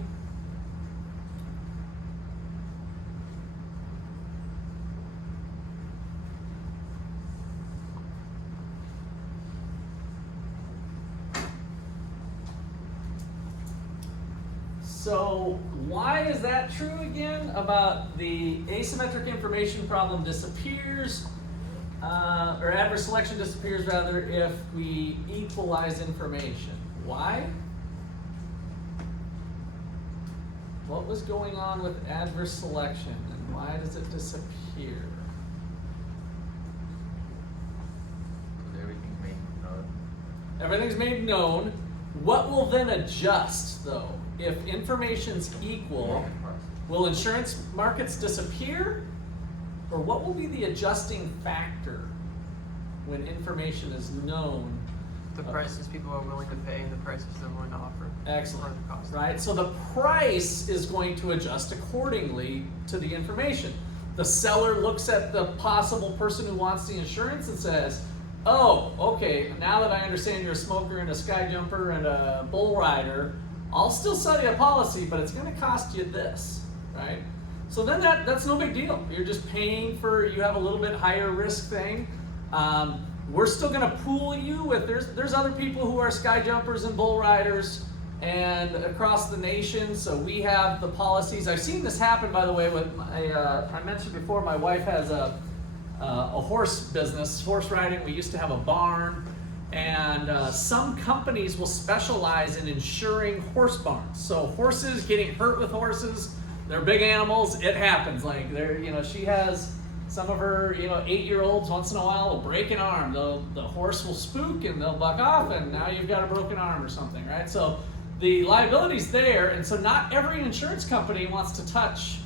So why is that true again about the asymmetric information problem disappears, or adverse selection disappears rather, if we equalize information? Why? What was going on with adverse selection and why does it disappear? Everything's made known. Everything's made known. What will then adjust though? If information's equal, will insurance markets disappear? Or what will be the adjusting factor when information is known? The prices people are willing to pay, the prices they're willing to offer. Excellent. Or the cost. Right? So the price is going to adjust accordingly to the information. The seller looks at the possible person who wants the insurance and says, oh, okay, now that I understand you're a smoker and a sky jumper and a bull rider, I'll still sell you a policy, but it's going to cost you this, right? So then that's no big deal. You're just paying for, you have a little bit higher risk thing. We're still going to pool you with, there's other people who are sky jumpers and bull riders and across the nation, so we have the policies. I've seen this happen, by the way, with I mentioned before, my wife has a horse business, horse riding. We used to have a barn. And some companies will specialize in insuring horse barns. So horses, getting hurt with horses, they're big animals, it happens. Like she has some of her 8-year-olds once in a while will break an arm. The horse will spook and they'll buck off and now you've got a broken arm or something, right? So the liability's there, and so not every insurance company wants to touch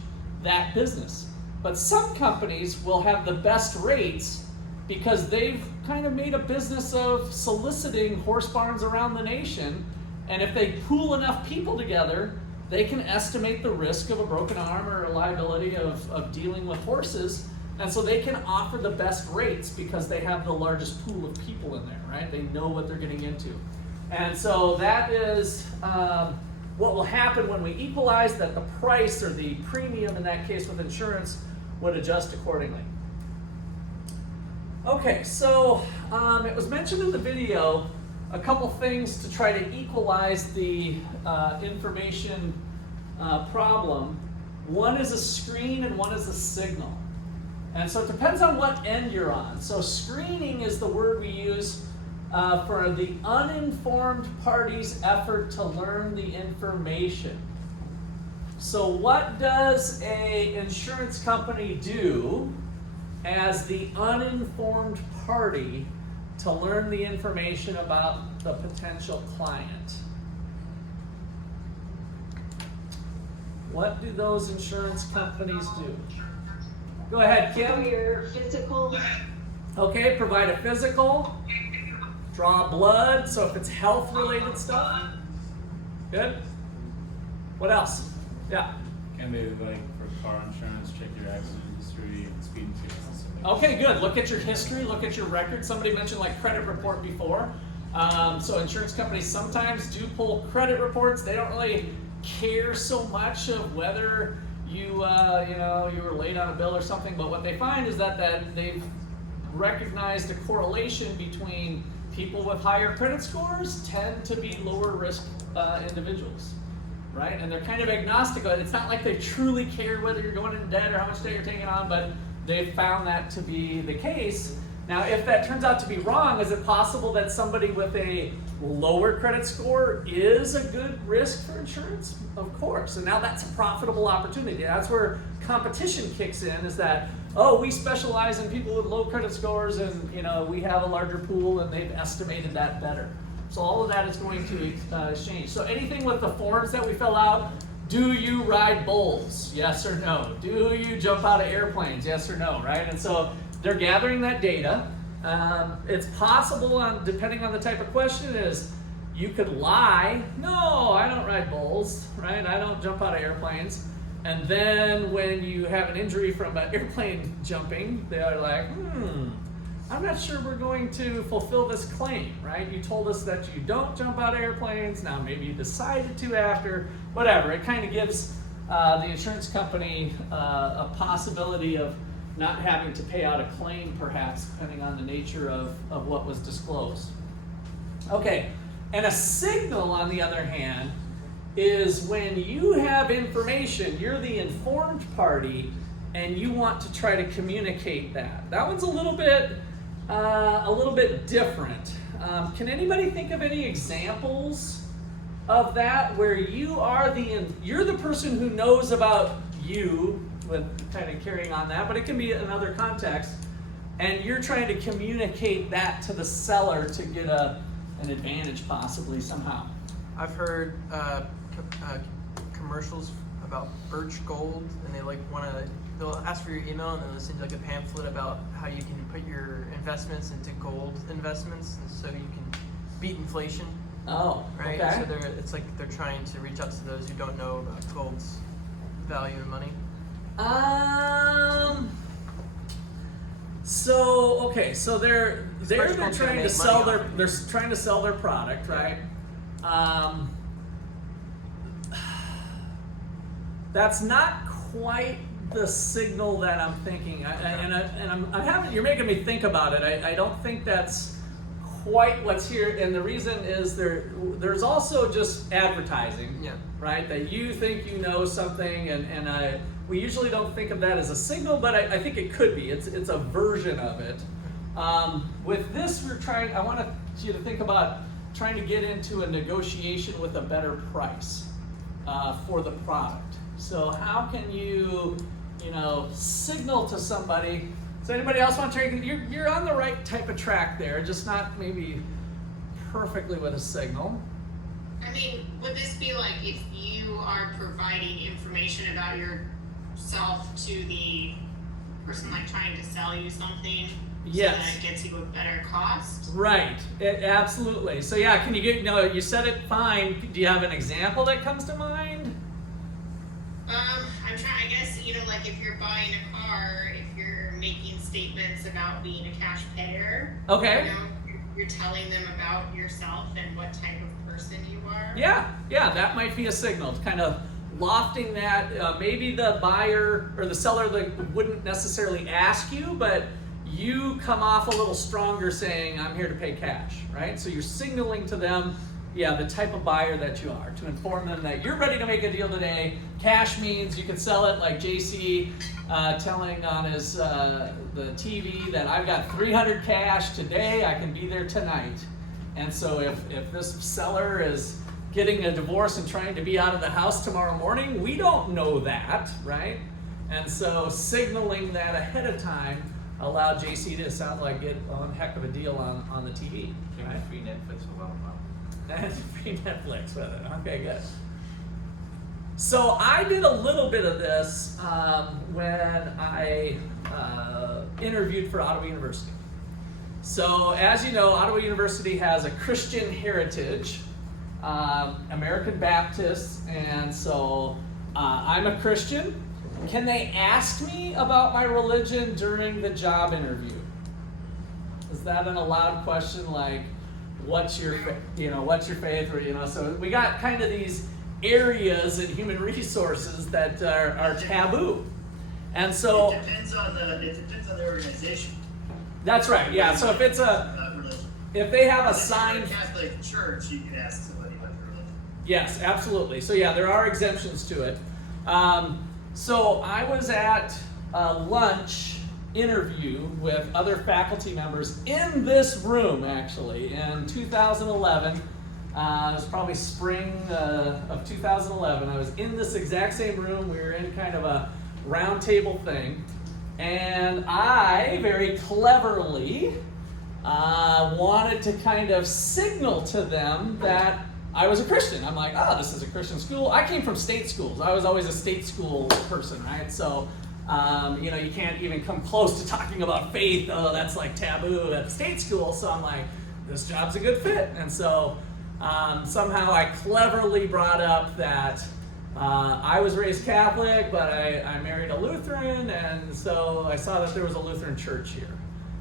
that business. But some companies will have the best rates because they've kind of made a business of soliciting horse barns around the nation, and if they pool enough people together, they can estimate the risk of a broken arm or a liability of dealing with horses, and so they can offer the best rates because they have the largest pool of people in there, right? They know what they're getting into. And so that is what will happen when we equalize, that the price or the premium in that case with insurance would adjust accordingly. Okay, so it was mentioned in the video a couple things to try to equalize the information problem. One is a screen and one is a signal. And so it depends on what end you're on. So screening is the word we use for the uninformed party's effort to learn the information. So what does an insurance company do as the uninformed party to learn the information about the potential client? What do those insurance companies do? Go ahead, Kim. Your physical. Okay, provide a physical, draw blood, so if it's health-related stuff. Good. What else? Yeah. Can they, like, for car insurance, check your accident history and speeding tickets and stuff? Okay, good. Look at your history, look at your record. Somebody mentioned like credit report before. So insurance companies sometimes do pull credit reports. They don't really care so much of whether you were late on a bill or something, but what they find is that they've recognized a correlation between people with higher credit scores tend to be lower risk individuals, right? And they're kind of agnostic. It's not like they truly care whether you're going into debt or how much debt you're taking on, but they've found that to be the case. Now, if that turns out to be wrong, is it possible that somebody with a lower credit score is a good risk for insurance? Of course. And now that's a profitable opportunity. That's where competition kicks in, is that, oh, we specialize in people with low credit scores, and we have a larger pool, and they've estimated that better. So all of that is going to change. So anything with the forms that we fill out, do you ride bulls? Yes or no? Do you jump out of airplanes? Yes or no, right? And so they're gathering that data. It's possible, depending on the type of question, is you could lie. No, I don't ride bulls, right? I don't jump out of airplanes. And then when you have an injury from an airplane jumping, they're like, I'm not sure we're going to fulfill this claim, right? You told us that you don't jump out of airplanes. Now maybe you decided to after, whatever. It kind of gives the insurance company a possibility of not having to pay out a claim, perhaps, depending on the nature of what was disclosed. Okay, and a signal, on the other hand, is when you have information, you're the informed party, and you want to try to communicate that. That one's a little bit different. Can anybody think of any examples of that where you're the person who knows about you, with kind of carrying on that, but it can be another context, and you're trying to communicate that to the seller to get an advantage possibly somehow? I've heard commercials about Birch Gold, and they'll ask for your email, and then they'll send you like a pamphlet about how you can put your investments into gold investments, and so you can beat inflation. Oh, right. Okay. So it's like they're trying to reach out to those who don't know about gold's value in money. So they're trying to sell their product, right? That's not quite the signal that I'm thinking, you're making me think about it. I don't think that's quite what's here, and the reason is there's also just advertising, right? That you think you know something, and we usually don't think of that as a signal, but I think it could be. It's a version of it. With this, I want you to think about trying to get into a negotiation with a better price for the product. So how can you signal to somebody? Does anybody else want to try? You're on the right type of track there, just not maybe perfectly with a signal. I mean, would this be like if you are providing information about yourself to the person like trying to sell you something? Yes. So that it gets you a better cost? Right, absolutely. So yeah, can you you said it fine. Do you have an example that comes to mind? I'm trying, I guess, like if you're buying a car, if you're making statements about being a cash payer. Okay. You're telling them about yourself and what type of person you are. Yeah, that might be a signal. It's kind of lofting that. Maybe the buyer or the seller wouldn't necessarily ask you, but you come off a little stronger saying, I'm here to pay cash, right? So you're signaling to them, the type of buyer that you are, to inform them that you're ready to make a deal today. Cash means you can sell it, like JC telling on his the TV that I've got 300 cash today, I can be there tonight. And so if this seller is getting a divorce and trying to be out of the house tomorrow morning, we don't know that, right? And so signaling that ahead of time allowed JC to sound like get a heck of a deal on the TV. Give me free Netflix for a while. That's free Netflix with it. Okay, good. So I did a little bit of this when I interviewed for Ottawa University. So as you know, Ottawa University has a Christian heritage, American Baptist, and so I'm a Christian. Can they ask me about my religion during the job interview? Is that an allowed question? Like, what's your faith? Or so we got kind of these areas in human resources that are taboo, and so it depends on the organization. That's right. Yeah. So if it's a if they have a If you're signed. a Catholic church, you can ask somebody about their religion. Yes, absolutely. So yeah, there are exemptions to it. So I was at a lunch interview with other faculty members in this room, actually, in 2011. It was probably spring of 2011. I was in this exact same room. We were in kind of a round table thing. And I, very cleverly, wanted to kind of signal to them that I was a Christian. I'm like, oh, this is a Christian school. I came from state schools. I was always a state school person, right? So, you can't even come close to talking about faith. Oh, that's like taboo at state school. So I'm like, this job's a good fit. And so somehow I cleverly brought up that I was raised Catholic, but I married a Lutheran. And so I saw that there was a Lutheran church here.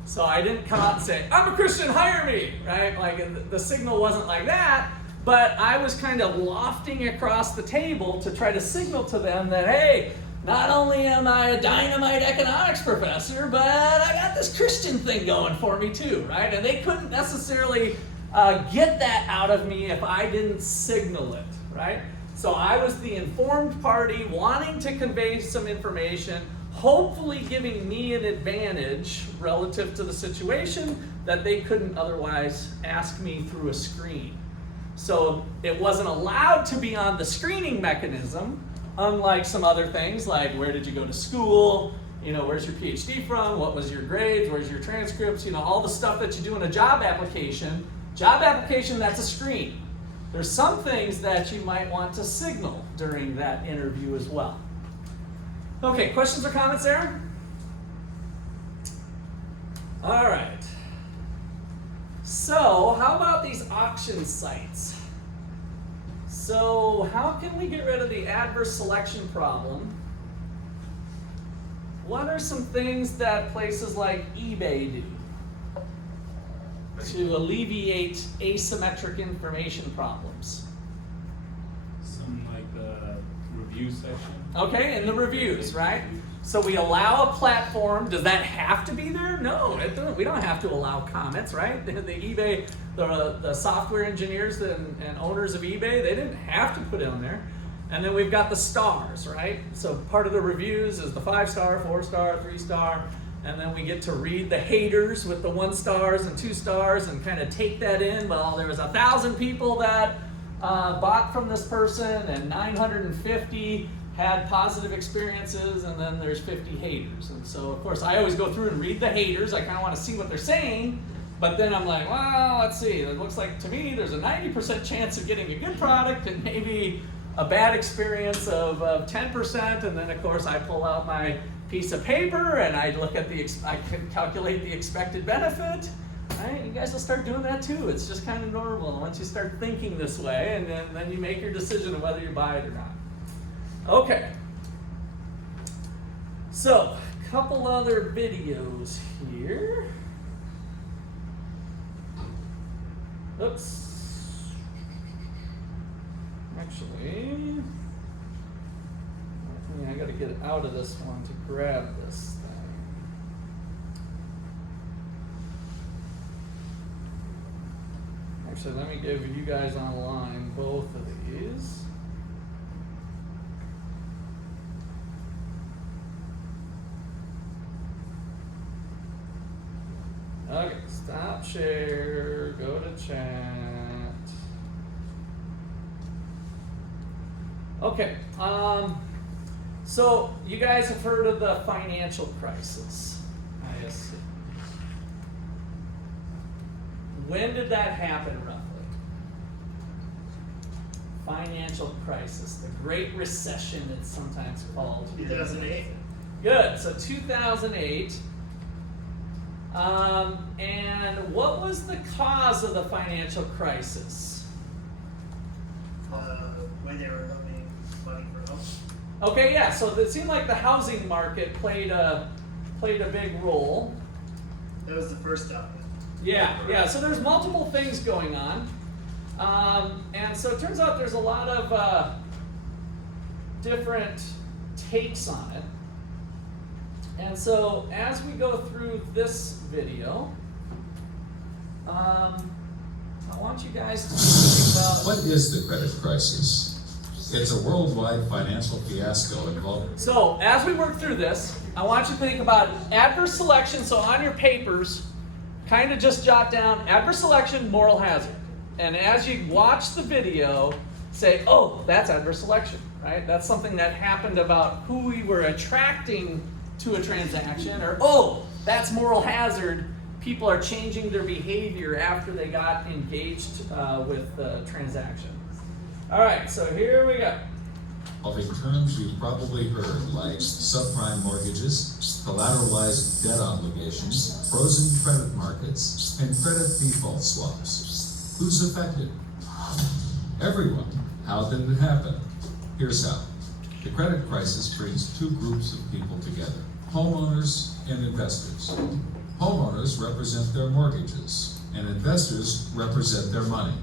So I didn't come out and say, I'm a Christian, hire me, right? Like the signal wasn't like that. But I was kind of lofting across the table to try to signal to them that, hey, not only am I a dynamite economics professor, but I got this Christian thing going for me too, right? And they couldn't necessarily get that out of me if I didn't signal it, right? So I was the informed party wanting to convey some information, hopefully giving me an advantage relative to the situation that they couldn't otherwise ask me through a screen. So it wasn't allowed to be on the screening mechanism, unlike some other things like where did you go to school, where's your PhD from, what was your grades, where's your transcripts, all the stuff that you do in a job application. Job application, that's a screen. There's some things that you might want to signal during that interview as well. Okay, questions or comments there? All right. So, how about these auction sites? So, how can we get rid of the adverse selection problem? What are some things that places like eBay do to alleviate asymmetric information problems? Some like the review section. Okay, and the reviews, right? So we allow a platform. Does that have to be there? No, we don't have to allow comments, right? The eBay, the software engineers and owners of eBay, they didn't have to put it on there. And then we've got the stars, right? So part of the reviews is the 5-star, 4-star, 3-star, and then we get to read the haters with the 1 stars and 2 stars and kind of take that in. Well, there was 1,000 people that bought from this person and 950 had positive experiences, and then there's 50 haters. And so, of course, I always go through and read the haters. I kind of want to see what they're saying, but then I'm like, well, let's see. It looks like to me there's a 90% chance of getting a good product and maybe a bad experience of 10%. And then, of course, I pull out my piece of paper and I look at I can calculate the expected benefit. Right? You guys will start doing that too. It's just kind of normal once you start thinking this way, and then you make your decision of whether you buy it or not. Okay, so a couple other videos here. Oops. Actually, I got to get out of this one to grab this thing. Actually, let me give you guys online both of these. Okay, stop share, go to chat. Okay, so you guys have heard of the financial crisis, I assume. When did that happen roughly? Financial crisis, the Great Recession it's sometimes called. 2008. Good, so 2008. And what was the cause of the financial crisis? When they were loaning money for homes. Okay, yeah, so it seemed like the housing market played a big role. That was the first topic. Yeah, so there's multiple things going on. And so it turns out there's a lot of different takes on it. And so as we go through this video, I want you guys to think about. What is the credit crisis? It's a worldwide financial fiasco involving. So, as we work through this, I want you to think about adverse selection. So, on your papers, kind of just jot down adverse selection, moral hazard. And as you watch the video, say, oh, that's adverse selection, right? That's something that happened about who we were attracting to a transaction. Or, oh, that's moral hazard. People are changing their behavior after they got engaged with the transaction. All right, so here we go. Involving terms you've probably heard, like subprime mortgages, collateralized debt obligations, frozen credit markets, and credit default swaps. Who's affected? Everyone. How did it happen? Here's how. The credit crisis brings two groups of people together, homeowners and investors. Homeowners represent their mortgages, and investors represent their money.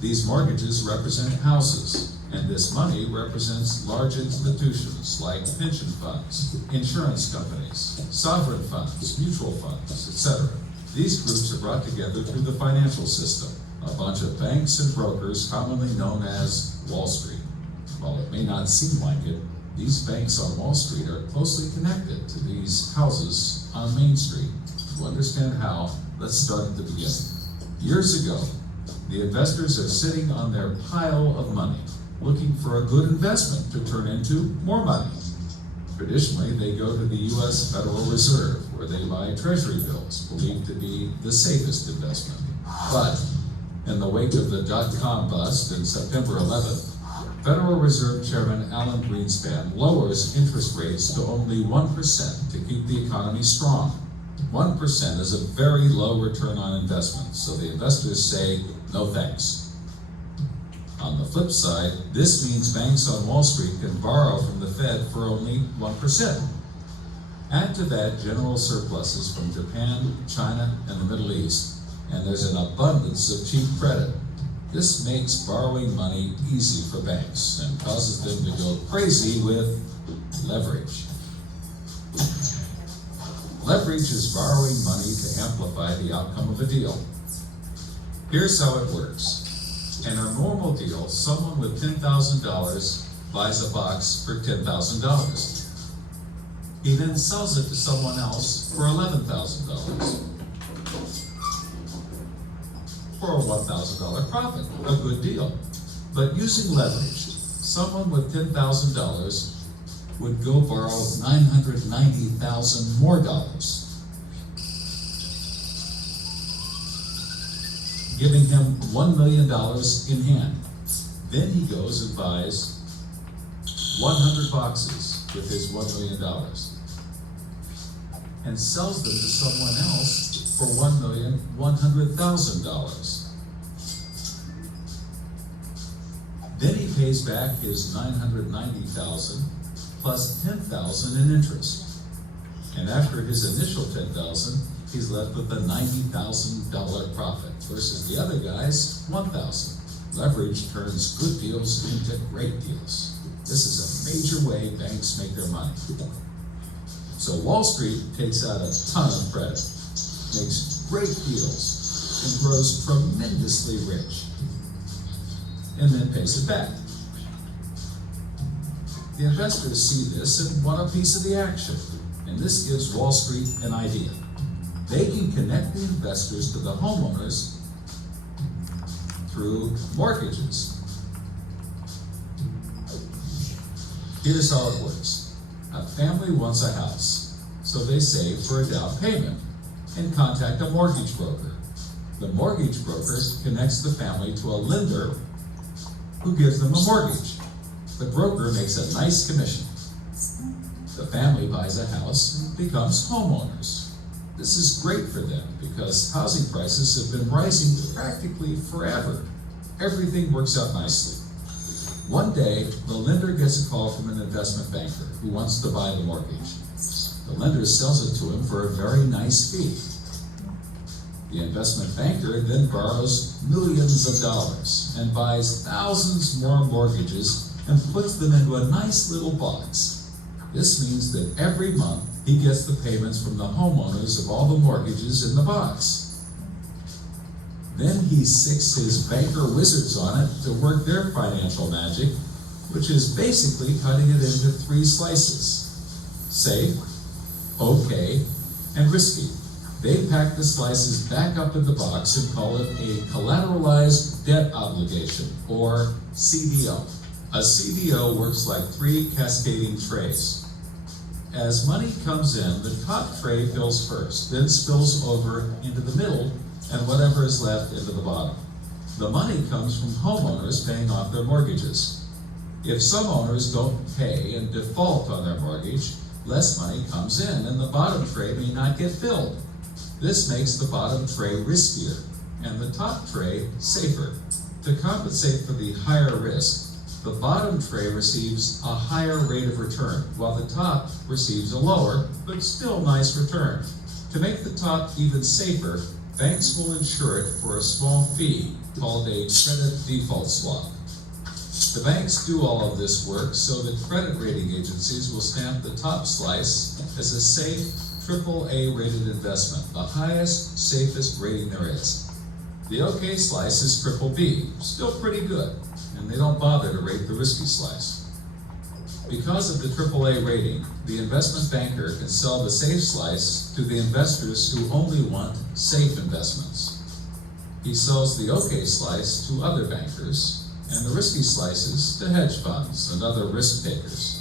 These mortgages represent houses, and this money represents large institutions like pension funds, insurance companies, sovereign funds, mutual funds, etc. These groups are brought together through the financial system, a bunch of banks and brokers commonly known as Wall Street. While it may not seem like it, these banks on Wall Street are closely connected to these houses on Main Street. To understand how, let's start at the beginning. Years ago, the investors are sitting on their pile of money, looking for a good investment to turn into more money. Traditionally, they go to the U.S. Federal Reserve, where they buy treasury bills, believed to be the safest investment. But in the wake of the dot-com bust in September 11th, Federal Reserve Chairman Alan Greenspan lowers interest rates to only 1% to keep the economy strong. 1% is a very low return on investment, so the investors say, no thanks. On the flip side, this means banks on Wall Street can borrow from the Fed for only 1%. Add to that general surpluses from Japan, China, and the Middle East, and there's an abundance of cheap credit. This makes borrowing money easy for banks and causes them to go crazy with leverage. Leverage is borrowing money to amplify the outcome of a deal. Here's how it works. In a normal deal, someone with $10,000 buys a box for $10,000. He then sells it to someone else for $11,000. For a $1,000 profit, a good deal. But using leverage, someone with $10,000 would go borrow $990,000 more dollars, giving him $1 million in hand. Then he goes and buys 100 boxes with his $1 million and sells them to someone else for $1,100,000. Then he pays back his $990,000 plus $10,000 in interest. And after his initial $10,000, he's left with a $90,000 profit versus the other guy's $1,000. Leverage turns good deals into great deals. This is a major way banks make their money. So Wall Street takes out a ton of credit, makes great deals, and grows tremendously rich, and then pays it back. The investors see this and want a piece of the action, and this gives Wall Street an idea. They can connect the investors to the homeowners through mortgages. Here's how it works. A family wants a house, so they save for a down payment and contact a mortgage broker. The mortgage broker connects the family to a lender who gives them a mortgage. The broker makes a nice commission. The family buys a house and becomes homeowners. This is great for them because housing prices have been rising practically forever. Everything works out nicely. One day, the lender gets a call from an investment banker who wants to buy the mortgage. The lender sells it to him for a very nice fee. The investment banker then borrows millions of dollars and buys thousands more mortgages and puts them into a nice little box. This means that every month he gets the payments from the homeowners of all the mortgages in the box. Then he sicks his banker wizards on it to work their financial magic, which is basically cutting it into 3 slices: safe, okay, and risky. They pack the slices back up in the box and call it a collateralized debt obligation, or CDO. A CDO works like 3 cascading trays. As money comes in, the top tray fills first, then spills over into the middle, and whatever is left into the bottom. The money comes from homeowners paying off their mortgages. If some owners don't pay and default on their mortgage, less money comes in, and the bottom tray may not get filled. This makes the bottom tray riskier, and the top tray safer. To compensate for the higher risk, the bottom tray receives a higher rate of return, while the top receives a lower, but still nice return. To make the top even safer, banks will insure it for a small fee called a credit default swap. The banks do all of this work so that credit rating agencies will stamp the top slice as a safe AAA rated investment, the highest, safest rating there is. The OK slice is BBB, still pretty good, and they don't bother to rate the risky slice. Because of the AAA rating, the investment banker can sell the safe slice to the investors who only want safe investments. He sells the OK slice to other bankers, and the risky slices to hedge funds and other risk takers.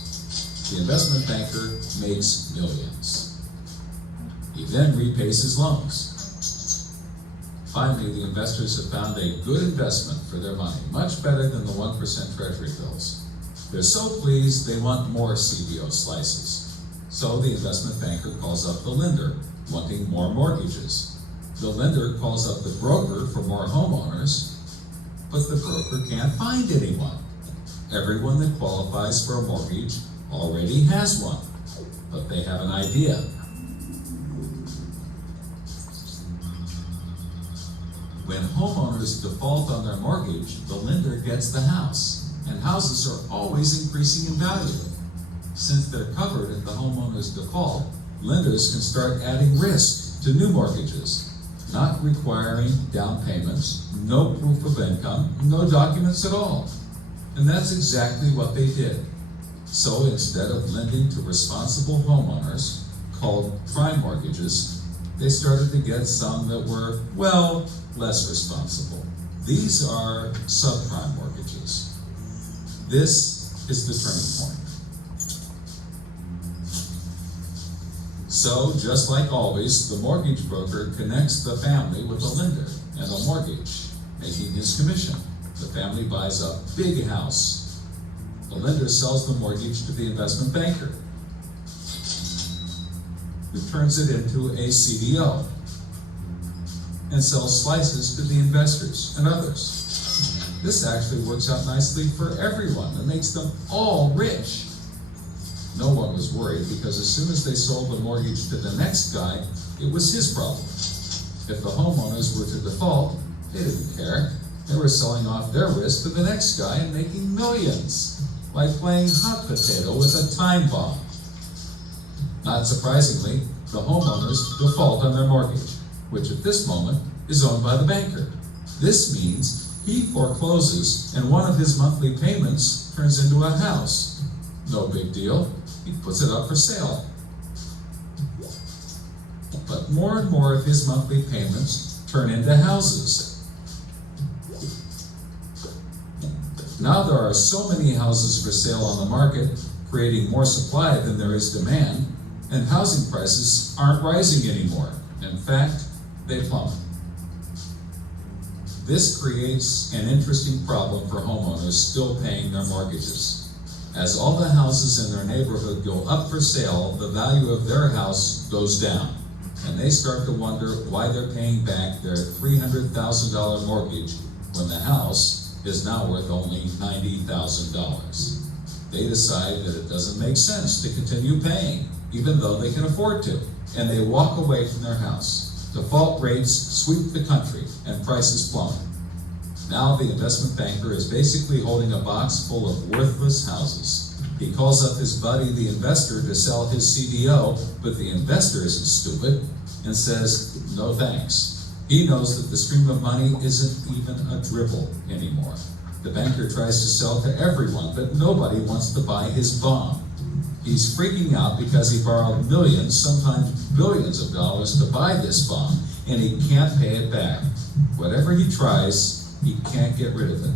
The investment banker makes millions. He then repays his loans. Finally, the investors have found a good investment for their money, much better than the 1% treasury bills. They're so pleased they want more CDO slices. So the investment banker calls up the lender, wanting more mortgages. The lender calls up the broker for more homeowners, but the broker can't find anyone. Everyone that qualifies for a mortgage already has one, but they have an idea. When homeowners default on their mortgage, the lender gets the house, and houses are always increasing in value. Since they're covered at the homeowner's default, lenders can start adding risk to new mortgages, not requiring down payments, no proof of income, no documents at all. And that's exactly what they did. So instead of lending to responsible homeowners, called prime mortgages, they started to get some that were, well, less responsible. These are subprime mortgages. This is the turning point. So, just like always, the mortgage broker connects the family with a lender and a mortgage, making his commission. The family buys a big house. The lender sells the mortgage to the investment banker, who turns it into a CDO and sells slices to the investors and others. This actually works out nicely for everyone and makes them all rich. No one was worried because as soon as they sold the mortgage to the next guy, it was his problem. If the homeowners were to default, they didn't care. They were selling off their risk to the next guy and making millions, like playing hot potato with a time bomb. Not surprisingly, the homeowners default on their mortgage, which at this moment is owned by the banker. This means he forecloses and one of his monthly payments turns into a house. No big deal, he puts it up for sale. But more and more of his monthly payments turn into houses. Now there are so many houses for sale on the market, creating more supply than there is demand, and housing prices aren't rising anymore. In fact, they plummet. This creates an interesting problem for homeowners still paying their mortgages. As all the houses in their neighborhood go up for sale, the value of their house goes down, and they start to wonder why they're paying back their $300,000 mortgage when the house is now worth only $90,000. They decide that it doesn't make sense to continue paying, even though they can afford to, and they walk away from their house. Default rates sweep the country, and prices plummet. Now the investment banker is basically holding a box full of worthless houses. He calls up his buddy, the investor, to sell his CDO, but the investor isn't stupid and says, no thanks. He knows that the stream of money isn't even a dribble anymore. The banker tries to sell to everyone, but nobody wants to buy his bond. He's freaking out because he borrowed millions, sometimes billions of dollars to buy this bond, and he can't pay it back. Whatever he tries, he can't get rid of it.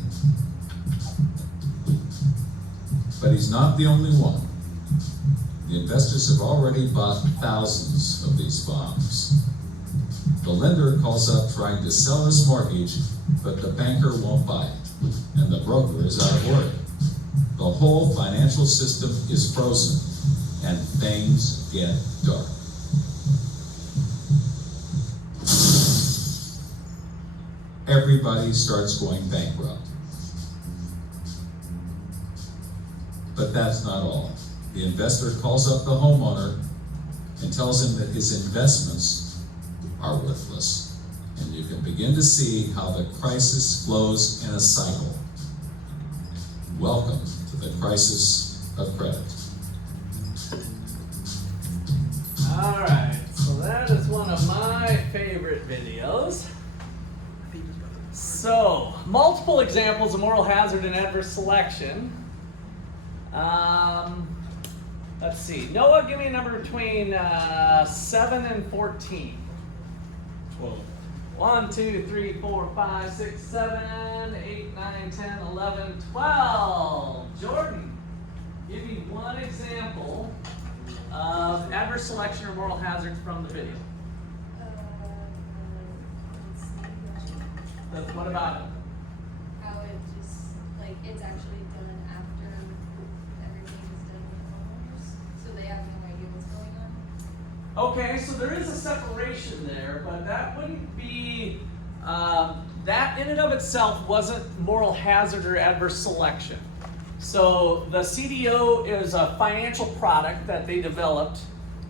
But he's not the only one. The investors have already bought thousands of these bonds. The lender calls up trying to sell his mortgage, but the banker won't buy it, and the broker is out of work. The whole financial system is frozen, and things get dark. Everybody starts going bankrupt. But that's not all. The investor calls up the homeowner and tells him that his investments are worthless. And you can begin to see how the crisis flows in a cycle. Welcome to the crisis of credit. All right, so that is one of my favorite videos. So, multiple examples of moral hazard and adverse selection. Let's see. Noah, give me a number between 7 and 14. 12. 1, 2, 3, 4, 5, 6, 7, 8, 9, 10, 11, 12. Jordan, give me one example of adverse selection or moral hazard from the video. What about it? How it just, like, it's actually done after everything is done with homeowners, so they have no idea what's going on. Okay, so there is a separation there, but that wouldn't be, that in and of itself wasn't moral hazard or adverse selection. So the CDO is a financial product that they developed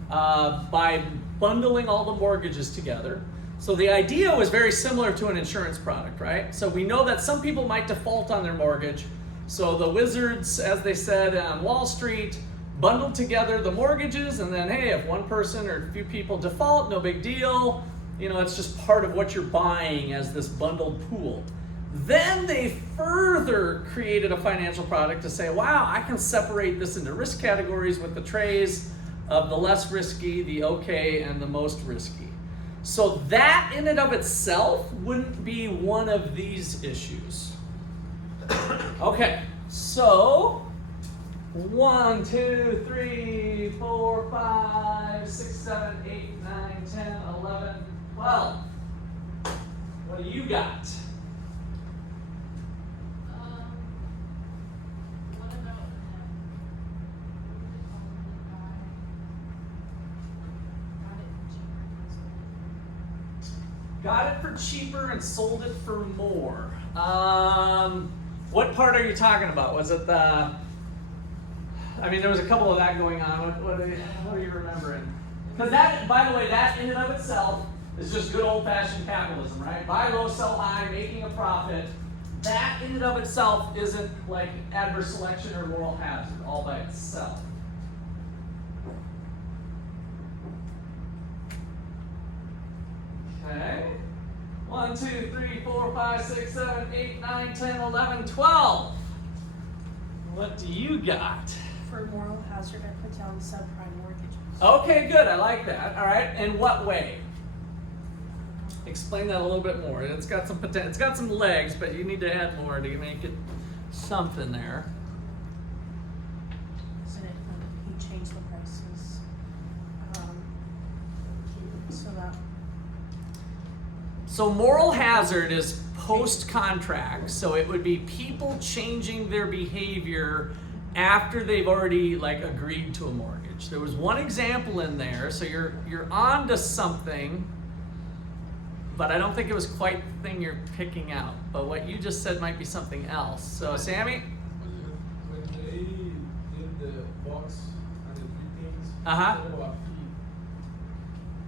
by bundling all the mortgages together. So the idea was very similar to an insurance product, right? So we know that some people might default on their mortgage. So the wizards, as they said on Wall Street, bundled together the mortgages, and then, hey, if one person or a few people default, no big deal. You know, it's just part of what you're buying as this bundled pool. Then they further created a financial product to say, wow, I can separate this into risk categories with the trays of the less risky, the okay, and the most risky. So that in and of itself wouldn't be one of these issues. Okay, so 1, 2, 3, 4, 5, 6, 7, 8, 9, 10, 11, 12. What do you got? What about Got it for cheaper and sold it for more. What part are you talking about? Was it the? I mean, there was a couple of that going on. What are you remembering? Because that, by the way, that in and of itself is just good old-fashioned capitalism, right? Buy low, sell high, making a profit. That in and of itself isn't like adverse selection or moral hazard all by itself. Okay. 1, 2, 3, 4, 5, 6, 7, 8, 9, 10, 11, 12. What do you got? For moral hazard, I put down subprime mortgages. Okay, good. I like that. All right. In what way? Explain that a little bit more. It's got some potential. It's got some legs, but you need to add more to make it something there. And he changed the prices. So that. So moral hazard is post-contract. So it would be people changing their behavior after they've already agreed to a mortgage. There was one example in there, so you're on to something, but I don't think it was quite the thing you're picking out. But what you just said might be something else. So Sammy? When they did the box and the three things, Uh-huh. they talk about fee.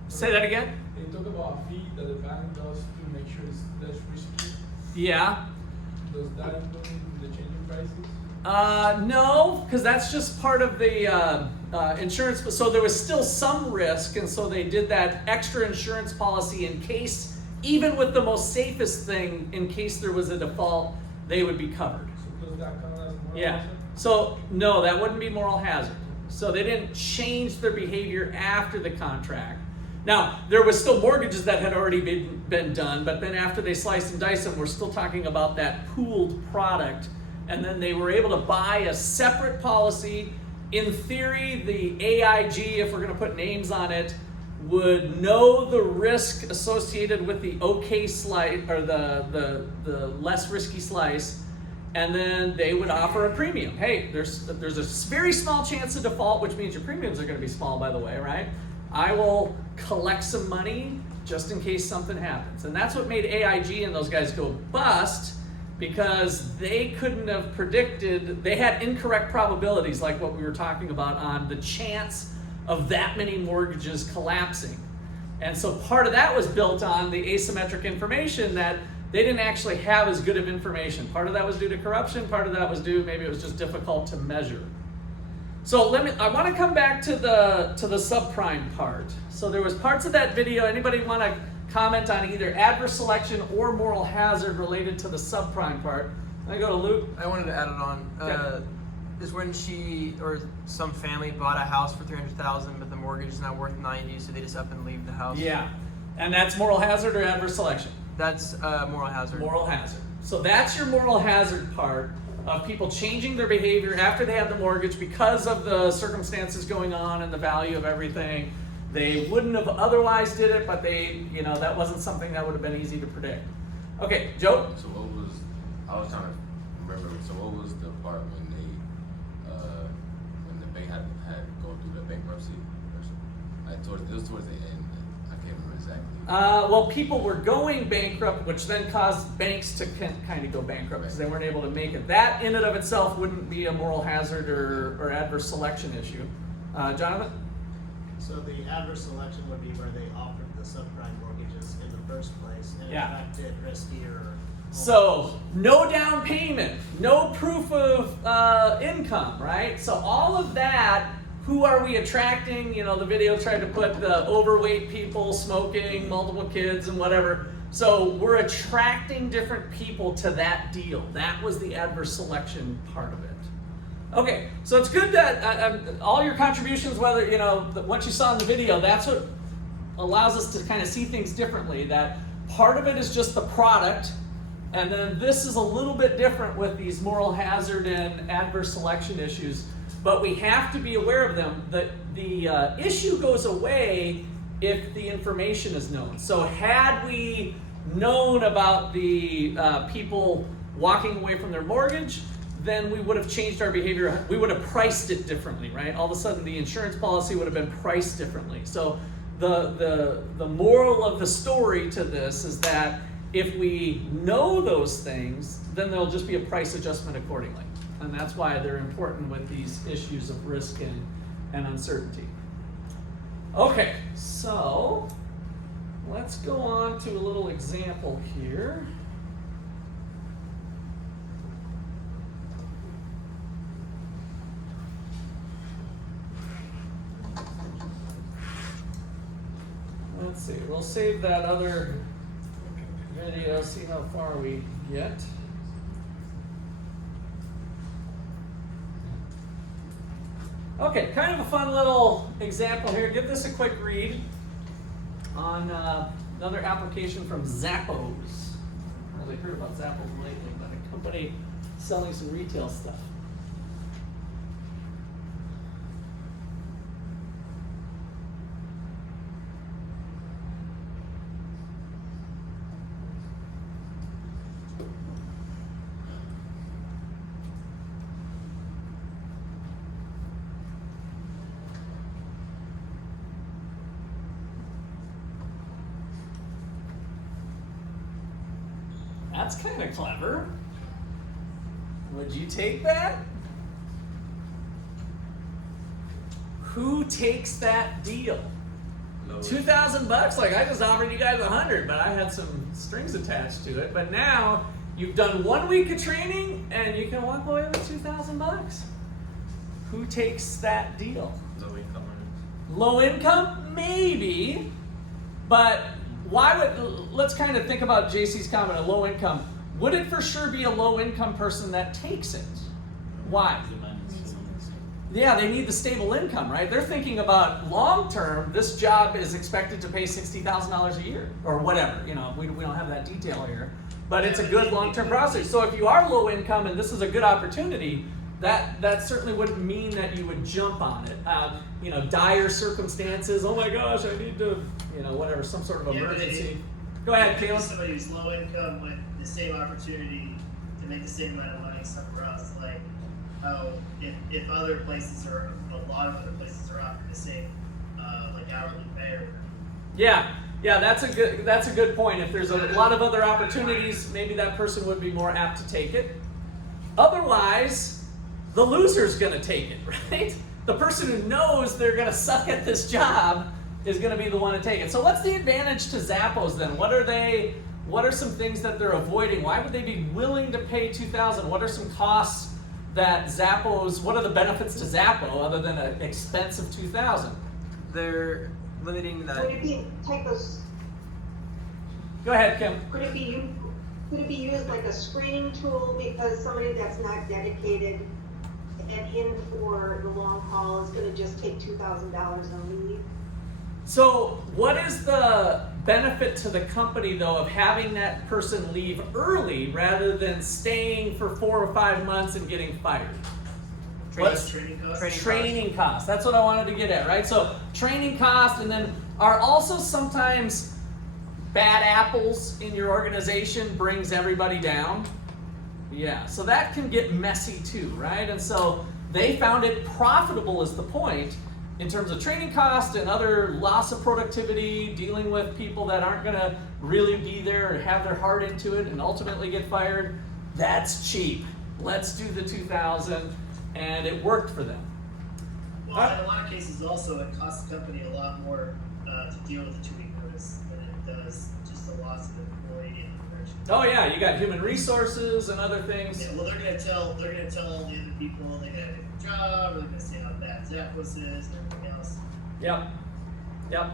Say that again? They talk about fee that the bank does to make sure it's less risky. Yeah. Does that include the changing prices? No, because that's just part of the insurance. So there was still some risk, and so they did that extra insurance policy in case even with the most safest thing, in case there was a default, they would be covered. So does that count as moral Yeah. hazard? So no, that wouldn't be moral hazard. So they didn't change their behavior after the contract. Now, there was still mortgages that had already been done, but then after they sliced and diced them, we're still talking about that pooled product. And then they were able to buy a separate policy. In theory, the AIG, if we're going to put names on it, would know the risk associated with the okay slice, or the less risky slice, and then they would offer a premium. Hey, there's a very small chance of default, which means your premiums are going to be small, by the way, right? I will collect some money just in case something happens. And that's what made AIG and those guys go bust, because they couldn't have predicted, they had incorrect probabilities, like what we were talking about on the chance of that many mortgages collapsing. And so part of that was built on the asymmetric information, that they didn't actually have as good of information. Part of that was due to corruption, part of that was due, maybe it was just difficult to measure. So I want to come back to the subprime part. So there was parts of that video. Anybody want to comment on either adverse selection or moral hazard related to the subprime part? I go to Luke. I wanted to add it on. Okay. Is when she or some family bought a house for $300,000, but the mortgage is now worth $90,000, so they just up and leave the house. Yeah, and that's moral hazard or adverse selection? That's moral hazard. Moral hazard. So that's your moral hazard part of people changing their behavior after they have the mortgage because of the circumstances going on and the value of everything. They wouldn't have otherwise did it, but that wasn't something that would have been easy to predict. Okay, Joe? So I was trying to remember, so what was the part when the bank had to go through the bankruptcy? It was towards the end. I can't remember exactly. Well, people were going bankrupt, which then caused banks to kind of go bankrupt because they weren't able to make it. That in and of itself wouldn't be a moral hazard or adverse selection issue. Jonathan? So the adverse selection would be where they offered the subprime mortgages in the first place, and in fact did riskier. So no down payment, no proof of income, right? So all of that. Who are we attracting? The video tried to put the overweight people, smoking, multiple kids, and whatever. So we're attracting different people to that deal. That was the adverse selection part of it. Okay, so it's good that all your contributions, whether, what you saw in the video, that's what allows us to kind of see things differently. That part of it is just the product, and then this is a little bit different with these moral hazard and adverse selection issues. But we have to be aware of them. The issue goes away if the information is known. So had we known about the people walking away from their mortgage, then we would have changed our behavior. We would have priced it differently, right? All of a sudden, the insurance policy would have been priced differently. So the moral of the story to this is that if we know those things, then there'll just be a price adjustment accordingly. And that's why they're important with these issues of risk and uncertainty. Okay, so let's go on to a little example here. Let's see, we'll save that other video, see how far we get. Okay, kind of a fun little example here. Give this a quick read on another application from Zappos. I haven't really heard about Zappos lately, but a company selling some retail stuff. That's kind of clever. Would you take that? Who takes that deal? $2,000? Like, I just offered you guys 100, but I had some strings attached to it. But now you've done 1 week of training and you can walk away with $2,000. Who takes that deal? Low income earners. Low income? Maybe. But let's kind of think about JC's comment, a low income. Would it for sure be a low income person that takes it? Why? Yeah, they need the stable income, right? They're thinking about long term, this job is expected to pay $60,000 a year or whatever. You know, we don't have that detail here, but it's a good long term process. So if you are low income and this is a good opportunity, that certainly wouldn't mean that you would jump on it. You know, dire circumstances, oh my gosh, I need to, you know, whatever, some sort of emergency. Go ahead, Caleb. Somebody who's low income with the same opportunity to make the same amount of money somewhere else, like how if other places are, a lot of other places are offering the same like hourly pay or Yeah, that's a good point. If there's a lot of other opportunities, maybe that person would be more apt to take it. Otherwise, the loser's gonna take it, right? The person who knows they're gonna suck at this job is gonna be the one to take it. So what's the advantage to Zappos then? What are some things that they're avoiding? Why would they be willing to pay $2,000? What are some costs that Zappos, what are the benefits to Zappo other than an expense of $2,000? They're limiting that. Would it be type of, Go ahead, Kim. could it be used like a screening tool because somebody that's not dedicated and in for the long haul is gonna just take $2,000 and leave? So what is the benefit to the company though of having that person leave early rather than staying for 4 or 5 months and getting fired? Training costs. That's what I wanted to get at, right? So training costs, and then are also sometimes bad apples in your organization brings everybody down. Yeah, so that can get messy too, right? And so they found it profitable is the point in terms of training cost and other loss of productivity, dealing with people that aren't gonna really be there or have their heart into it and ultimately get fired. That's cheap. Let's do the 2,000, and it worked for them. Well, in a lot of cases also it costs the company a lot more to deal with the 2-week notice than it does just the loss of an employee and infection. Oh yeah, you got human resources and other things. Yeah, well they're gonna tell all the other people they got a different job, or they're gonna say how bad Zappos is and everything else. Yep.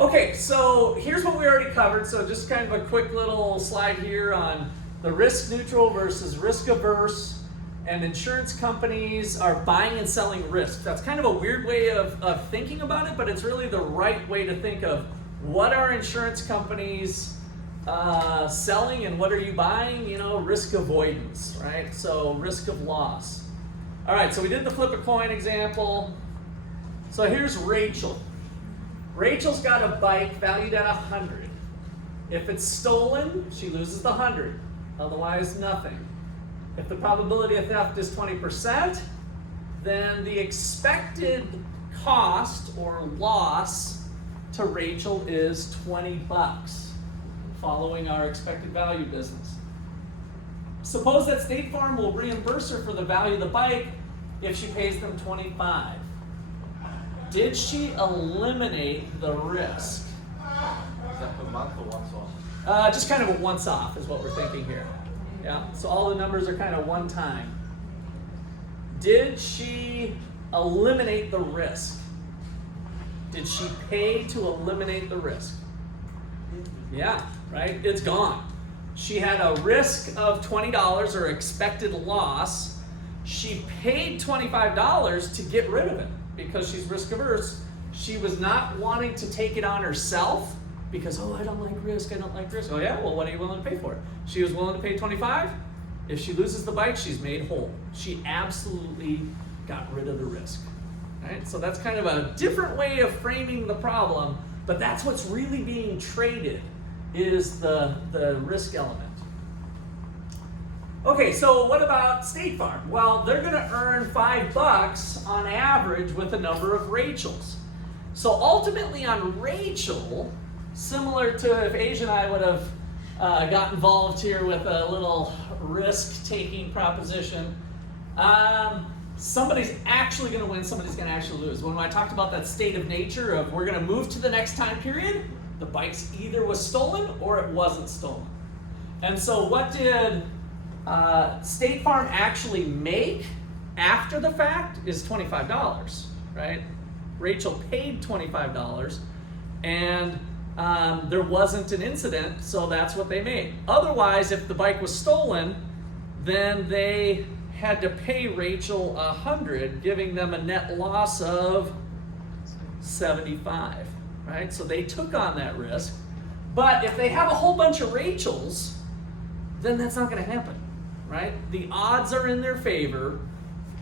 Okay, so here's what we already covered. So just kind of a quick little slide here on the risk neutral versus risk averse. And insurance companies are buying and selling risk. That's kind of a weird way of thinking about it, but it's really the right way to think of what are insurance companies selling and what are you buying? You know, risk avoidance, right? So risk of loss. All right, so we did the flip a coin example. So here's Rachel. Rachel's got a bike valued at 100. If it's stolen, she loses the 100. Otherwise, nothing. If the probability of theft is 20%, then the expected cost or loss to Rachel is $20, following our expected value business. Suppose that State Farm will reimburse her for the value of the bike if she pays them $25. Did she eliminate the risk? Is that per month or once off? Just kind of a once off is what we're thinking here. Yeah, so all the numbers are kind of one time. Did she eliminate the risk? Did she pay to eliminate the risk? Yeah, right? It's gone. She had a risk of $20 or expected loss. She paid $25 to get rid of it because she's risk averse. She was not wanting to take it on herself because, I don't like risk. Oh yeah, well, what are you willing to pay for it? She was willing to pay $25. If she loses the bike, she's made whole. She absolutely got rid of the risk. Right? So that's kind of a different way of framing the problem, but that's what's really being traded is the risk element. Okay, so what about State Farm? Well, they're gonna earn $5 on average with a number of Rachels. So ultimately on Rachel, similar to if Asia and I would have got involved here with a little risk-taking proposition, somebody's actually going to win, somebody's going to actually lose. When I talked about that state of nature of we're going to move to the next time period, the bike's either was stolen or it wasn't stolen. And so what did State Farm actually make after the fact is $25, right? Rachel paid $25, and there wasn't an incident, so that's what they made. Otherwise, if the bike was stolen, then they had to pay Rachel $100, giving them a net loss of $75, right? So they took on that risk. But if they have a whole bunch of Rachels, then that's not going to happen, right? The odds are in their favor.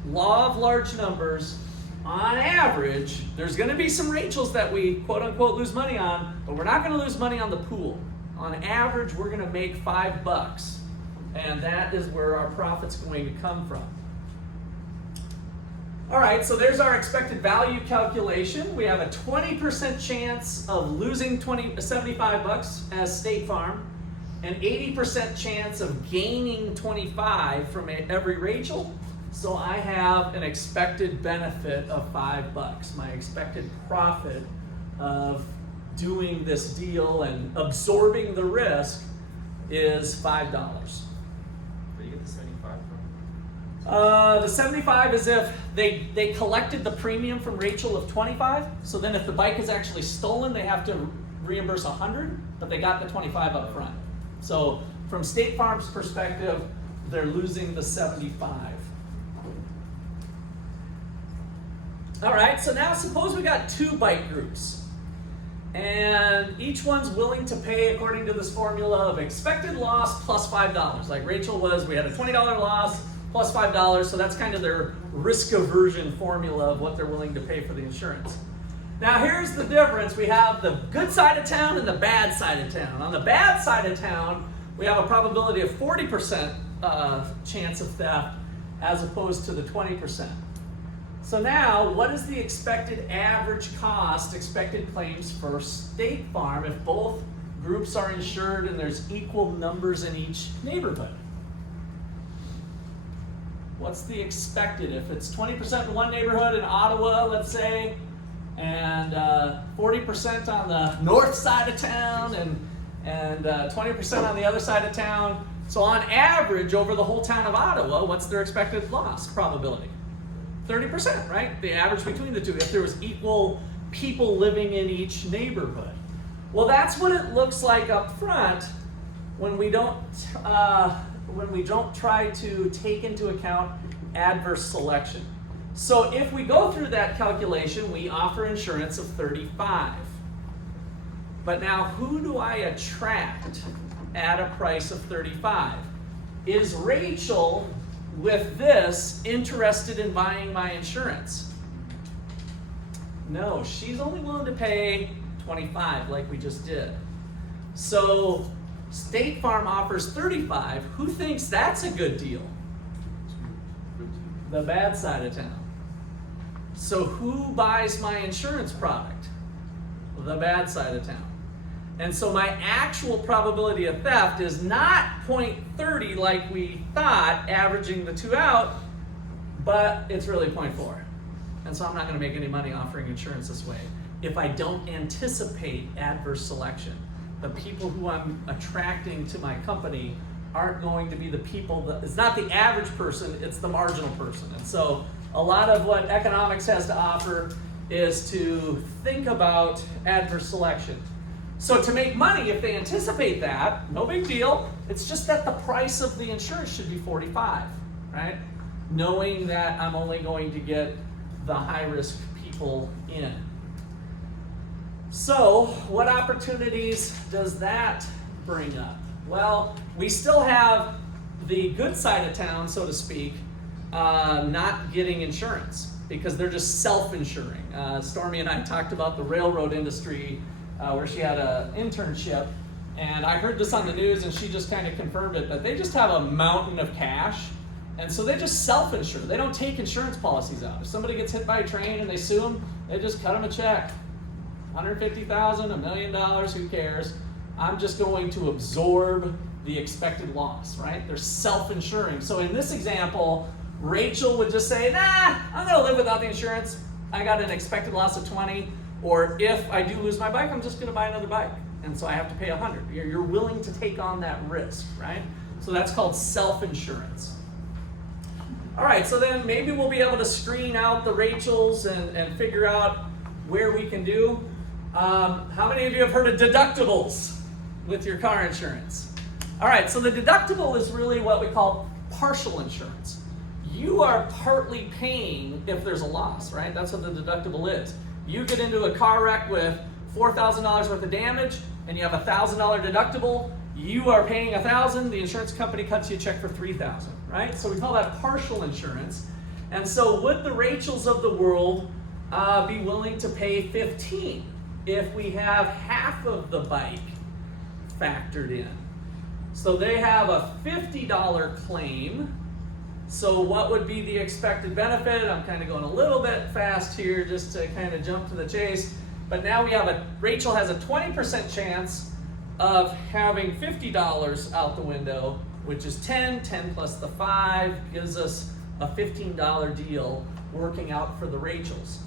Law of large numbers. On average, there's going to be some Rachels that we quote unquote lose money on, but we're not going to lose money on the pool. On average, we're going to make $5, and that is where our profit's going to come from. All right, so there's our expected value calculation. We have a 20% chance of losing $75 as State Farm, an 80% chance of gaining 25 from every Rachel. So I have an expected benefit of $5. My expected profit of doing this deal and absorbing the risk is $5. Where do you get the 75 from? The 75 is if they collected the premium from Rachel of 25. So then if the bike is actually stolen, they have to reimburse 100, but they got the 25 up front. So from State Farm's perspective, they're losing the 75. All right, so now suppose we got 2 bike groups, and each one's willing to pay according to this formula of expected loss plus $5. Like Rachel was, we had a $20 loss plus $5, so that's kind of their risk aversion formula of what they're willing to pay for the insurance. Now here's the difference. We have the good side of town and the bad side of town. On the bad side of town, we have a probability of 40% chance of theft as opposed to the 20%. So now, what is the expected average cost, expected claims for State Farm if both groups are insured and there's equal numbers in each neighborhood? What's the expected? If it's 20% in one neighborhood in Ottawa, let's say, and 40% on the north side of town and 20% on the other side of town. So on average, over the whole town of Ottawa, what's their expected loss probability? 30%, right? The average between the two, if there was equal people living in each neighborhood. Well, that's what it looks like up front when we don't try to take into account adverse selection. So if we go through that calculation, we offer insurance of 35. But now who do I attract at a price of 35? Is Rachel with this interested in buying my insurance? No, she's only willing to pay 25 like we just did. So State Farm offers 35. Who thinks that's a good deal? The bad side of town. So who buys my insurance product? The bad side of town. And so my actual probability of theft is not 0.30 like we thought, averaging the two out, but it's really 0.4. And so I'm not going to make any money offering insurance this way if I don't anticipate adverse selection. The people who I'm attracting to my company aren't going to be the people that, it's not the average person, it's the marginal person. And so a lot of what economics has to offer is to think about adverse selection. So to make money, if they anticipate that, no big deal. It's just that the price of the insurance should be 45, right? Knowing that I'm only going to get the high-risk people in. So what opportunities does that bring up? Well, we still have the good side of town, so to speak, not getting insurance because they're just self-insuring. Stormy and I talked about the railroad industry where she had an internship, and I heard this on the news and she just kind of confirmed it, that they just have a mountain of cash, and so they just self-insure. They don't take insurance policies out. If somebody gets hit by a train and they sue them, they just cut them a check. $150,000, $1 million, who cares? I'm just going to absorb the expected loss, right? They're self-insuring. So in this example, Rachel would just say, nah, I'm gonna live without the insurance. I got an expected loss of 20, or if I do lose my bike, I'm just gonna buy another bike. And so I have to pay 100. You're willing to take on that risk, right? So that's called self-insurance. All right, so then maybe we'll be able to screen out the Rachels and figure out where we can do. How many of you have heard of deductibles with your car insurance? All right, so the deductible is really what we call partial insurance. You are partly paying if there's a loss, right? That's what the deductible is. You get into a car wreck with $4,000 worth of damage and you have a $1,000 deductible. You are paying $1,000, the insurance company cuts you a check for $3,000, right? So we call that partial insurance. And so would the Rachels of the world be willing to pay $15 if we have half of the bike factored in? So they have a $50 claim. So what would be the expected benefit? I'm kind of going a little bit fast here just to kind of jump to the chase. But now we have Rachel has a 20% chance of having $50 out the window, which is 10 plus the 5 gives us a $15 deal working out for the Rachels.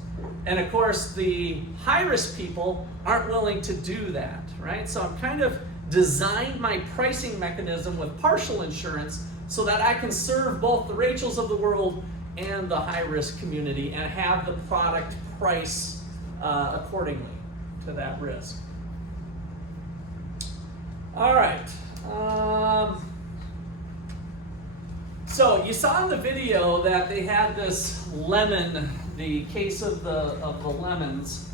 And of course, the high-risk people aren't willing to do that, right? So I've kind of designed my pricing mechanism with partial insurance so that I can serve both the Rachels of the world and the high-risk community and have the product price accordingly to that risk. All right. So you saw in the video that they had this lemon, the case of the lemons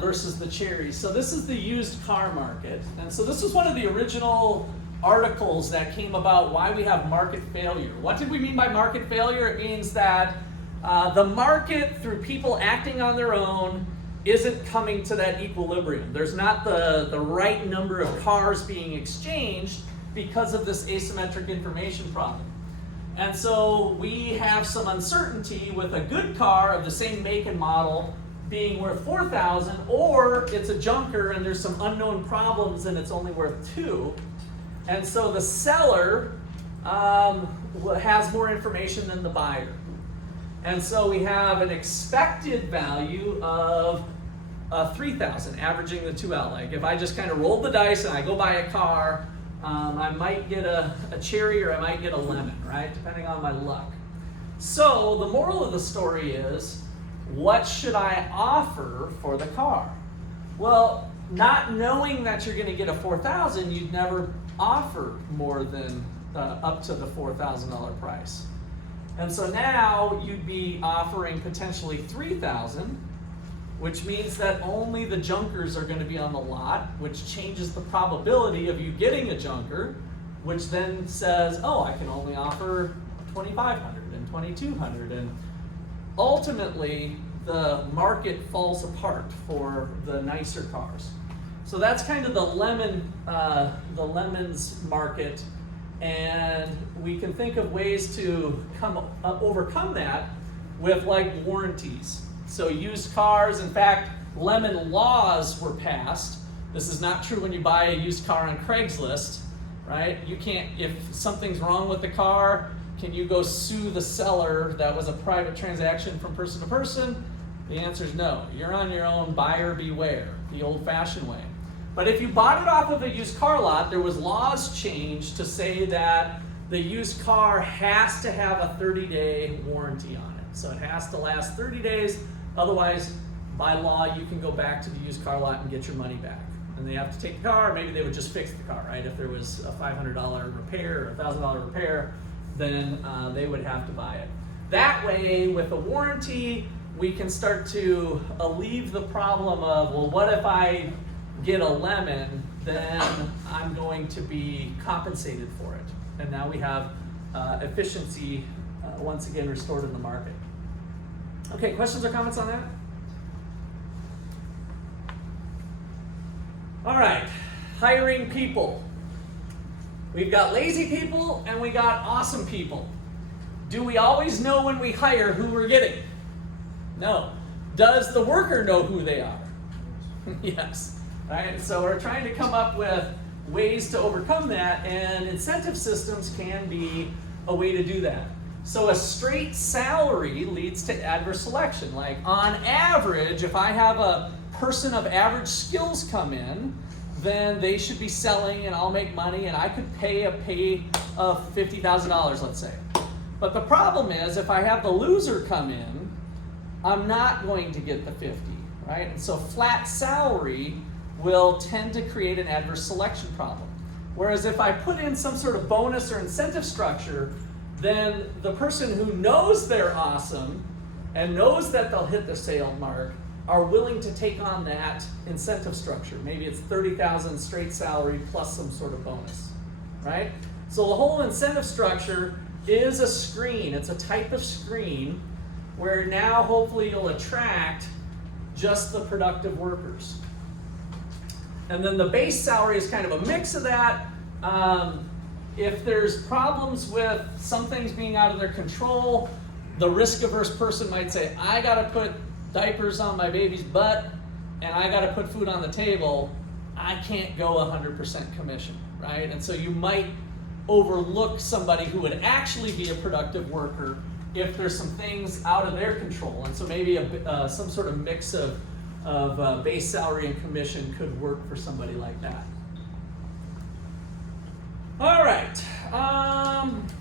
versus the cherries. So this is the used car market. And so this was one of the original articles that came about why we have market failure. What did we mean by market failure? It means that the market, through people acting on their own, isn't coming to that equilibrium. There's not the right number of cars being exchanged because of this asymmetric information problem. And so we have some uncertainty with a good car of the same make and model being worth $4,000, or it's a junker and there's some unknown problems and it's only worth $2,000. And so the seller has more information than the buyer. And so we have an expected value of $3,000, averaging the two out. Like if I just kind of rolled the dice and I go buy a car, I might get a cherry or I might get a lemon, right? Depending on my luck. So the moral of the story is, what should I offer for the car? Well, not knowing that you're going to get a $4,000, you'd never offer more than up to the $4,000 price. And so now you'd be offering potentially $3,000, which means that only the junkers are going to be on the lot, which changes the probability of you getting a junker, which then says, oh, I can only offer $2,500 and $2,200, and ultimately the market falls apart for the nicer cars. So that's kind of the lemons market, and we can think of ways to overcome that with like warranties. So used cars, in fact, lemon laws were passed. This is not true when you buy a used car on Craigslist, right? You can't, if something's wrong with the car, can you go sue the seller? That was a private transaction from person to person. The answer is no. You're on your own, buyer beware, the old-fashioned way. But if you bought it off of a used car lot, there was laws changed to say that the used car has to have a 30-day warranty on it. So it has to last 30 days. Otherwise, by law, you can go back to the used car lot and get your money back. And they have to take the car, maybe they would just fix the car, right? If there was a $500 repair or a $1,000 repair, then they would have to buy it. That way, with a warranty, we can start to alleviate the problem of, well, what if I get a lemon, then I'm going to be compensated for it. And now we have efficiency once again restored in the market. Okay, questions or comments on that? All right, hiring people. We've got lazy people and we got awesome people. Do we always know when we hire who we're getting? No. Does the worker know who they are? Yes. All right, so we're trying to come up with ways to overcome that, and incentive systems can be a way to do that. So a straight salary leads to adverse selection. Like on average, if I have a person of average skills come in, then they should be selling and I'll make money and I could pay a pay of $50,000, let's say. But the problem is if I have the loser come in, I'm not going to get the 50, right? And so flat salary will tend to create an adverse selection problem. Whereas if I put in some sort of bonus or incentive structure, then the person who knows they're awesome and knows that they'll hit the sale mark are willing to take on that incentive structure. Maybe it's 30,000 straight salary plus some sort of bonus, right? So the whole incentive structure is a screen. It's a type of screen where now hopefully you'll attract just the productive workers. And then the base salary is kind of a mix of that. If there's problems with some things being out of their control, the risk-averse person might say, I gotta put diapers on my baby's butt and I gotta put food on the table. I can't go 100% commission, right? And so you might overlook somebody who would actually be a productive worker if there's some things out of their control. And so maybe some sort of mix of base salary and commission could work for somebody like that. All right,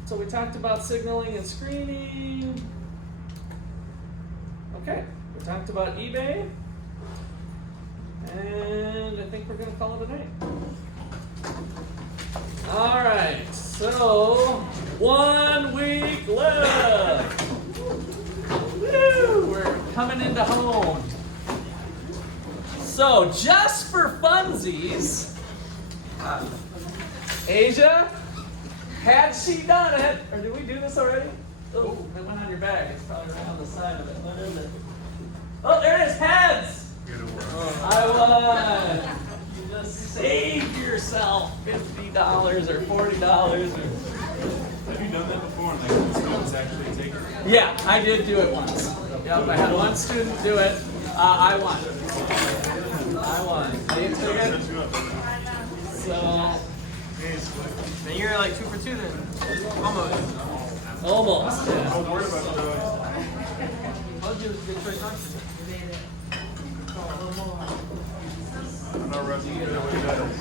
so we talked about signaling and screening. Okay, we talked about eBay. And I think we're gonna call it a day. All right, so 1 week left. Woo, we're coming into home. So just for funsies, Asia, had she done it, or did we do this already? Oh, it went on your bag. It's probably right on the side of it. What is it? Oh, there it is, heads. I won. You just saved yourself $50 or $40 or. Have you done that before and like the students actually take it? Yeah, I did do it once. Yep, I had one student do it. I won. They took it. So. Then you're like 2 for 2 then. Almost. Almost. Yeah. I was worried about the Told you it was a good choice option. I'm not rushing. You know what he does.